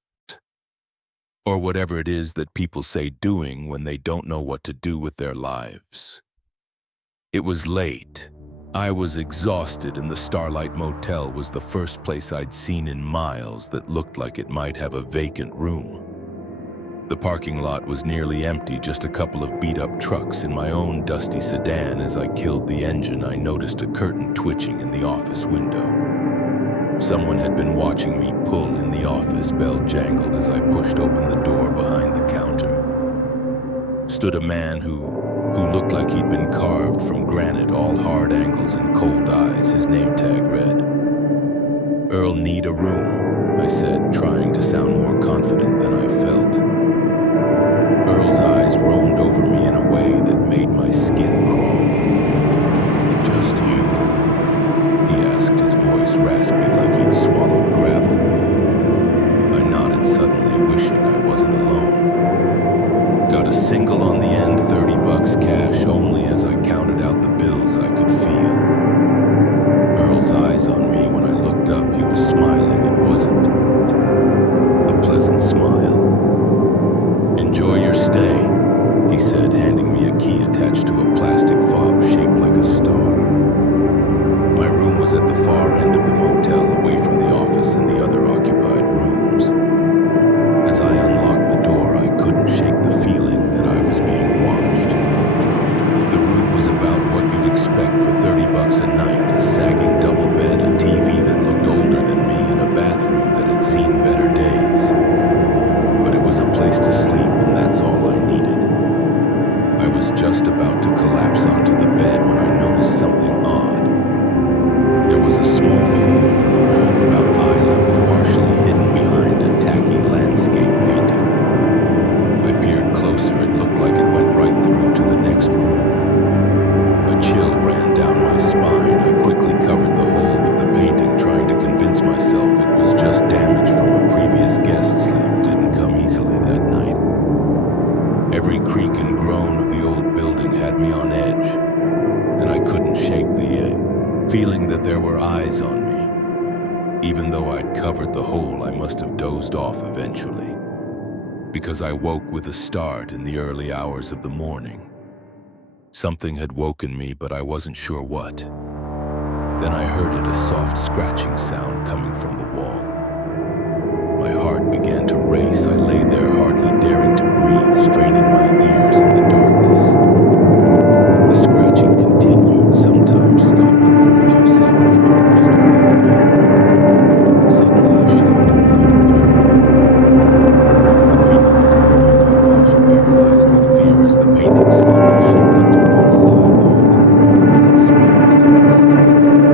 Or whatever it is that people say doing when they don't know what to do with their lives. It was late. I was exhausted, and the Starlight Motel was the first place I'd seen in miles that looked like it might have a vacant room. The parking lot was nearly empty, just a couple of beat-up trucks in my own dusty sedan. As I killed the engine, I noticed a curtain twitching in the office window. Someone had been watching me pull in the office. Bell jangled as I pushed open the door. Behind the counter stood a man who looked like he'd been carved from granite, all hard angles and cold eyes. His name tag read, "Earl need a room," I said, trying to sound more confident than I felt. Earl's eyes roamed over me in a way that made my skin crawl. "Just you?" he asked, his voice raspy like he'd swallowed gravel. I nodded, suddenly wishing I wasn't alone. Got a single on the end, $30 cash only. As I counted out the bills, I could feel Earl's eyes on me. When I looked up, he was smiling. It wasn't a pleasant smile. "Enjoy your stay," he said, handing me a key attached to a plastic fob shaped like a star. My room was at the far end of the motel, away from the office and the other occupied rooms. As I unlocked the door, I couldn't shake the feeling that I was being watched. The room was about what you'd expect for $30 a night: a sagging double bed, a TV that looked older than me, and a bathroom that had seen better days. But it was a place to sleep, and that's all I needed. I was just about to collapse onto the bed when I noticed something odd. There was a small hole in the wall about eye level, partially hidden behind a tacky landscape painting. I peered closer. It looked like it went right through to the next room. A chill ran down my spine. I quickly covered the hole with the painting, trying to convince myself it was just damage from a previous and I couldn't shake the feeling that there were eyes on me. Even though I'd covered the hole, I must have dozed off eventually, because I woke with a start in the early hours of the morning. Something had woken me, but I wasn't sure what. Then I heard it, a soft scratching sound coming from the wall. My heart began to race. I lay there, hardly daring to breathe, straining my ears in the darkness. The scratching continued, sometimes stopping for a few seconds before starting again. Suddenly, a shaft of light appeared on the wall. The painting was moving. I watched, paralyzed with fear, as the painting slowly shifted to one side. The hole in the wall was exposed and pressed against it.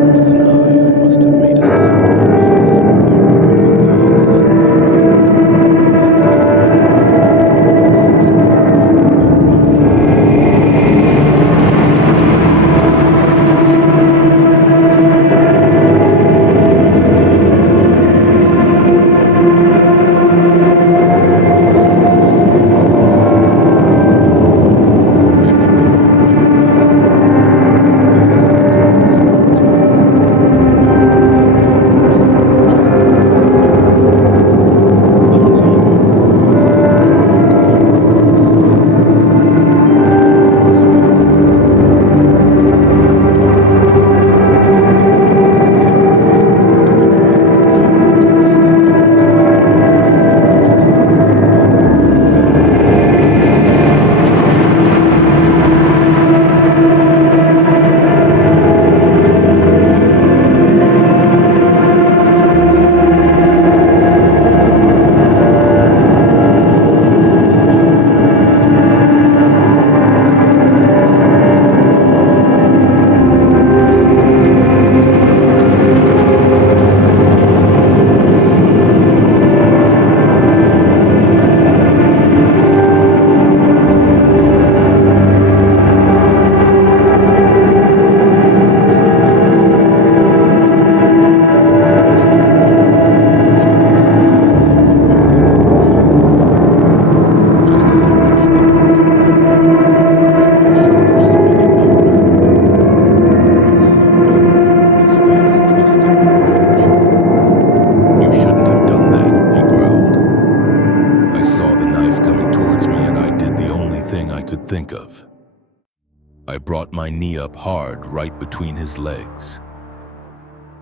It was an eye. I must have made a sound, a gasp or a whimper, because the eye suddenly widened, then disappeared. I heard hurried footsteps moving away that got me moving. I looked at it again, pulling out my clothes and shoving my belongings into my bag. I had to get out of there. As I burst out of my room, I nearly collided with someone. It was Earl, standing right outside my door. "Everything all right, miss?" he asked, his voice far too calm for someone who'd just been caught peeping. "I'm leaving," I said, trying to keep my voice steady. "No," Earl's face hardened. "No, don't be hasty. It's the middle of the night, not safe for a young woman to be driving alone." He took a step towards me, and I noticed for the first time how big he was, how he seemed to block all the light from the parking lot. "Stay away from me," I warned, fumbling in my bag for my car keys. That's when I saw a glint of metal in his eye. "A knife can't let you leave, Miss Earl," said his voice almost regretful. "You've seen too much. I didn't blink. I just reacted." I swung my bag in his face with all my strength. He started back, momentarily staggering away. I could hear him behind me, his heavy footsteps pounding on the concrete. I reached my car, my hand shaking so badly I could barely get the key in the lock. Just as I wrenched the door open, a hand grabbed my shoulder, spinning me around. Earl loomed over me, his face twisted with rage. "You shouldn't have done that," he growled. I saw the knife coming towards me, and I did the only thing I could think of. I brought my knee up hard, right between his legs.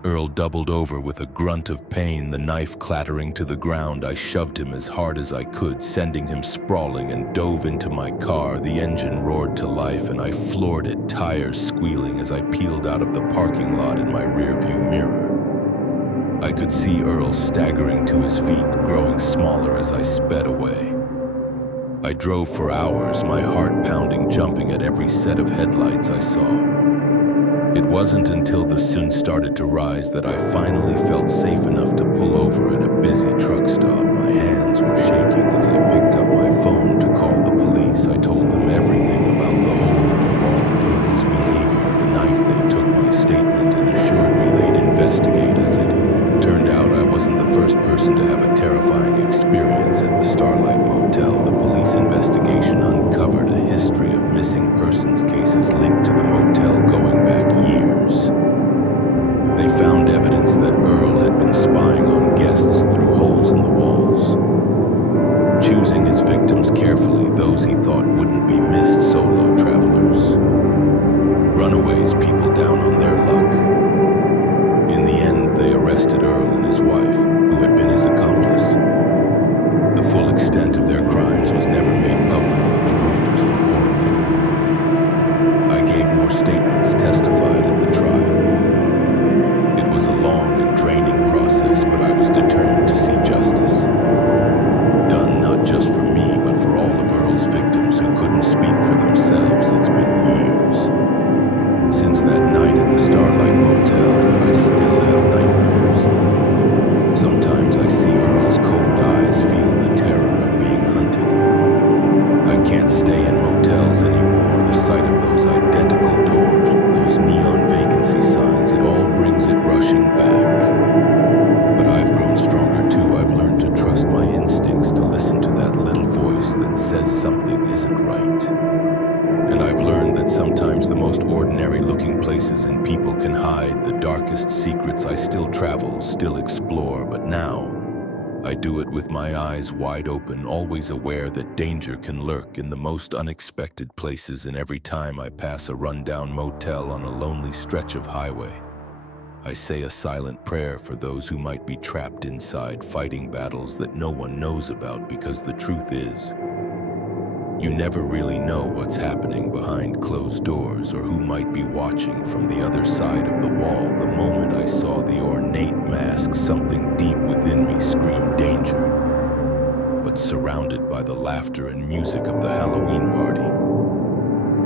Earl doubled over with a grunt of pain, the knife clattering to the ground. I shoved him as hard as I could, sending him sprawling, and dove into my car. The engine roared to life, and I floored it, tires squealing as I peeled out of the parking lot in my rearview mirror. I could see Earl staggering to his feet, growing smaller as I sped away. I drove for hours, my heart pounding, jumping at every set of headlights I saw. It wasn't until the sun started to rise that I finally felt safe enough to pull over at a busy truck stop. My hands were shaking as I picked up my phone to call the police. I told them everything about the hole in the wall, Earl's behavior, the knife. They took my statement and assured me they'd investigate. As it turned out, I wasn't the first person to have a terrifying experience at the Starlight Motel. The police investigation uncovered a history of missing persons cases linked to the motel going back years. They found evidence that Earl had been spying on guests through holes in the walls, choosing his victims carefully, those he thought wouldn't be missed solo travelers, runaways, people down on their luck. In the end, they arrested Earl and his wife, who had been his accomplice. The full extent of their crimes was never made public, but the rumors were horrifying. I gave more statements, testified at the trial. It was a long and draining process, but I was determined to see justice. Done not just for me, but for all of Earl's victims who couldn't speak for themselves. It's been years since that night at the Starlight Motel, but I still have nightmares. Sometimes I see Earl's cold eyes, feel the terror of being hunted. I can't stay in motels anymore. The sight of those identical doors, those neon that sometimes the most ordinary-looking places and people can hide the darkest secrets. I still travel, still explore, but now I do it with my eyes wide open, always aware that danger can lurk in the most unexpected places, and every time I pass a rundown motel on a lonely stretch of highway, I say a silent prayer for those who might be trapped inside, fighting battles that no one knows about, because the truth is, you never really know what's happening behind closed doors or who might be watching from the other side of the wall. The moment I saw the ornate mask, something deep within me screamed danger. But surrounded by the laughter and music of the Halloween party,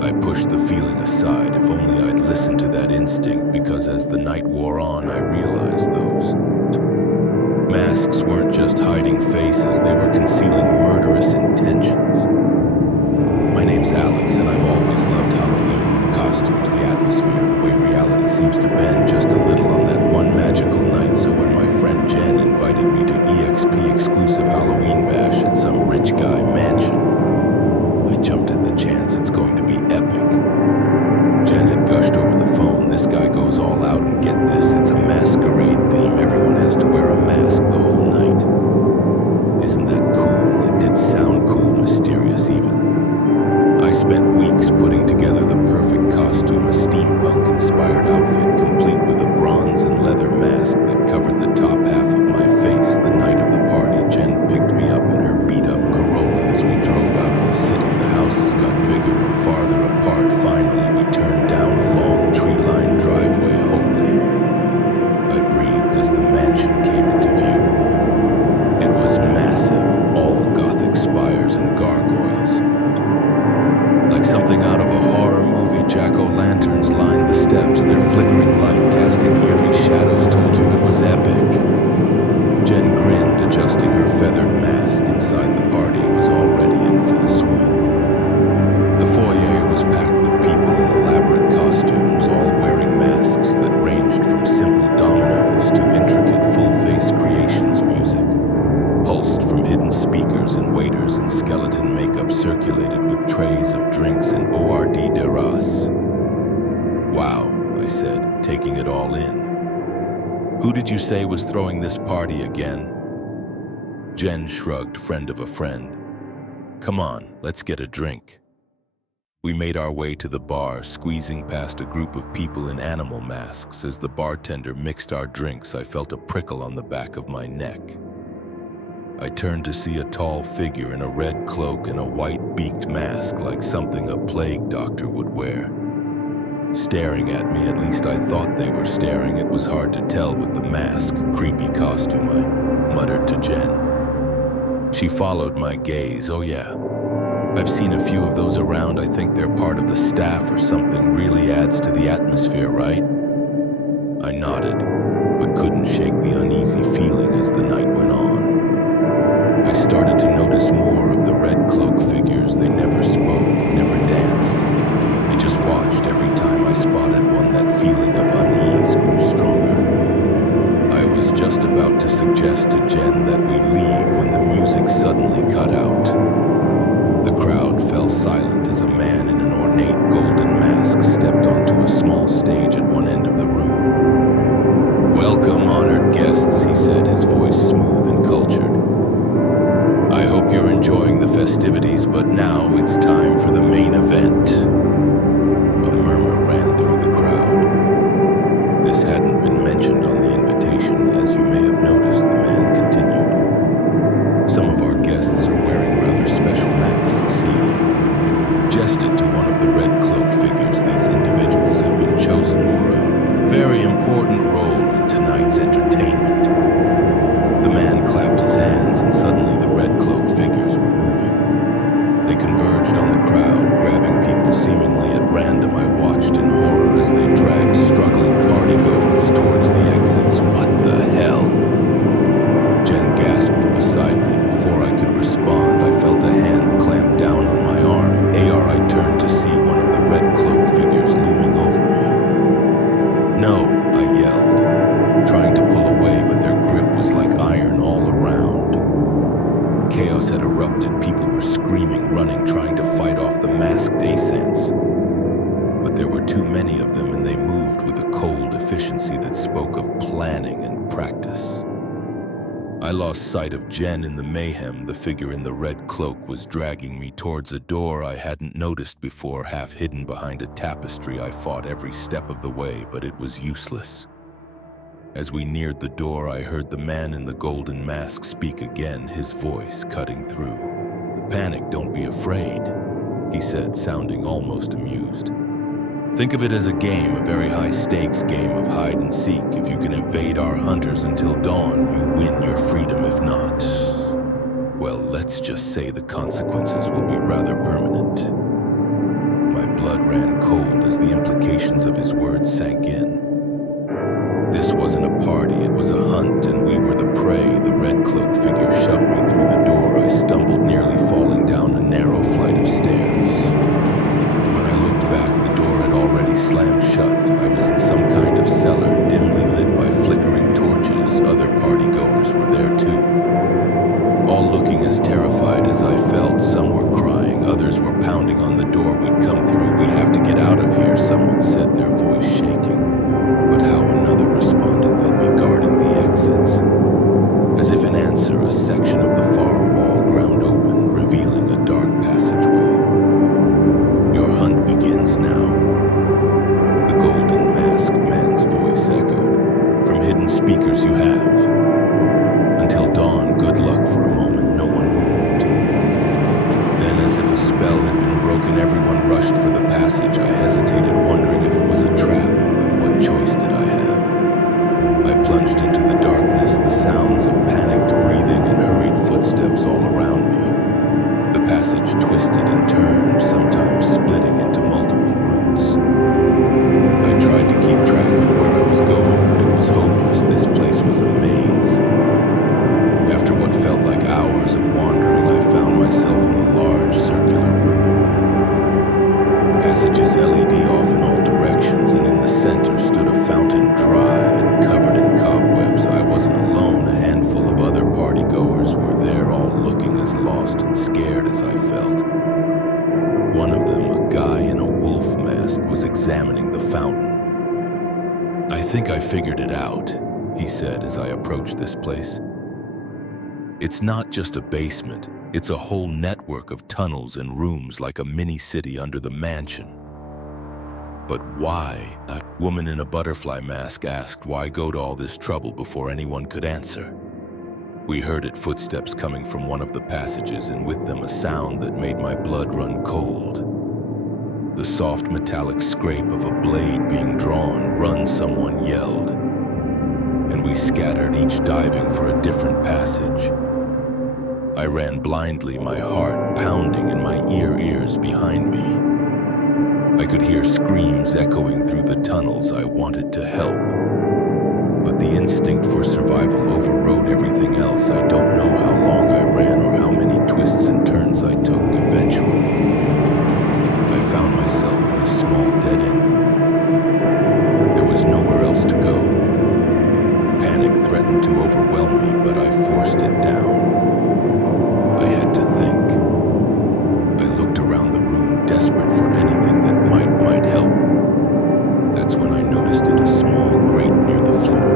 I pushed the feeling aside. If only I'd listened to that instinct, because as the night wore on, I realized those masks weren't just hiding faces, they were concealing murderous intentions. My name's Alex, and I've always loved Halloween, the costumes, the atmosphere, the way reality seems to bend just a little on that one magical night. So when my friend Jen invited me to EXP exclusive Halloween bash at some rich guy mansion, I jumped at the chance. It's going to be epic. Jen had gushed over the phone. This guy goes all out, and get this, it's a masquerade theme. Everyone has to wear a mask the whole night. Isn't that cool? It did sound cool, mysterious even. I spent weeks putting together the perfect costume, a steampunk-inspired outfit complete with a bronze and leather mask that covered the top half of my face. The night of the party, Jen picked me up in her beat-up Corolla. As we drove out of the city, the houses got bigger and farther apart. Finally, we turned down a long tree-lined driveway. Holy! I breathed as the mansion came into view. It was massive, all Gothic spires and gargoyles. Like something out of a horror movie, jack-o'-lanterns lined the steps, their flickering light casting eerie shadows told you it was epic. Jen grinned, adjusting her feathered mask. Inside the party was already in full swing. The foyer was packed with people in elaborate costumes, all wearing masks that ranged from simple dominoes to intricate full-face creations. Music pulsed from hidden speakers, and waiters in skeleton makeup circulated with trays of drinks and hors d'oeuvres. Wow, I said, taking it all in. Who did you say was throwing this party again? Jen shrugged, friend of a friend. Come on, let's get a drink. We made our way to the bar, squeezing past a group of people in animal masks. As the bartender mixed our drinks, I felt a prickle on the back of my neck. I turned to see a tall figure in a red cloak and a white beaked mask, like something a plague doctor would wear. Staring at me, at least I thought they were staring. It was hard to tell with the mask. Creepy costume, I muttered to Jen. She followed my gaze. Oh yeah, I've seen a few of those around. I think they're part of the staff or something. Really adds to the atmosphere, right? I nodded, but couldn't shake the uneasy feeling as the night went on. I started to notice more of the red cloak figures. They never spoke, never danced. They just watched. Every time I spotted one, that feeling of unease grew stronger. I was just about to suggest to Jen that we leave when the music suddenly cut out. The crowd fell silent as a man in an ornate golden mask stepped onto a small stage at one end of the room. Welcome, honored guests, he said, his voice smooth and cultured. I hope you're enjoying the festivities, but now it's time for the main event. A murmur ran through the crowd. This hadn't been mentioned on the invitation, as you may have noticed, the man continued. Some of our guests are wearing rather special masks. He gestured to one of the red cloak figures. These individuals have been chosen for a very important role in tonight's entertainment. The man clapped his hands, and suddenly the red cloak figures were moving. They converged on the crowd, grabbing people seemingly at random. I watched in horror as they dragged struggling partygoers towards the exits. What the hell? Jen gasped beside me. Before I could respond, I felt a hand clamp down on my arm. I turned to see one of the red cloak figures looming over me. No, I yelled, trying to pull away, but their grip was like iron all around. Chaos had erupted. People were screaming, running, trying to fight off the masked assailants. too many of them, and they moved with a cold efficiency that spoke of planning and practice. I lost sight of Jen in the mayhem. The figure in the red cloak was dragging me towards a door I hadn't noticed before, half hidden behind a tapestry. I fought every step of the way, but it was useless. As we neared the door, I heard the man in the golden mask speak again, his voice cutting through. "The panic, don't be afraid," he said, sounding almost amused. "Think of it as a game, a very high-stakes game of hide and seek. If you can evade our hunters until dawn, you win your freedom. If not, well, let's just say the consequences will be rather permanent." My blood ran cold as the implications of his words sank in. This wasn't a party, it was a hunt, and we were the prey. The red cloak figure shoved me through the door. I stumbled, nearly falling down a narrow flight of stairs. When I looked back, the door had already slammed shut. I was in some kind of cellar, dimly lit by flickering torches. Other partygoers were there too, all looking as terrified as I felt. Some were crying, others were pounding on the door. "We'd come through, we have to get out of here," someone said, their voice shaking. But how another responded, "They'll be guarding the exits." As if in answer, a section of the far wall ground open, revealing a dark passageway. "Your hunt begins now," the golden masked man's voice echoed. "From hidden speakers you have. Until dawn, good luck." For a moment, no one moved. Then, as if a spell had been broken, everyone rushed for the passage. I hesitated, wondering if it was a trap, but what choice did I have? I plunged into the darkness, the sounds of panicked breathing and hurried footsteps all around me. The passage twisted and turned, sometimes splitting into multiple routes. I tried to keep track of where I was going, but it was hopeless. This place was a maze. After what felt like hours of wandering, I found myself in a large circular room. Passages LED off in all directions, and in the center stood a fountain, dry and covered in cobwebs. I wasn't alone. A handful of other partygoers were there, all looking as lost and scared as I felt. One of them, a guy in a wolf mask, was examining the fountain. "I think I figured it out," he said as I approached this place. "It's not just a basement. It's a whole network of tunnels and rooms, like a mini-city under the mansion." "But why?" A woman in a butterfly mask asked. "Why go to all this trouble?" Before anyone could answer, we heard footsteps coming from one of the passages, and with them a sound that made my blood run cold. The soft metallic scrape of a blade being drawn. "Run," someone yelled, and we scattered, each diving for a different passage. I ran blindly, my heart pounding in my ears behind me. I could hear screams echoing through the tunnels. I wanted to help, but the instinct for survival overrode everything else. I don't know how long I ran or how many twists and turns I took. Eventually, I found myself in a small dead-end room. There was nowhere else to go. Panic threatened to overwhelm me, but I forced it down. I had to think. I looked around the room, desperate for anything that might help. That's when I noticed a small grate near the floor,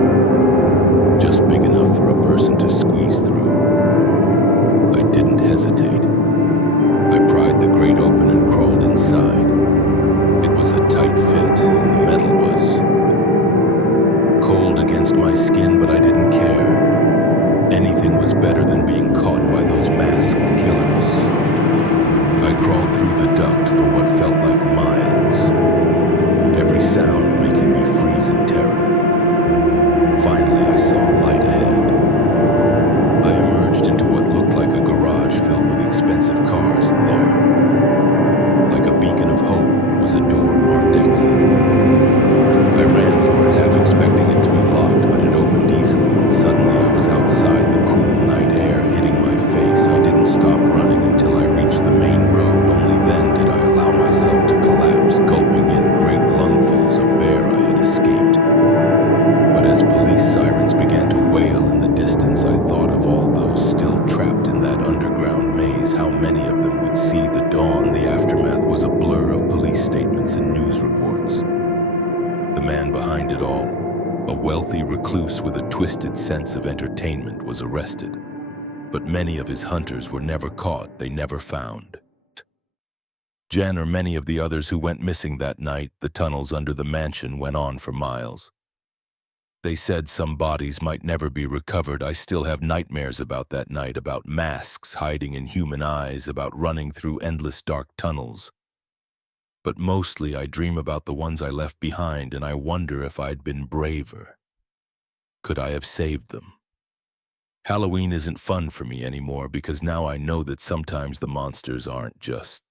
just big enough for a person to squeeze through. I didn't hesitate. I pried the grate open and crawled inside. It was a tight fit, and the metal was cold against my skin, but I didn't care. Anything was better than being caught by those masked killers. I crawled through the duct for what felt like miles, every sound making me freeze in terror. Finally, I saw light ahead. I emerged into what looked like a garage filled with expensive cars, and there, like a beacon of hope, was a door marked exit. I ran for it, half expecting it to be locked, but it opened easily, and suddenly I was outside, the cool night air hitting my face. I didn't stop running until I reached the main road. Only then did I allow myself to collapse, gulping in great lungfuls of air I had escaped. But as police sirens began to wail in the distance, I thought of all those still trapped in that underground maze. How many of them would see the dawn? The aftermath was a blur of police statements and news reports. it all. A wealthy recluse with a twisted sense of entertainment was arrested, but many of his hunters were never caught, they never found. Jen or many of the others who went missing that night, the tunnels under the mansion went on for miles. They said some bodies might never be recovered. I still have nightmares about that night, about masks hiding in human eyes, about running through endless dark tunnels. But mostly I dream about the ones I left behind, and I wonder if I'd been braver. Could I have saved them? Halloween isn't fun for me anymore because now I know that sometimes the monsters aren't just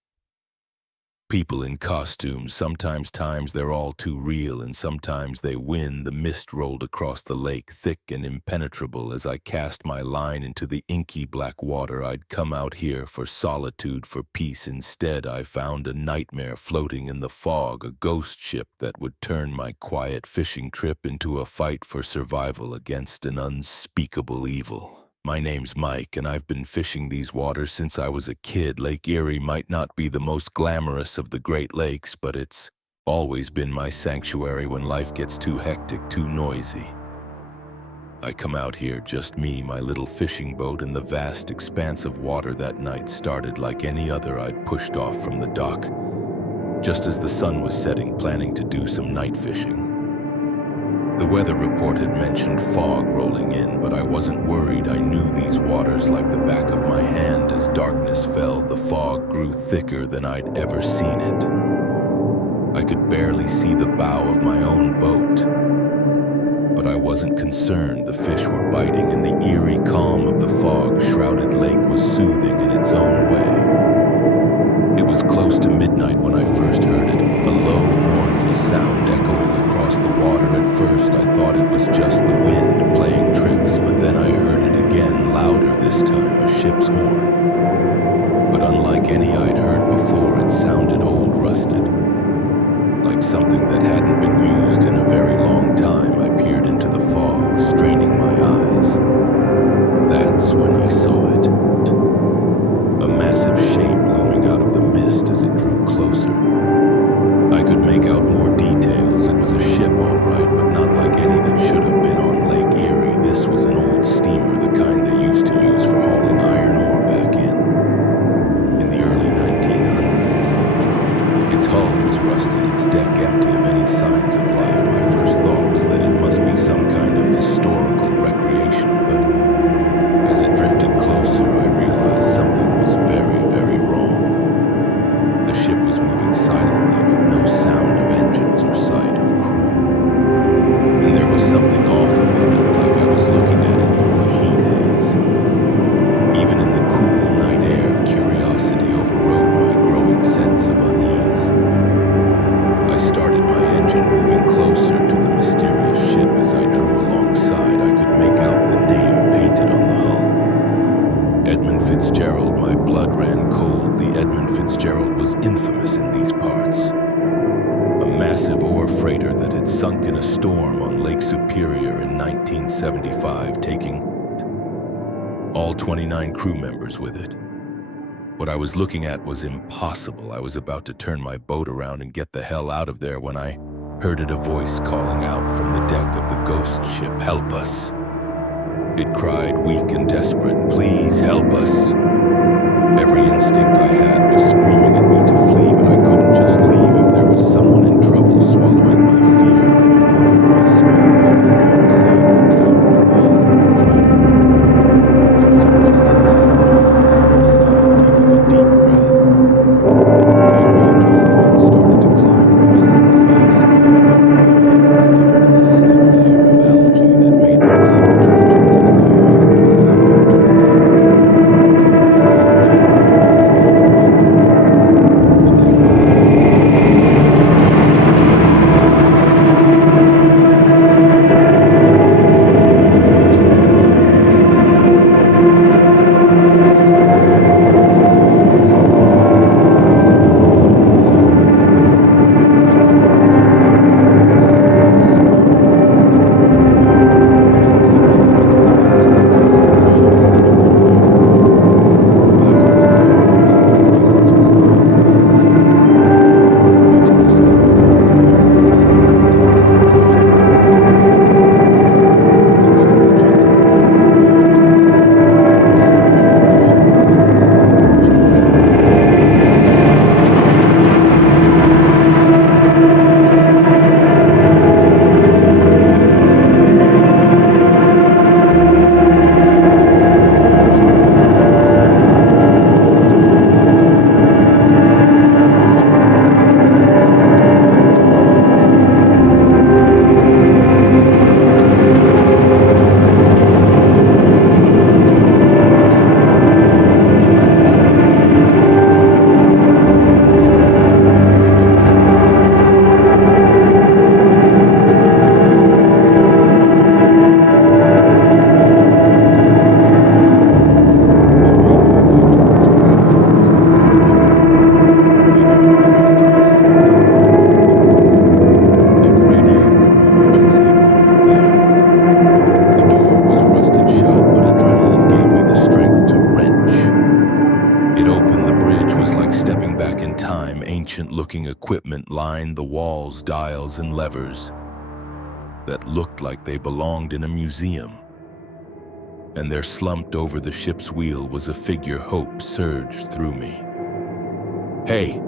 people in costumes. Sometimes they're all too real, and sometimes they win. The mist rolled across the lake, thick and impenetrable. As I cast my line into the inky black water, I'd come out here for solitude, for peace. Instead, I found a nightmare floating in the fog, a ghost ship that would turn my quiet fishing trip into a fight for survival against an unspeakable evil. My name's Mike, and I've been fishing these waters since I was a kid. Lake Erie might not be the most glamorous of the Great Lakes, but it's always been my sanctuary when life gets too hectic, too noisy. I come out here, just me, my little fishing boat, and the vast expanse of water that night started like any other. I'd pushed off from the dock, just as the sun was setting, planning to do some night fishing. The weather report had mentioned fog rolling in, but I wasn't worried. I knew these waters like the back of my hand. As darkness fell, the fog grew thicker than I'd ever seen it. I could barely see the bow of my own boat. But I wasn't concerned. The fish were biting, and the eerie calm of the fog-shrouded lake was soothing in its own way. It was close to midnight when I first heard it, a low, mournful sound echoing across the water. At first, I thought it was just the wind playing tricks, but then I heard it again, louder this time, a ship's horn. But unlike any I'd heard before, it sounded old, rusted, like something that hadn't been used in a very long time. I peered into the fog, straining my eyes. That's when I saw it. A massive shape looming out of the mist as it drew closer. I could make out more details. It was a ship, all right, but not like any that should have been on Lake Erie. This was an old steamer, the kind they used to use for hauling iron ore back in the early 1900s. Its hull was rusted, its deck empty of any signs of life. My first thought was that it must be some kind of historical recreation, but as it drifted closer, I realized something was very, very wrong. The ship was moving silently with no sound of engines or sight of crew. And there was something off about it, like I was looking at it through a heat haze. Even in the cool night air, curiosity overrode my growing sense of unease. I started my engine, moving closer to the mysterious ship. As I drew alongside, I could make out the name painted on the hull. Edmund Fitzgerald. My blood ran cold. The Edmund Fitzgerald was infamous in these parts. A massive ore freighter that had sunk in a storm on Lake Superior in 1975, taking all 29 crew members with it. What I was looking at was impossible. I was about to turn my boat around and get the hell out of there when I heard a voice calling out from the deck of the ghost ship, "Help us." It cried, weak and desperate, "Please help us." Every instinct I had was screaming at me to flee, but I couldn't just leave. If there was someone in trouble, swallowing my fear, I maneuvered my small boat alongside the towering hull of the freighter. There was a rusted ladder hanging down the side. Taking a deep breath, I grabbed hold and started to climb. The metal was ice cold under my hands, covered in a slick layer of algae that made the climb treacherous as I hauled myself onto the deck. The full weight of my mistake hit me. The deck was empty, devoid of any signs of controls, dials, and levers that looked like they belonged in a museum. And there, slumped over the ship's wheel, was a figure. Hope surged through me. "Hey,"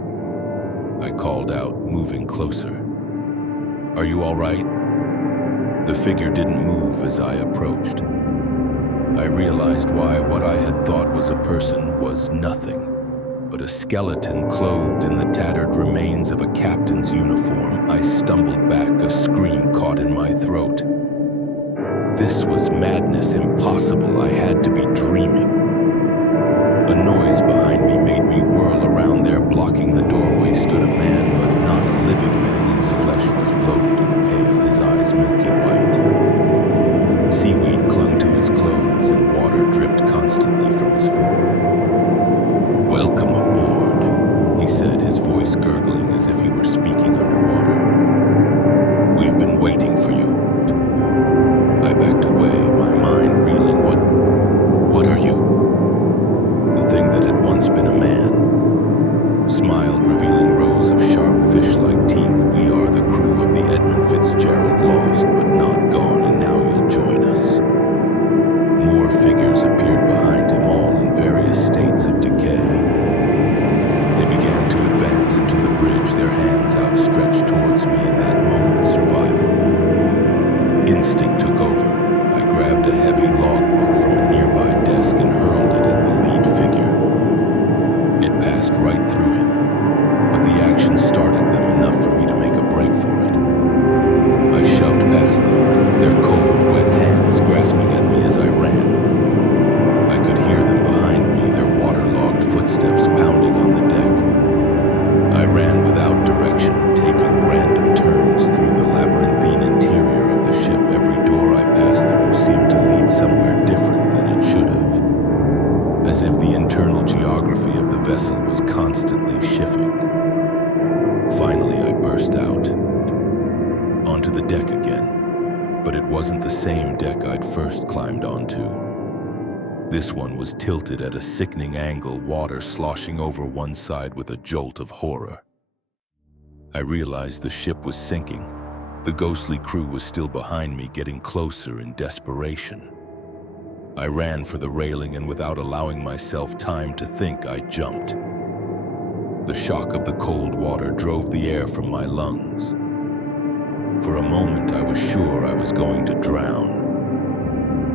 I called out, moving closer. "Are you all right?" The figure didn't move as I approached. I realized why what I had thought was a person was nothing but a skeleton clothed in the tattered remains of a captain's uniform. I stumbled back, a scream caught in my throat. This was madness, impossible. I had to be dreaming. A noise behind me made me whirl around. There, blocking the doorway, stood a man, but not a living man. His flesh was bloated and pale, his eyes milky white. Seaweed clung to his clothes and water dripped constantly from his form. "Welcome aboard," he said, his voice gurgling as if he were speaking underwater. "We've been waiting for you." I backed away, my mind reeling. What are you?" The thing that had once been a man smiled, revealing rows of sharp fish-like teeth. "We are the crew of the Edmund Fitzgerald, lost but not gone, and now you'll join us." More figures appeared behind him, all in various states of decay. They began to advance into the bridge, their hands outstretched towards me. In that moment, survival instinct took over. I grabbed a heavy logbook from a nearby desk and hurled it at the lead figure. It passed right through him, but the action startled them enough for me to make a break for it. I shoved past them, their cold, wet hands grasping at me as I ran. I could hear them behind me, their waterlogged footsteps pounding on the deck. I ran without direction, taking random turns through the labyrinthine interior of the ship. Every door I passed through seemed to lead somewhere different than it should have, as if the internal geography of the vessel was constantly shifting. Finally, I burst out onto the deck again, but it wasn't the same deck I'd first climbed onto. This one was tilted at a sickening angle, water sloshing over one side with a jolt of horror. I realized the ship was sinking. The ghostly crew was still behind me, getting closer in desperation. I ran for the railing, and without allowing myself time to think, I jumped. The shock of the cold water drove the air from my lungs. For a moment, I was sure I was going to drown.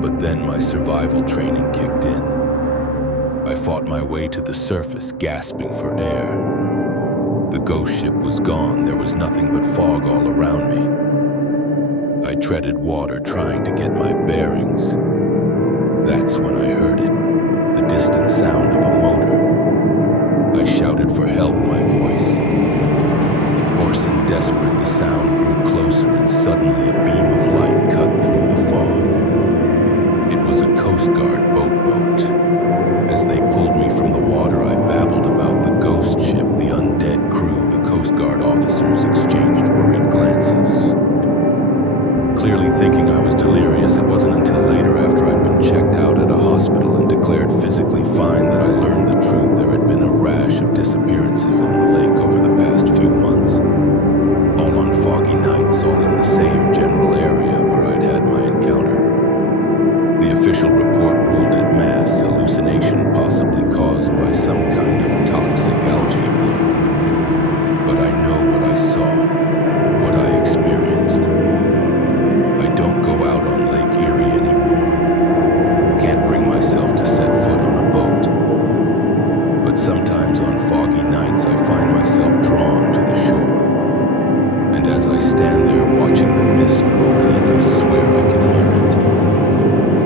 But then my survival training kicked in. I fought my way to the surface, gasping for air. The ghost ship was gone. There was nothing but fog all around me. I treaded water, trying to get my bearings. That's when I heard it, the distant sound of a motor. I shouted for help, my voice hoarse and desperate. The sound grew closer, and suddenly a beam of light cut through the fog. It was a Coast Guard boat. As they pulled me from the water, I babbled about the ghost ship, the undead crew. The Coast Guard officers exchanged worried glances, clearly thinking I was delirious. It wasn't until later, after I'd been checked out at a hospital and declared physically fine, that I learned the truth. There had been a rash of disappearances on the lake over the past few months, all on foggy nights, all in the same general area where I'd had my encounter. The official report ruled it mass hallucination, possibly caused by some kind of toxic algae bloom. But I know what I saw, what I experienced. I don't go out on Lake Erie anymore. Can't bring myself to set foot on a boat. But sometimes on foggy nights I find myself drawn to the shore. And as I stand there watching the mist roll in, I swear I can hear it.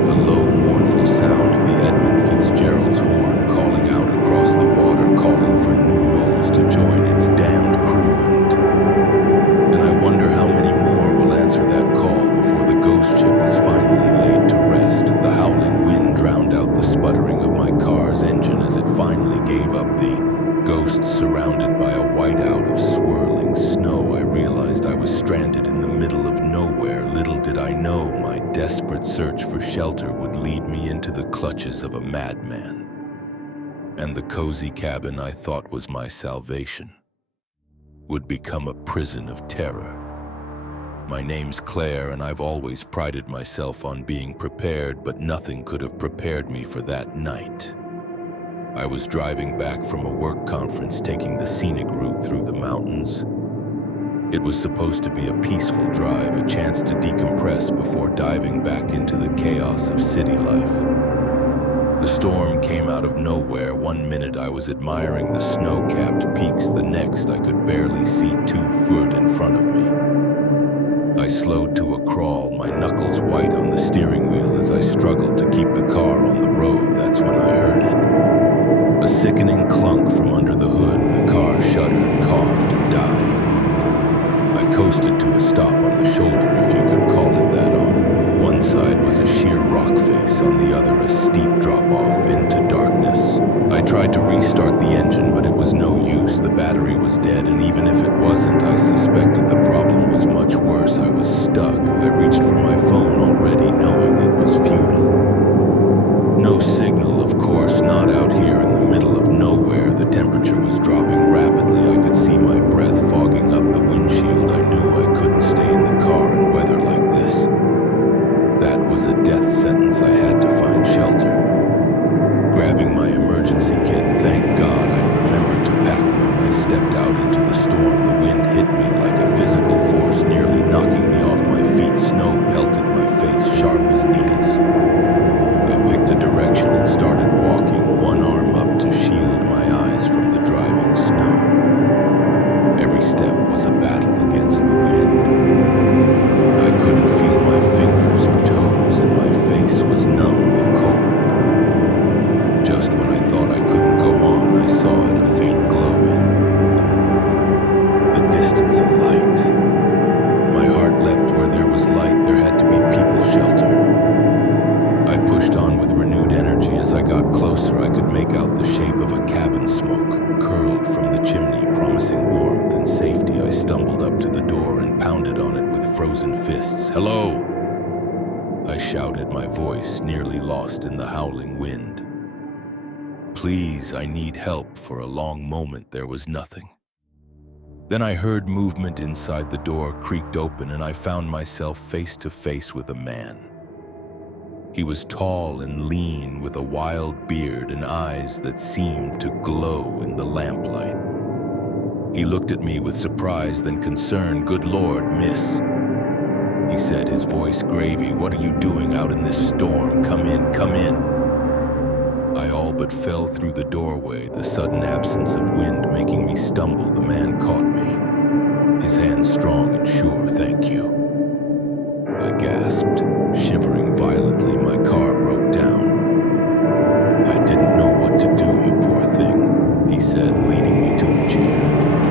The low, mournful sound of the Edmund Fitzgerald's horn calling out across the water, calling for new rolls to join its damned crew. And I wonder how many more will answer that call before the ghost ship is finally laid to rest. The howling wind drowned out the sputtering of my car's engine as it finally gave up. The ghost surrounded by a whiteout of swirling snow. I realized I was stranded in the middle of nowhere. Little did I know my desperate search for shelter would lead me into the clutches of a madman, and the cozy cabin I thought was my salvation would become a prison of terror. My name's Claire, and I've always prided myself on being prepared, but nothing could have prepared me for that night. I was driving back from a work conference, taking the scenic route through the mountains. It was supposed to be a peaceful drive, a chance to decompress before diving back into the chaos of city life. The storm came out of nowhere. One minute I was admiring the snow-capped peaks, the next I could barely see 2 feet in front of me. I slowed to a crawl, my knuckles white on the steering wheel as I struggled to keep the car on the road. That's when I heard it. A sickening clunk from under the hood. The car shuddered, coughed, and died. I coasted to a stop on the shoulder, if you could call it that. On one side was a sheer rock face, on the other a steep drop-off into darkness. I tried to restart the engine, but it was no use. The battery was dead, and even if it wasn't, I suspected the problem was much worse. I was stuck. I reached for my phone already, knowing it was futile. No signal, of course, not out here in the middle of nowhere. The temperature was dropping rapidly. I could see my breath fogging up the windshield. I knew I couldn't stay in the car in weather like this. That was a death sentence. I had to find shelter. Grabbing my emergency kit, thank God I'd remembered to pack one. I stepped out into the storm. The wind hit me like a physical force, nearly knocking me off my feet. Snow pelted my face, sharp as needles. I picked a direction and started walking, one arm up to shield my eyes from the driving snow. Every step was a battle against the wind. I couldn't feel my fingers or toes, and my face was numb with cold. Just when I thought I couldn't go on, I saw it, a faint glow in the distance, a light. My heart leapt. Where there was light, there had to be people shelter. I pushed on with renewed energy. As I got closer, I could make out the shape of a cabin, smoke curled from the chimney, promising warmth and safety. I stumbled up to the door and pounded on it with frozen fists. "Hello!" I shouted, my voice nearly lost in the howling wind. "Please, I need help." For a long moment, there was nothing. Then I heard movement inside. The door creaked open, and I found myself face to face with a man. He was tall and lean, with a wild beard and eyes that seemed to glow in the lamplight. He looked at me with surprise, then concern. "Good Lord, miss," he said, his voice gravy. "What are you doing out in this storm? Come in, come in." I all but fell through the doorway, the sudden absence of wind making me stumble. The man caught me, his hand strong and sure. "Thank you," I gasped, shivering violently. My car broke down. "I didn't know what to do, you poor thing," he said, leading me to a chair.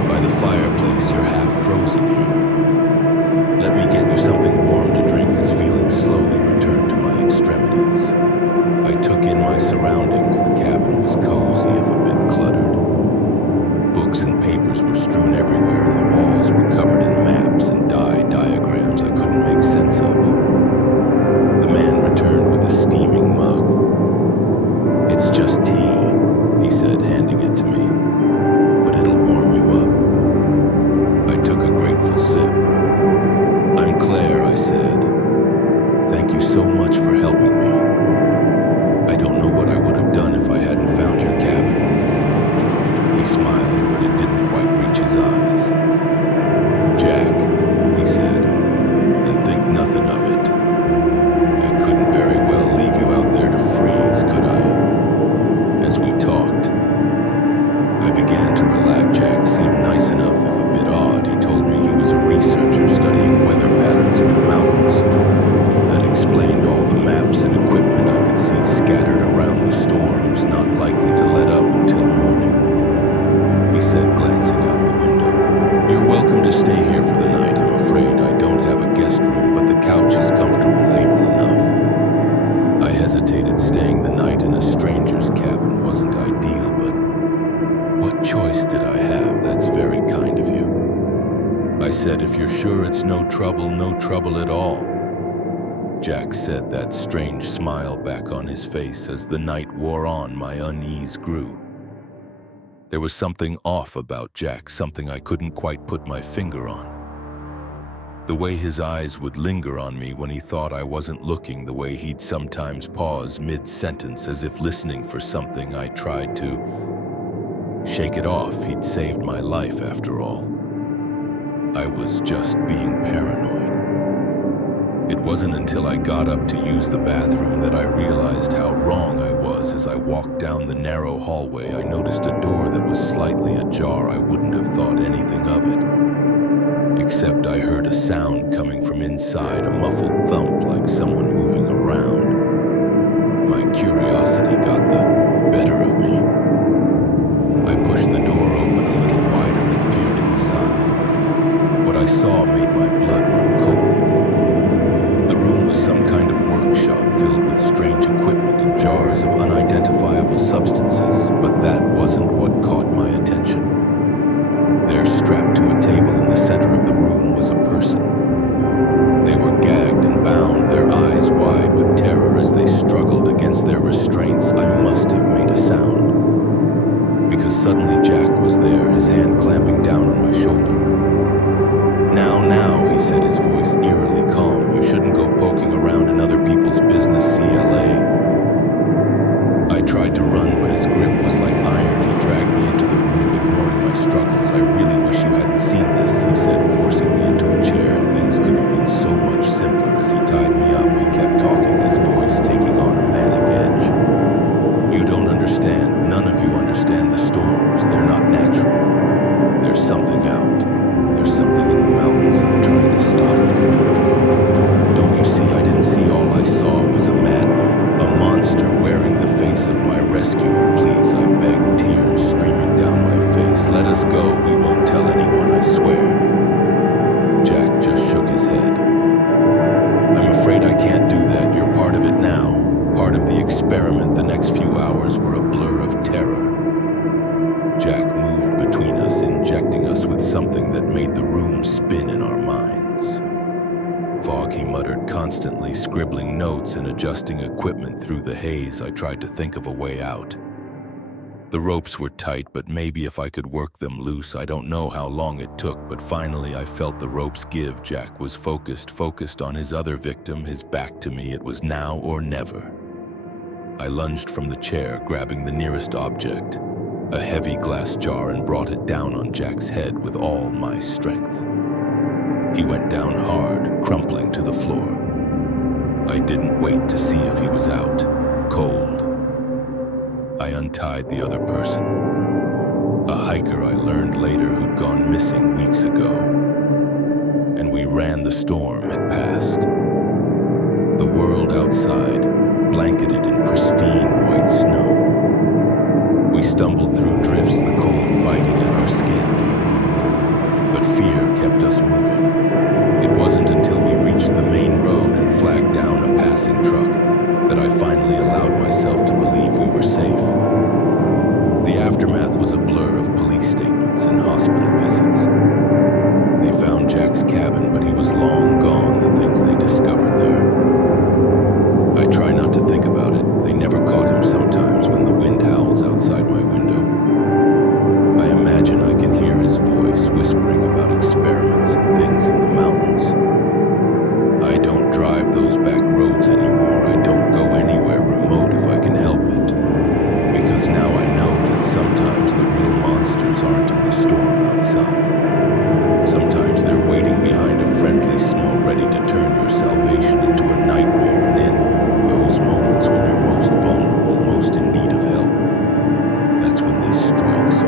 "By the fireplace, you're half frozen here. Let me get you something warm to drink," as feelings slowly returned to my extremities. I took in my surroundings. The cabin was cozy, if a bit cluttered. Books and papers were strewn everywhere, and the walls were covered in maps and diagrams I couldn't make sense of. The man returned with a steaming mug. "It's just tea," he said, handing it to me, "but it'll warm you up." I took a grateful sip. "I'm Claire," I said. "Thank you so much for helping me. I don't know what I would have done if I hadn't found your cabin." He smiled, but it didn't quite reach his eyes. "Jack," he said, "and think nothing of it. I couldn't very well leave you out there to freeze, could I?" As we talked, I began to relax. Jack seemed nice enough, if a bit odd. He told me he was a researcher studying weather patterns in the mountains. That explained all the maps and equipment I could see scattered around the storms, not likely to let up until morning. He said, glancing out the window, "You're welcome to stay here for the night. I'm afraid I don't have a guest room, but the couch is comfortable, able enough." I hesitated. Staying the night in a stranger's cabin wasn't ideal, but what choice did I have? "That's very kind of you," I said. "If you're sure it's no trouble at all." Jack said, that strange smile back on his face. As the night wore on, my unease grew. There was something off about Jack, something I couldn't quite put my finger on. The way his eyes would linger on me when he thought I wasn't looking, the way he'd sometimes pause mid-sentence as if listening for something. I tried to shake it off. He'd saved my life after all. I was just being paranoid. It wasn't until I got up to use the bathroom that I realized how wrong I was. As I walked down the narrow hallway, I noticed a door that was slightly ajar. I wouldn't have thought anything of it, except I heard a sound coming from inside, a muffled thump like someone moving around. My curiosity got the better of me. I pushed the door open a little wider and peered inside. What I saw made my blood run cold. The room was some kind of workshop filled with strange equipment and jars of unidentifiable substances, but that wasn't what caught my attention. There, strapped to a table in the center of the room, was a person. They were gagged and bound, their eyes wide with terror as they struggled against their restraints. I must have made a sound, because suddenly Jack was there, his hand clamping down on my shoulder. Now, he said, his voice eerily calm. You shouldn't go poking around in other people's business, CLA. I tried to run, but his grip was like iron. He dragged me into the room, ignoring my struggles. I really wish you hadn't seen this, he said, forcing me into a chair. Things could have been so much simpler. As he tied me up, he kept talking, his voice taking on a manic edge. You don't understand. None of you understand the storms. They're not natural. There's something out. There's something in the mountains. I'm trying to stop it. Don't you see? I didn't see. All I saw was a madman, a monster wearing the face of my rescuer. Please, I begged, tears streaming down my face. Let us go. We won't tell anyone, I swear. Jack just shook his head. I'm afraid I can't do that. You're part of it now. Part of the experiment. The next few hours were a blur of terror. Jack moved between us, injecting us with something that made the room spin in our minds. Fog, he muttered, constantly scribbling notes and adjusting equipment through the haze. I tried to think of a way out. The ropes were tight, but maybe if I could work them loose. I don't know how long it took, but finally I felt the ropes give. Jack was focused on his other victim, his back to me. It was now or never. I lunged from the chair, grabbing the nearest object, a heavy glass jar, and brought it down on Jack's head with all my strength. He went down hard, crumpling to the floor. I didn't wait to see if he was out. Cold. I untied the other person, a hiker I learned later who'd gone missing weeks ago, and we ran. The storm had passed. The world outside, blanketed in pristine white snow. We stumbled through drifts, the cold biting at our skin. But fear kept us moving. It wasn't until we reached the main road and flagged down a passing truck that I finally allowed myself to believe we were safe. The aftermath was a blur of police statements and hospital visits. They found Jack's cabin, but he was long gone, the things they discovered there. I try not to think about it. They never caught him. Sometimes when the wind howls outside my window, I imagine I can hear his voice whispering about experiments and things in the mountains. I don't drive those back roads anymore. I don't go anywhere remote if I can help it. Because now I know that sometimes the real monsters aren't in the storm outside. Sometimes they're waiting behind a friendly small, ready to turn your salvation into a nightmare. And in those moments when you're most vulnerable, most in need of help, that's when they strike. So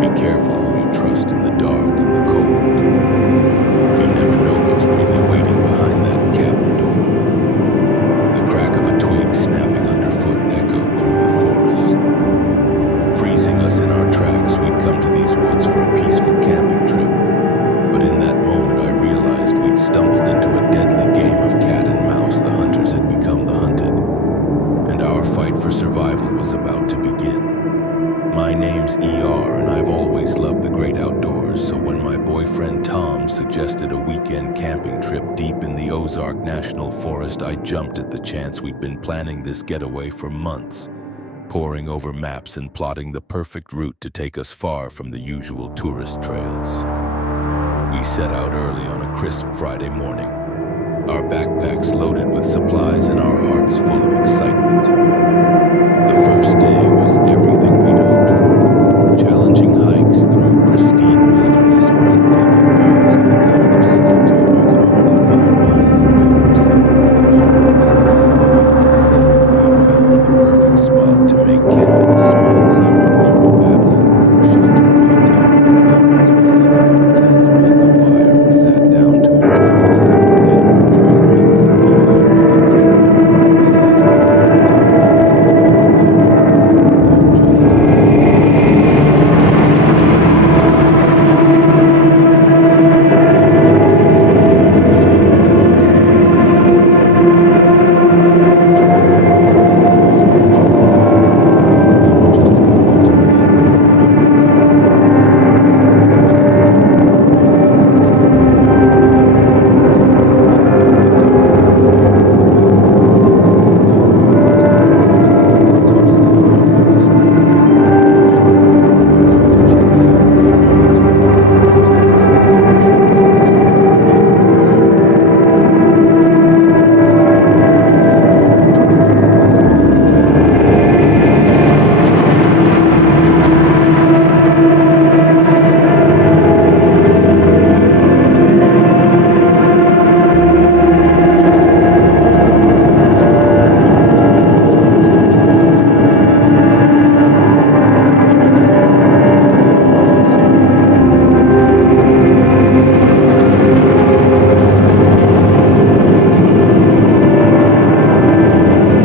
be careful who you trust in the dark and the cold. You never know what's really waiting behind that cabin door. The crack of a twig snapping underfoot echoed through the forest, freezing us in our tracks. We'd come to these woods for a peaceful camping trip, but in that moment I realized we'd stumbled into a deadly game of cat and mouse. The hunters had become the hunted, and our fight for survival was about to begin. My name's ER, and I've always loved the great outdoors, so when my boyfriend Tom suggested a weekend camping trip deep in the Ozark National Forest, I jumped at the chance. We'd been planning this getaway for months. poring over maps and plotting the perfect route to take us far from the usual tourist trails. We set out early on a crisp Friday morning, our backpacks loaded with supplies and our hearts full of excitement. The first day was everything we'd hoped for. Challenging hikes through pristine wilderness, breathtaking views, and the kind of solitude you can only find miles away from civilization. As the sun began to set, we found the perfect spot to make camp, a small clearing near a babbling brook sheltered by towering pines. We set up our tent, built a fire, and sat down to enjoy a simple dinner of trail mix and dehydrated camping meals. This is perfect, Tom said, his face glowing in the firelight. Just us and nature, no cell phones, no internet, no distractions, I nodded. Taking in the peacefulness of our surroundings, the stars were starting to come out brighter than I'd never seen them in the city. It was magical. We were just about to turn in for the night when we heard it. Voices carried on the wind. At first I thought it might be other campers, but something about the tone made the hair on the back of my neck stand up. Tom must have sensed it too. Stay here, he whispered, grabbing my flashlight. I'm going to check it out. I wanted to protest, to tell him we should both go, and neither of us should. But before I could say anything, he disappeared into the darkness. Minutes ticked by, each one feeling like an eternity. The voices grew louder, then suddenly cut off. The silence that followed was deafening. Just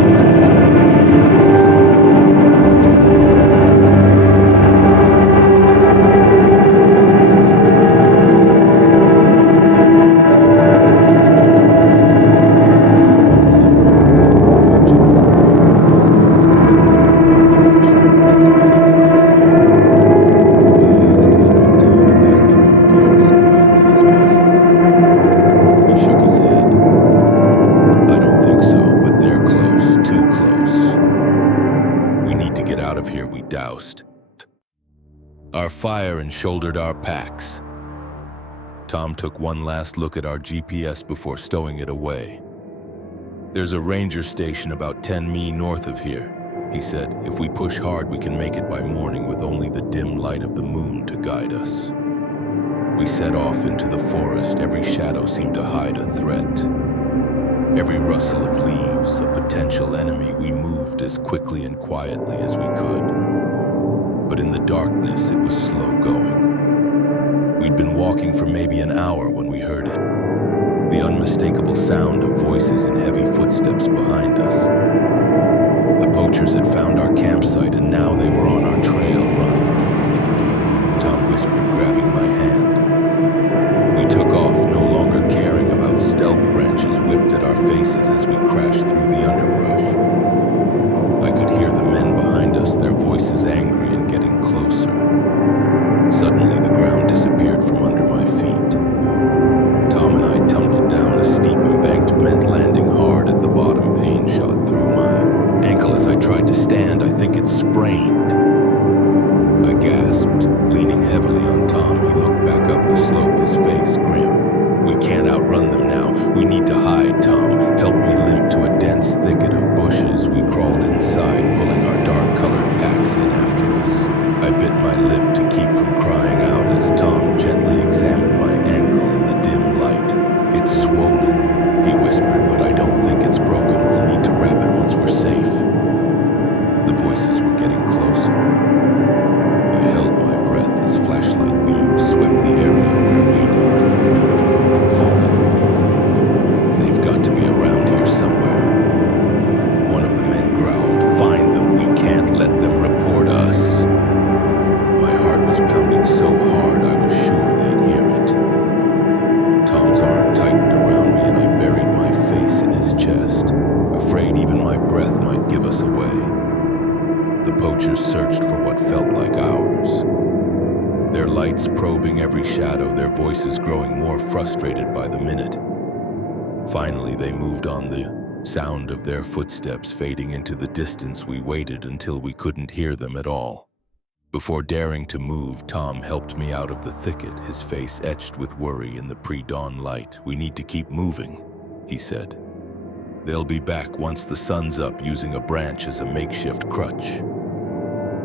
as I was about to go looking for Tom, he burst back into our campsite, his face pale with fear. "We need to go," he said, already starting to break down the tent. What did you see?" I asked, my heart racing. Tom's hands were shaking as he stuffed our sleeping bags into their sacks. "Poachers," he said. "At least 3 of them. They've got guns, big ones, and they didn't look like the type to ask questions first." My blood ran cold. Poaching was a problem in these parts, but I'd never thought we'd actually run into any. "Did they see you?" I asked, helping Tom pack up our gear as quietly as possible. He shook his head. "I don't think so, but they're close, too close. We need to get out of here," we doused our fire and shouldered our packs. Tom took one last look at our GPS before stowing it away. "There's a ranger station about 10 mi north of here," he said. "If we push hard, we can make it by morning with only the dim light of the moon to guide us." We set off into the forest. Every shadow seemed to hide a threat. Every rustle of leaves, a potential enemy. We moved as quickly and quietly as we could. But in the darkness, it was slow going. We'd been walking for maybe an hour when we heard it. The unmistakable sound of voices and heavy footsteps behind us. The poachers had found our campsite and now they were on our trail run. Tom whispered, grabbing my hand. We took off, no longer caring about stealth branches whipped at our faces as we crashed through the underbrush. I could hear the men behind us, their voices angry and getting closer. Suddenly, the ground disappeared from under my feet. Tom and I tumbled down a steep embankment, landing hard at the bottom. Pain shot through my ankle as I tried to stand. "I think it's sprained," I gasped, leaning heavily on Tom. He looked back up the slope, his face grim. "We can't outrun them now. We need to hide, Tom. Help me limp to a dense thicket of bushes." We crawled inside, pulling our dark-colored packs in after us. I bit my lip to keep from crying out as Tom gently examined my ankle in the dim light. "It's swollen," he whispered, "but I don't think it's broken. We'll need to wrap it once we're safe." The voices were getting closer. I held my breath as flashlight beams swept the area where we'd fallen. "They've got to be around here somewhere." One of the men growled, "Find them. We can't let them report us." My heart was pounding so hard I was sure they'd hear it. Tom's arm tightened around me and I buried my face in his chest, afraid even my breath might give us away. The poachers searched for what felt like hours, their lights probing every shadow, their voices growing more frustrated by the minute. Finally, they moved on the Sound of their footsteps fading into the distance. We waited until we couldn't hear them at all. Before daring to move, Tom helped me out of the thicket, his face etched with worry in the pre-dawn light. "We need to keep moving," he said. "They'll be back once the sun's up, using a branch as a makeshift crutch."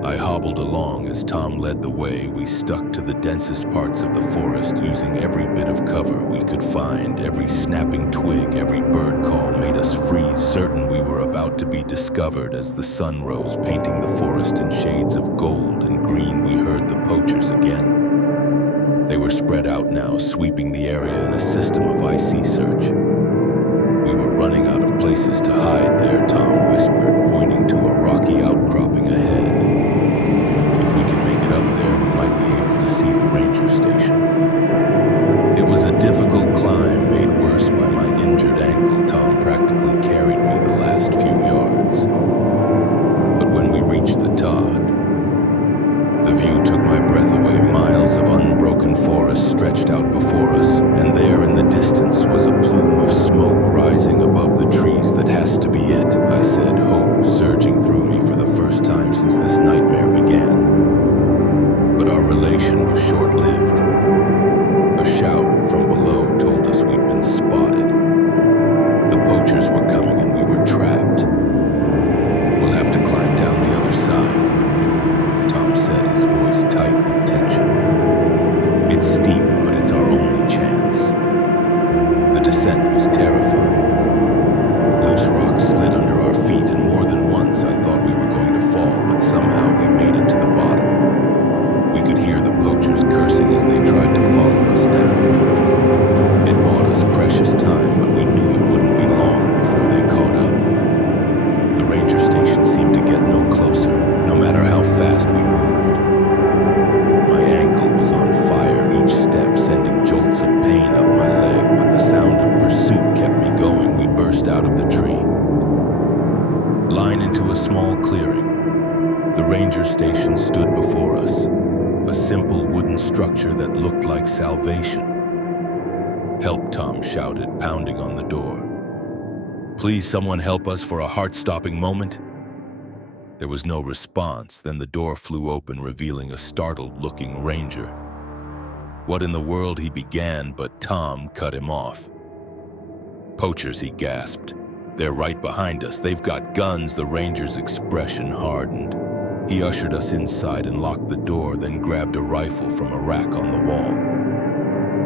I hobbled along as Tom led the way. We stuck to the densest parts of the forest, using every bit of cover we could find. Every snapping twig, every bird call made us freeze, certain we were about to be discovered. As the sun rose, painting the forest in shades of gold and green, we heard the poachers again. They were spread out now, sweeping the area in a system of icy search. "We were running out of places to hide there," Tom whispered, pointing to a rocky outcropping ahead. "If we can make it up there, we might be able to see the ranger station." It was a difficult climb, made worse by my injured ankle. Tom practically carried me the last few yards. But when we reached the top, the view took my breath away. Miles of unbroken forest stretched out before us, and there in the distance was a plume of smoke rising above the trees. "That has to be it," I said, hope surging through me for the first time since this nightmare began. But our relation was short-lived. A shout from below told us we'd been spotted. The poachers were coming and we were trapped. "We'll have to climb down the other side," Tom said, his voice tight with tension. "It's steep, but it's our only chance." The descent was terrifying. Loose rocks slid under our feet, and more than once I thought we were going to fall, but somehow we made it to the bottom. We could hear the poachers cursing as they tried to follow us down. It bought us precious time, but we knew it wouldn't be long before they caught up. The ranger station seemed to get no closer, no matter how fast we moved. My ankle was on fire, each step sending jolts of pain up my leg, but the sound of pursuit kept me going. We burst out of the tree, line into a small clearing. The ranger station stood before us, a simple wooden structure that looked like salvation. "Help," Tom shouted, pounding on the door. "Please, someone help us for a heart-stopping moment." There was no response. Then the door flew open, revealing a startled-looking ranger. "What in the world?" he began, but Tom cut him off. "Poachers," he gasped. "They're right behind us. They've got guns." The ranger's expression hardened. He ushered us inside and locked the door, then grabbed a rifle from a rack on the wall.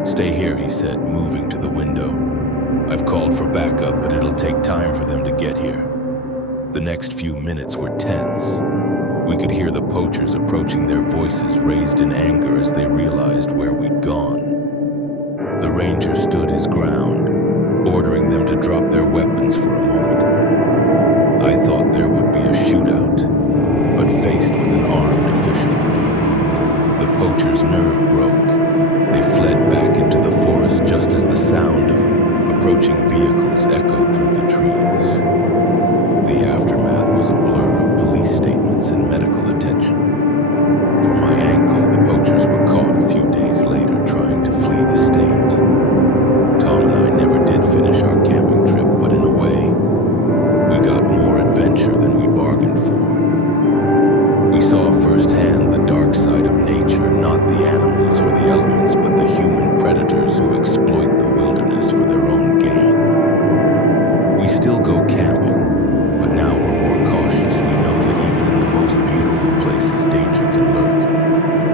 "Stay here," he said, moving to the window. "I've called for backup, but it'll take time for them to get here." The next few minutes were tense. We could hear the poachers approaching, their voices raised in anger as they realized where we'd gone. The ranger stood his ground, ordering them to drop their weapons for a moment. I thought there would be a shootout, but faced with an armed official, the poachers' nerve broke. They fled back into the forest just as the sound of approaching vehicles echoed through the trees. The aftermath was a blur of police statements and medical attention. For my ankle, the poachers were caught a few days later trying to flee the state. Tom and I never did finish our camping trip, but in a way, we got more adventure than we bargained for. We saw firsthand the dark side of nature, not the animals or the elements, but the human predators who exploit the wilderness for their own gain. We still go camping, but now we're more cautious. We know that even in the most beautiful places, danger can lurk.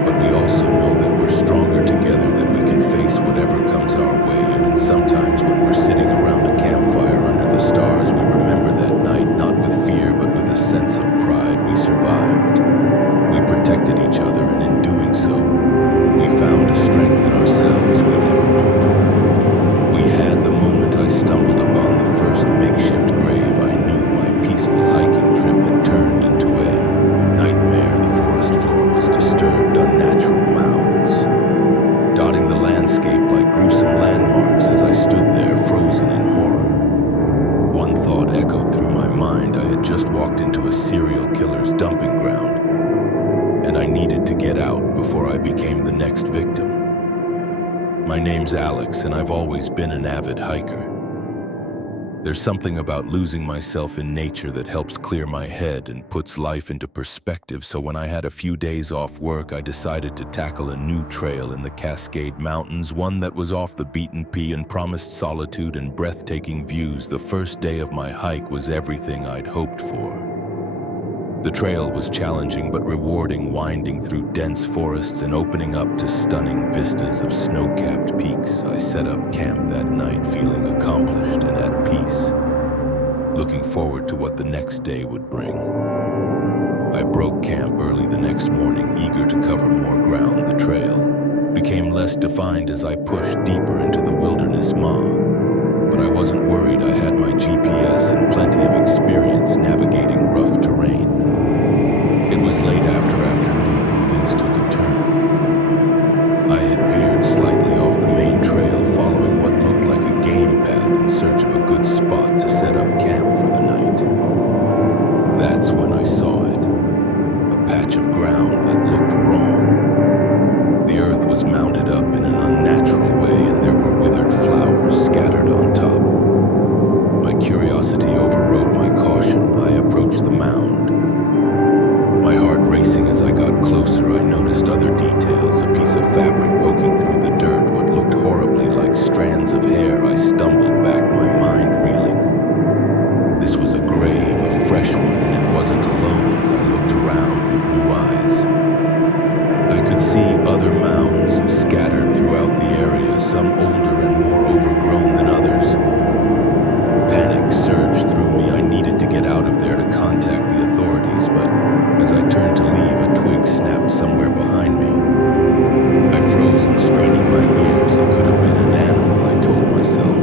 But we also know that we're stronger together, that we can face whatever comes our way. And sometimes when we're sitting around a campfire under the stars, we remember that night, not with fear, but with a sense of pride. We survived. We protected each other, and in doing so, we found a strength in ourselves we never knew. We had the moment I stumbled upon the first makeshift grave. I knew my peaceful hiking trip had turned into a nightmare. The forest floor was disturbed, unnatural mounds, dotting the landscape like gruesome landmarks. As I stood there, frozen in horror, one thought echoed through my mind. I had just walked into a serial killer's dumping ground, and I needed to get out before I became the next victim. My name's Alex, and I've always been an avid hiker. There's something about losing myself in nature that helps clear my head and puts life into perspective, so when I had a few days off work, I decided to tackle a new trail in the Cascade Mountains, one that was off the beaten path and promised solitude and breathtaking views. The first day of my hike was everything I'd hoped for. The trail was challenging but rewarding, winding through dense forests and opening up to stunning vistas of snow-capped peaks. I set up camp that night feeling accomplished and at peace, looking forward to what the next day would bring. I broke camp early the next morning, eager to cover more ground. The trail became less defined as I pushed deeper into the wilderness but I wasn't worried. I had my GPS and plenty of experience navigating rough terrain. It was late afternoon when things took a turn. I had veered slightly off the main trail, following what looked like a game path in search of a good spot to set up camp for the night. That's when I saw it, a patch of ground that looked wrong. The earth was mounded up in an unnatural way, and there were withered flowers scattered on top. My curiosity overrode my caution. I approached the mound, my heart racing. As I got closer, I noticed other details, a piece of fabric poking through the dirt, what looked horribly like strands of hair. I stumbled back, my mind reeling. This was a grave, a fresh one, and it wasn't alone. As I looked around with new eyes, I could see other mounds scattered throughout the area, some older and more overgrown than others. Panic surged through me. I needed to get out of there to contact the authorities, but as I turned to leave, a twig snapped somewhere behind me. I froze and straining my ears. It could have been an animal, I told myself,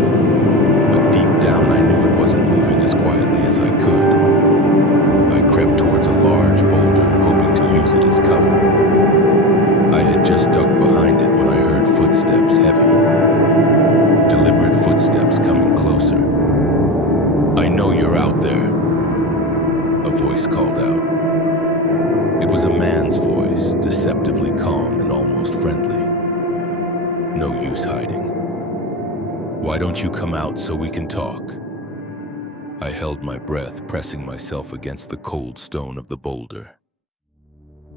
but deep down I knew it wasn't moving as quietly as I could. I crept towards a large boulder, hoping to use it as cover. I had just ducked behind it when I heard footsteps, heavy, deliberate footsteps coming closer. "I know you're out there," a voice called out. It was a man's voice, deceptively calm and almost friendly. "No use hiding. Why don't you come out so we can talk?" I held my breath, pressing myself against the cold stone of the boulder.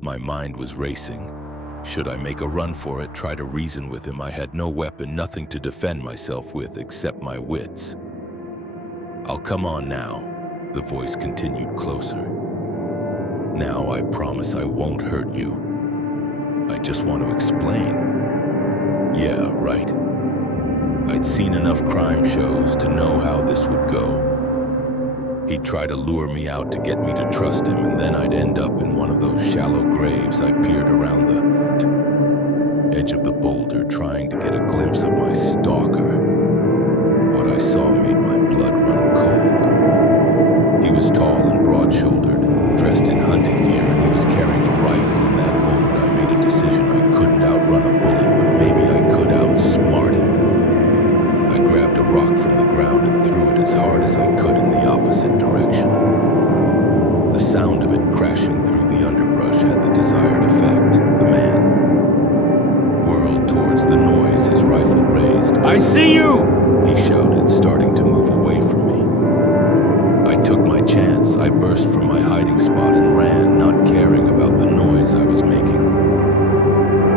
My mind was racing. Should I make a run for it, try to reason with him? I had no weapon, nothing to defend myself with except my wits. "I'll come on now," the voice continued closer. "Now I promise I won't hurt you. I just want to explain." Yeah, right. I'd seen enough crime shows to know how this would go. He'd try to lure me out to get me to trust him, and then I'd end up in one of those shallow graves. I peered around the edge of the boulder, trying to get a glimpse of my stalker. What I saw made my blood run cold. He was tall and broad-shouldered, dressed in hunting gear, and he was carrying a rifle. In that moment, I made a decision. I couldn't outrun a bullet, but maybe I could outsmart him. I grabbed a rock from the ground and threw it as hard as I could in the opposite direction. The sound of it crashing through the underbrush had the desired effect. The man whirled towards the noise, his rifle raised. "I see you!" he shouted, starting to move away from me. I took my chance. I burst from my hiding spot and ran, not caring about the noise I was making.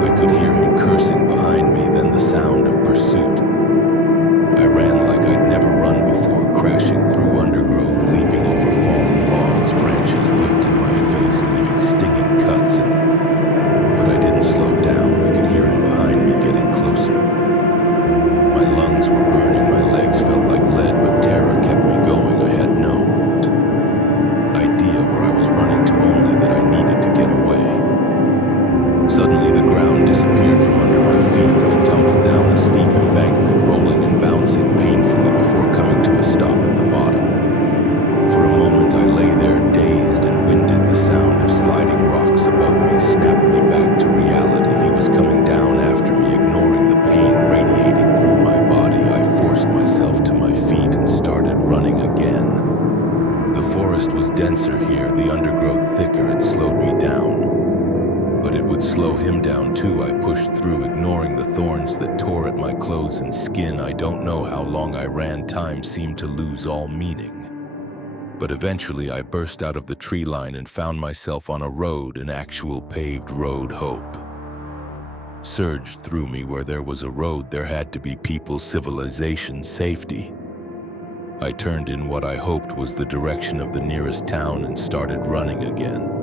I could hear him cursing behind me, then the sound of pursuit. I ran like I'd never run before, crashing through undergrowth, leaping over fallen logs. Branches whipped at my face, leaving stinging cuts, but I didn't slow down. I could hear him behind me getting closer. My lungs were burning, my legs felt like lead, but terror kept me going. I had no idea where I was running to, only that I needed to get away. Suddenly the ground disappeared from under my feet. I tumbled down a steep embankment, rolling and bouncing painfully before coming to a stop at the bottom. For a moment I lay there, dazed and winded. The sound of sliding rocks above me snapped me back to reality. He was coming down after me, ignoring the pain radiating through my body. I forced myself to my feet and started running again. The forest was denser here, the undergrowth thicker. It slowed me down, but it would slow slow him down too. I pushed through, ignoring the thorns that tore at my clothes and skin. I don't know how long I ran. Time seemed to lose all meaning. But eventually I burst out of the tree line and found myself on a road, an actual paved road. Hope surged through me. Where there was a road, there had to be people, civilization, safety. I turned in what I hoped was the direction of the nearest town and started running again.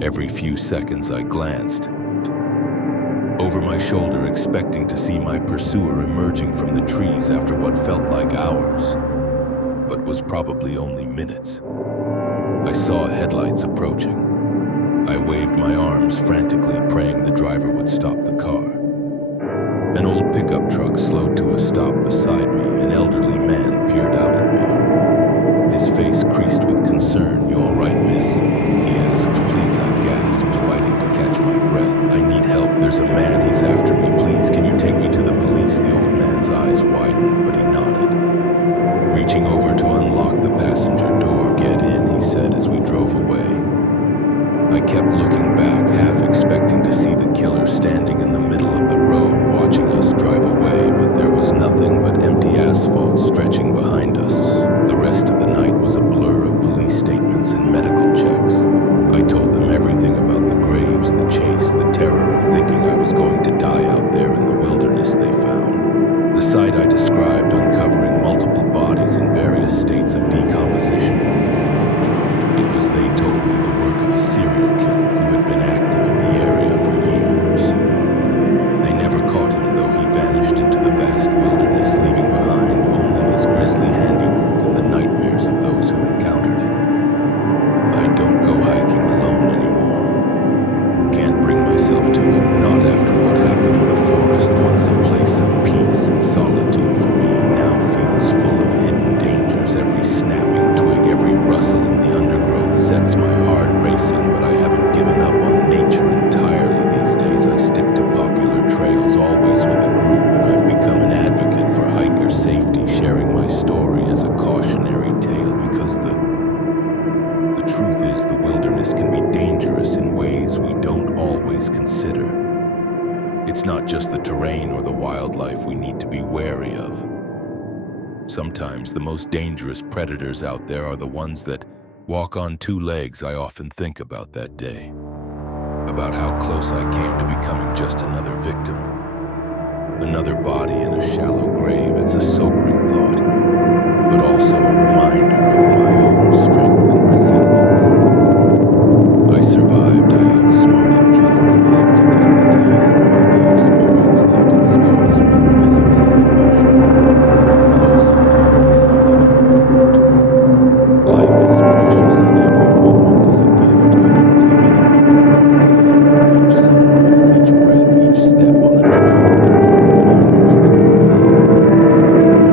Every few seconds I glanced over my shoulder, expecting to see my pursuer emerging from the trees after what felt like hours, but was probably only minutes. I saw headlights approaching. I waved my arms frantically, praying the driver would stop the car. An old pickup truck slowed to a stop beside me. An elderly man peered out at me, his face creased with concern. "You all right, miss?" he asked. "Please," I gasped, fighting to catch my breath. "I need help. There's a man. He's after me. Please, can you take me to the police?" The old man's eyes widened, but he nodded. Reaching over to unlock the passenger door. "Get in," he said as we drove away. I kept looking back, half expecting to see the killer standing in the middle of the road, watching us drive away, but there was nothing but empty asphalt stretching behind us. The rest of the night was a blur of police statements and medical checks. I told them everything about the graves, the chase, the terror of thinking I was going to die out there in the wilderness they found. The sight I described, uncovering multiple bodies in various states of decomposition. It was, they told me, the work of a serial killer who had been active in the area for years. They never caught him, though. He vanished into the vast wilderness, leaving behind only his grisly handiwork and the nightmares of those who encountered him. I don't go hiking alone anymore. Can't bring myself to it, not after what happened. The forest, once a place of peace and solitude for me, now feels full of hidden dangers. Every snapping twig, every rustle in the undergrowth sets my heart racing, but I haven't given up on nature entirely these days. I stick to popular trails, always with a group, and I've become an advocate for hiker safety, sharing my story as a cautionary tale, because the truth is, the wilderness can be dangerous in ways we don't always consider. It's not just the terrain or the wildlife we need to be wary of. Sometimes the most dangerous predators out there are the ones that walk on two legs. I often think about that day, about how close I came to becoming just another victim, another body in a shallow grave. It's a sobering thought, but also a reminder of my own strength and resilience. I survived, I outsmarted killer and lived to tell the tale, and while the experience left its scars, both physical and emotional, it also taught me something important. Life is precious and every moment is a gift. I don't take anything for granted anymore. Each sunrise, each breath, each step on a trail, there are reminders that I'm alive.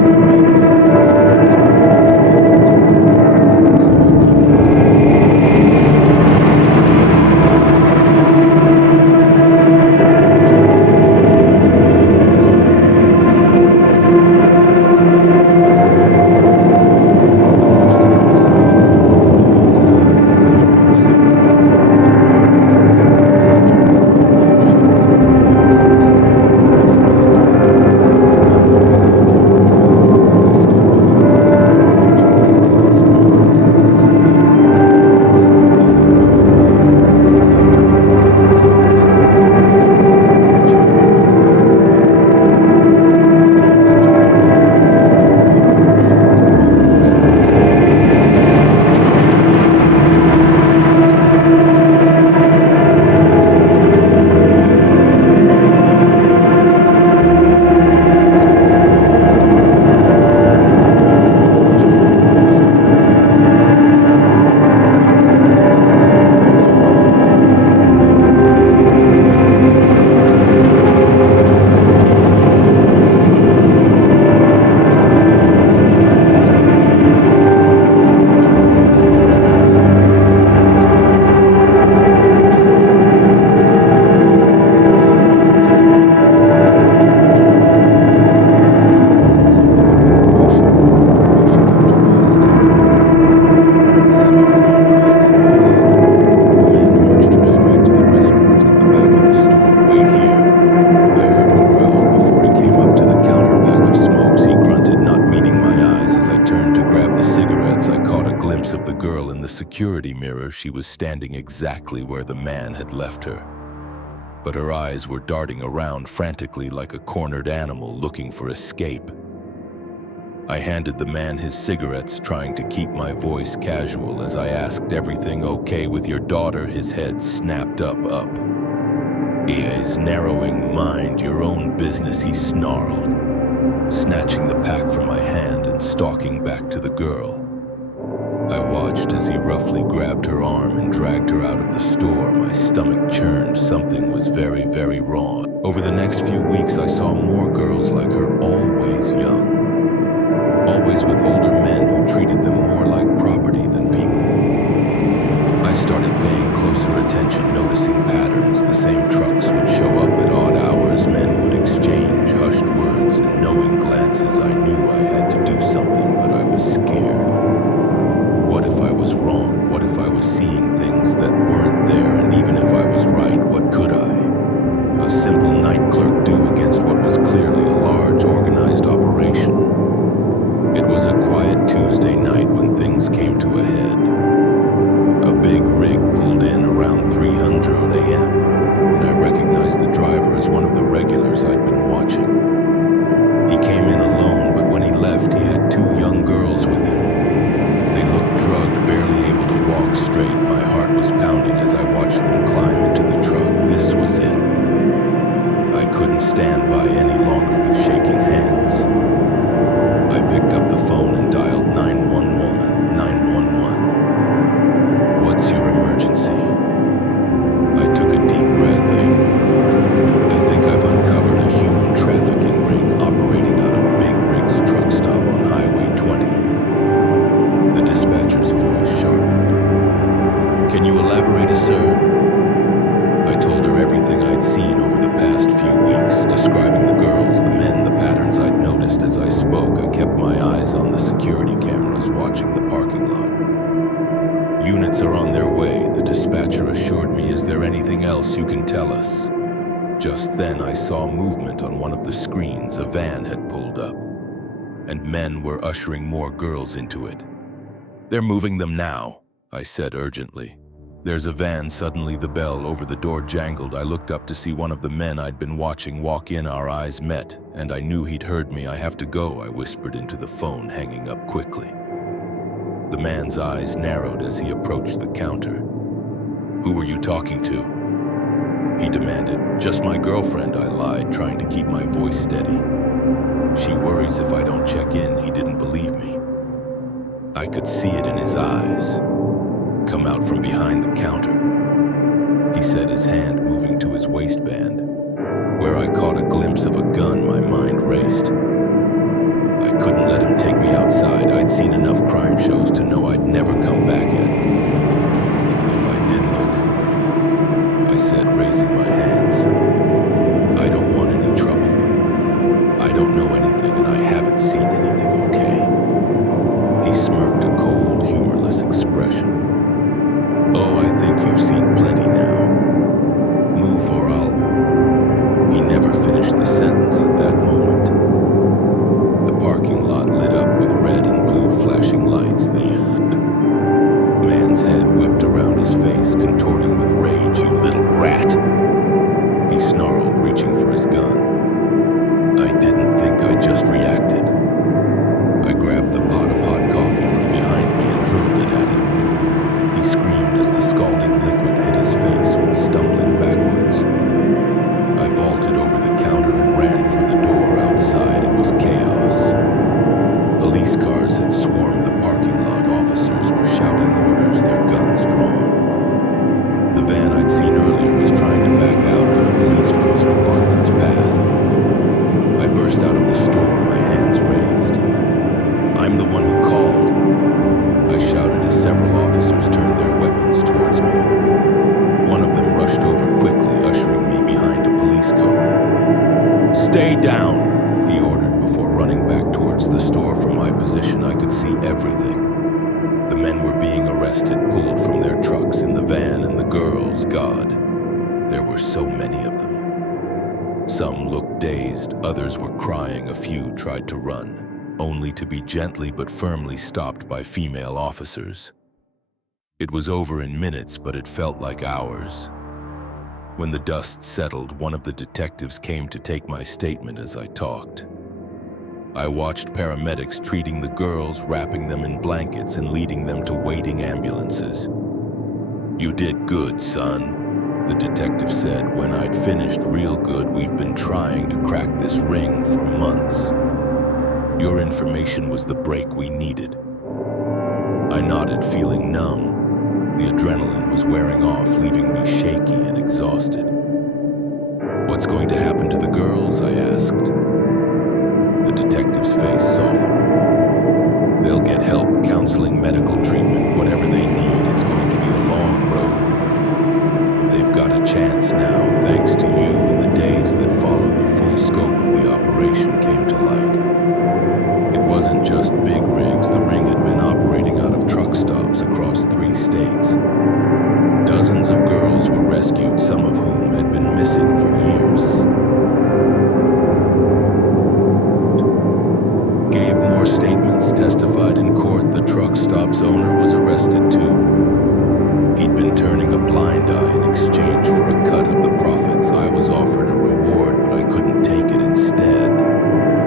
security mirror, she was standing exactly where the man had left her. But her eyes were darting around frantically like a cornered animal looking for escape. I handed the man his cigarettes, trying to keep my voice casual as I asked, "Everything okay with your daughter?" His head snapped up. "Is narrowing, mind your own business," he snarled, snatching the pack from my hand and stalking back to the girl. I watched as he roughly grabbed her arm and dragged her out of the store. My stomach churned. Something was very, very wrong. Over the next few weeks, I saw more girls like her, always young. Always with older men who treated them more like property than people. I started paying closer attention, noticing patterns. The same trucks would show up at odd hours. Men would exchange hushed words and knowing glances. I knew I had to do something, but I was scared. What if I was wrong? What if I was seeing things that weren't there? And even if I was right, what could I? A simple night clerk do against what was clearly a large, organized operation? It was a quiet Tuesday night when things came to a head. A big rig pulled in around 3:00 a.m., and I recognized the driver as one of the regulars I'd been watching. He came in alone, but when he left, he had 2 young girls with him. They looked drugged, barely able to walk straight. My heart was pounding as I watched them climb into the truck. This was it. I couldn't stand by any longer with shaking hands. I picked up the phone and dialed 911. 911. "What's your emergency?" I took a deep breath. I think I've uncovered a human trafficking ring operating out of Big Rig's truck stop on Highway 20. The dispatcher's voice sharpened. "Can you elaborate, sir?" I told her everything I'd seen over the past few weeks, describing the girls, the men, the patterns I'd noticed. As I spoke, I kept my eyes on the security cameras watching the parking lot. "Units are on their way," the dispatcher assured me. "Is there anything else you can tell us?" Just then I saw movement on one of the screens. A van had pulled up, and men were ushering more girls into it. "They're moving them now," I said urgently. "There's a van." Suddenly the bell over the door jangled. I looked up to see one of the men I'd been watching walk in. Our eyes met, and I knew he'd heard me. "I have to go," I whispered into the phone, hanging up quickly. The man's eyes narrowed as he approached the counter. "Who were you talking to?" he demanded. "Just my girlfriend," I lied, trying to keep my voice steady. "She worries if I don't check in." He didn't believe me. I could see it in his eyes. "Come out from behind the counter," he said, his hand moving to his waistband. Where I caught a glimpse of a gun, my mind raced. I couldn't let him take me outside. I'd seen enough crime shows to know I'd never come back at. "If I did look," I said, raising my hands, "I don't want any trouble. I don't know anything, and I haven't seen anything, okay?" He smirked, a cold, humorless expression. "Oh, I think you've seen plenty now. Move or I'll..." He never finished the sentence at that moment. The parking lot lit up with red and blue flashing lights. The man's head whipped around his face, contorting with rage. "You little rat!" he snarled, reaching for his gun. I didn't think, I just reacted. I grabbed the pot of hot coffee from behind me and hurled it at him. He screamed as the scalding liquid hit his face when stumbling backwards. I vaulted over the counter and ran for the door. Outside, it was chaos. Police cars had swarmed the parking lot. Officers were shouting orders, their guns drawn. The van I'd seen earlier was trying to back out, but a police cruiser blocked its path. I burst out of the store, my hands raised. "I'm the one who called," I shouted as several officers turned their weapons towards me. One of them rushed over quickly, ushering me behind a police car. "Stay down," he ordered before running back towards the store. From my position, I could see everything. The men were being arrested, pulled from their trucks in the van, and the girls, God, there were so many of them. Some looked dazed, others were crying, a few tried to run, only to be gently but firmly stopped by female officers. It was over in minutes, but it felt like hours. When the dust settled, one of the detectives came to take my statement as I talked. I watched paramedics treating the girls, wrapping them in blankets and leading them to waiting ambulances. "You did good, son," the detective said when I'd finished. "Real good. We've been trying to crack this ring for months. Your information was the break we needed." I nodded, feeling numb. The adrenaline was wearing off, leaving me shaky and exhausted. "What's going to happen to the girls?" I asked. The detective's face softened. "They'll get help, counseling, medical treatment, whatever they need. It's going to be a long road. But they've got a chance now, thanks to you, and the days that followed the full scope of the operation came to light. It wasn't just big rigs. The ring had been operating out of truck stops across 3 states. Dozens of girls were rescued, some of whom had been missing for years." Gave more statements, testified in court. The truck stop's owner was arrested too. He'd been turning a blind eye in exchange for a cut of the profits. I was offered a reward, but I couldn't take it. Instead,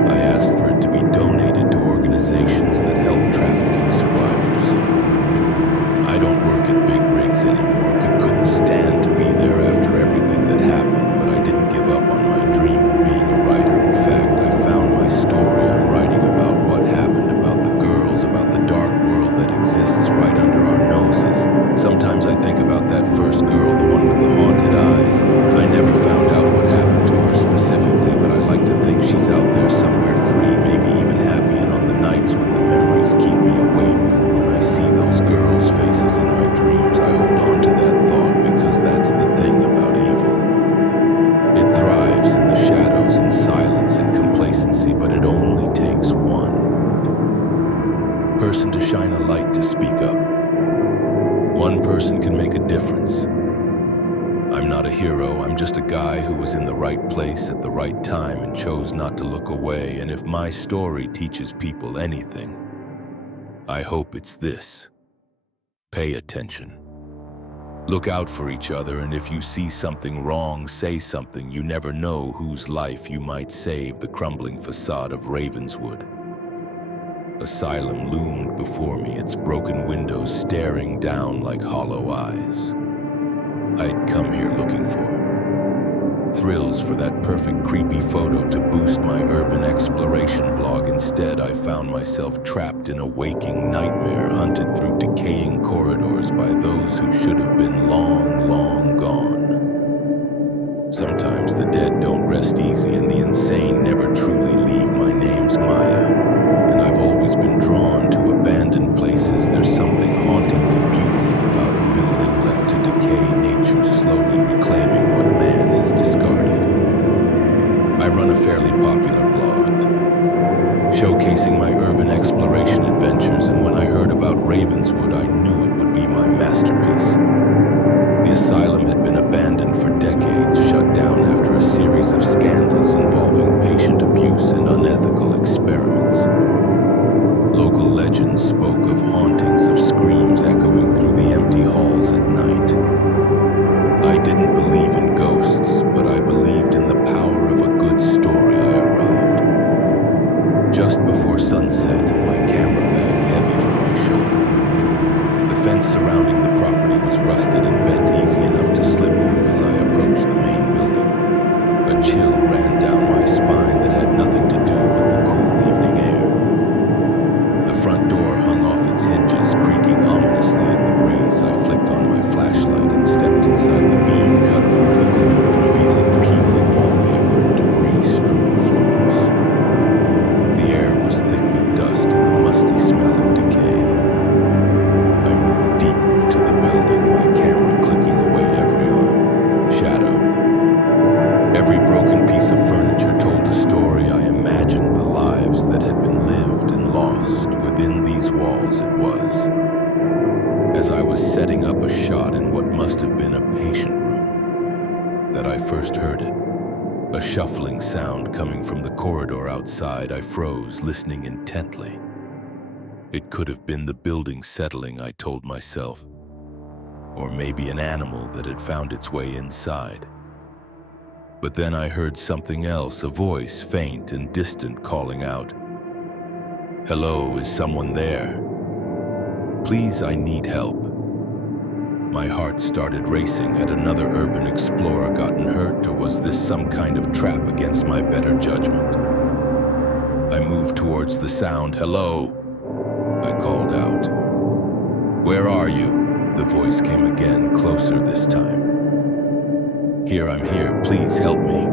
I asked for it to be donated to organizations that help trafficking survivors. I don't work at big rigs anymore. Couldn't stand to be there after everything that happened, but I didn't give up on my dream of being a writer. In fact, I found my story. I'm writing about what happened, about the girls, about the dark world that exists right under our noses. Sometimes I think about that first girl, the one with the haunted eyes. I never found out what happened to her specifically, but I like to think she's out there somewhere free, maybe even happy. And on the nights when the memories keep me awake, when I see those girls' faces in my dreams, I hold on to that thought, because that's the thing about evil. It thrives in the shadows, in silence, in complacency, but it only takes one person to shine a light, to speak up. One person can make a difference. I'm not a hero. I'm just a guy who was in the right place at the right time and chose not to look away. And if my story teaches people anything, I hope it's this: pay attention. Look out for each other, and if you see something wrong, say something. You never know whose life you might save. The crumbling facade of Ravenswood Asylum loomed before me, its broken windows staring down like hollow eyes. I'd come here looking for thrills, for that perfect creepy photo to boost my urban exploration blog. Instead, I found myself trapped in a waking nightmare, hunted through decaying corridors by those who should have been long, long gone. Sometimes the dead don't rest easy, and the insane never truly leave. My name's Maya, and I've always been drawn to abandoned places. There's something hauntingly beautiful about a building left to decay, nature slowly reclaiming what man has discarded. I run a fairly popular blog, showcasing my urban exploration adventures, and when I heard about Ravenswood, I knew it would be my masterpiece. The asylum had been abandoned for decades, shut down after a series of scandals involving patient abuse and unethical experiments. Local legends spoke of hauntings, of screams echoing through the empty halls at night. I didn't believe in ghosts, but I believed in the power of a good story. I arrived just before sunset, my camera bag heavy on my shoulder. The fence surrounding the property was rusted and bent easy enough to slip through as I approached the main building. A chill ran down my spine that had nothing to do with the cool evening air. The front door hung off its hinges, creaking ominously in the breeze. I flicked on my flashlight and stepped inside. The beam cut through the gloom, revealing peeling wallpaper and debris-strewn floors. The air was thick with dust and the musty smell of decay. I moved deeper into the building, my camera clicking away every shadow. Every broken piece of furniture told a story. I imagined the lives that had been lived and lost within these walls. It was as I was setting up a shot in what must have been a patient room that I first heard it. A shuffling sound coming from the corridor outside. I froze, listening intently. It could have been the building settling, I told myself. or maybe an animal that had found its way inside. But then I heard something else, a voice, faint and distant, calling out, "Hello, is someone there? Please, I need help." My heart started racing. Had another urban explorer gotten hurt, or was this some kind of trap against my better judgment? I moved towards the sound. "Hello," I called out. "Where are you?" The voice came again, closer this time. "Here, I'm here. Please help me."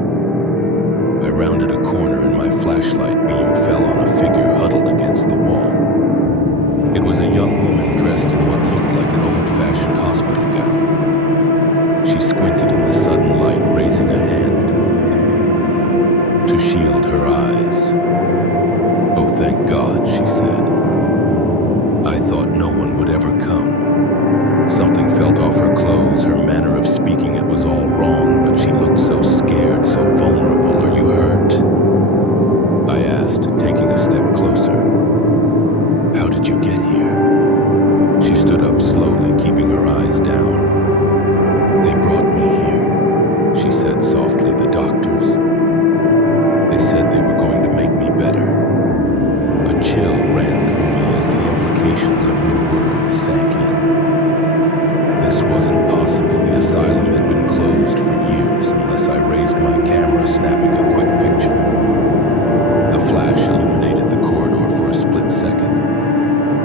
I rounded a corner and my flashlight beam fell on a figure huddled against the wall. It was a young woman dressed in what looked like an old-fashioned hospital gown. She squinted in the sudden light, raising a hand to shield her eyes. "Oh, thank God," she said. "I thought no one would ever come." Something felt off her clothes, her manner of speaking. It was all wrong, but she looked so scared, so vulnerable. "Are you hurt?" I asked, taking a step closer. "How did you get here?" She stood up slowly, keeping her eyes down. "They brought me here," she said softly. "The doctors. They said they were going to make me better." A chill ran through me as the implications of her words sank in. This wasn't possible. The asylum had been closed for years unless I raised my camera, snapping a quick picture. The flash illuminated the corridor for a split second,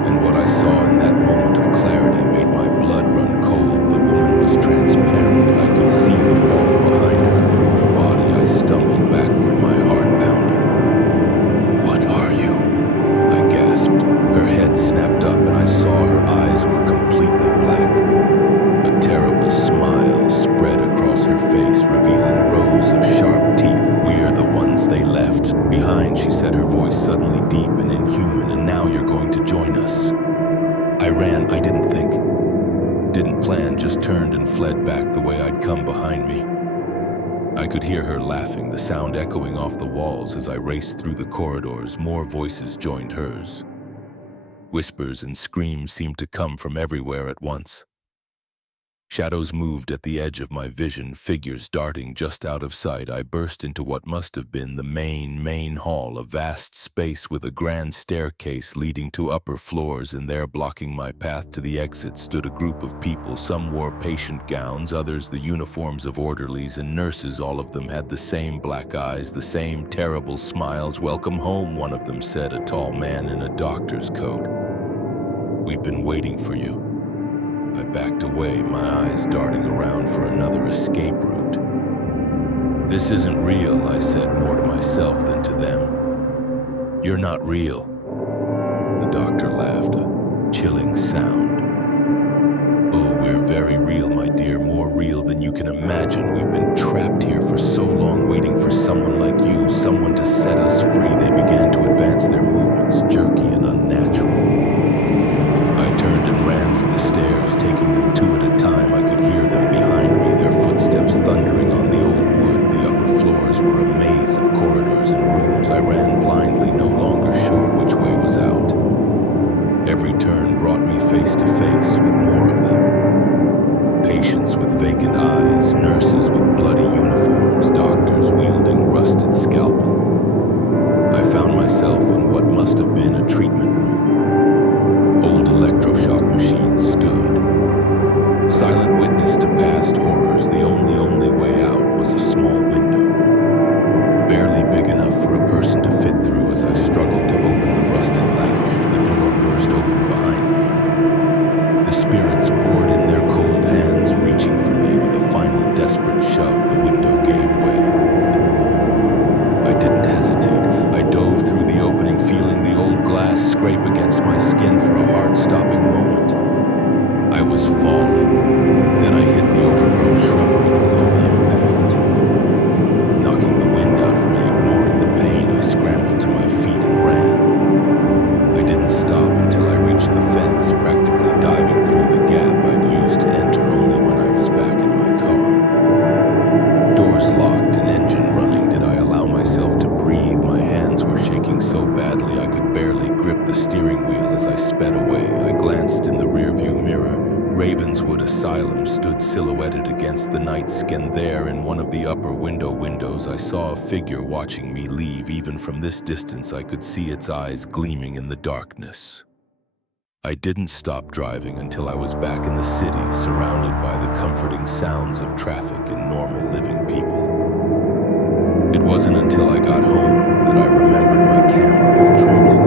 and what I saw in that moment of clarity made my blood run cold. The woman was transparent. I could see the wall behind her through her body. I stumbled backward, my heart pounding. "What are you?" I gasped. Her head snapped up and I saw her eyes were completely black. A terrible smile spread across her face, revealing rows of sharp teeth. "We're the ones they left behind," she said, her voice suddenly deep and inhuman. "And now you're going to join us." I ran. I didn't think, didn't plan, just turned and fled back the way I'd come behind me. I could hear her laughing, the sound echoing off the walls as I raced through the corridors. More voices joined hers. Whispers and screams seemed to come from everywhere at once. Shadows moved at the edge of my vision, figures darting just out of sight. I burst into what must have been the main hall, a vast space with a grand staircase leading to upper floors, and there, blocking my path to the exit, stood a group of people. Some wore patient gowns, others the uniforms of orderlies and nurses. All of them had the same black eyes, the same terrible smiles. "Welcome home," one of them said, a tall man in a doctor's coat. "We've been waiting for you." I backed away, my eyes darting around for another escape route. "This isn't real," I said, more to myself than to them. "You're not real." The doctor laughed, a chilling sound. "Oh, we're very real, my dear, more real than you can imagine. We've been trapped here for so long, waiting for someone like you, someone to set us free." They began to advance, their movements jerky and unnatural. I turned and ran for the stairs, taking them two at a time. I could hear them behind me, their footsteps thundering on the old wood. The upper floors were a maze of corridors and rooms. I ran blindly, no longer sure which way was out. Every turn brought me face to face with more of them. Patients with vacant eyes, nurses with bloody uniforms, doctors wielding rusted scalpel. I found myself in what must have been a treatment room. Old electroshock machines stood. Silent witness to past horrors, the only way out was a small window, barely big enough for a person to fit through. As I struggled to open the rusted latch, the door burst open behind me. The spirits poured in their cold hands, reaching for me with a final desperate shove. The window gave way. I didn't hesitate. I dove through the opening, feeling the old glass scrape against my skin for a heart-stopping moment. I was falling. Then I hit the overgrown shrubbery below the impact, knocking the wind out of me. Ignoring the pain, I scrambled to my feet and ran. I didn't stop until I reached the fence, practically diving through the gap I'd used to enter only when I was back in my car. Doors locked and engine running. Did I allow myself to breathe? My hands were shaking so badly I could barely grip the steering wheel as I sped away. I glanced in the rearview mirror. Ravenswood Asylum asylum stood silhouetted against the night sky. There, in one of the upper windows, I saw a figure watching me leave. Even from this distance, I could see its eyes gleaming in the darkness. I didn't stop driving until I was back in the city, surrounded by the comforting sounds of traffic and normal living people. It wasn't until I got home that I remembered my camera with trembling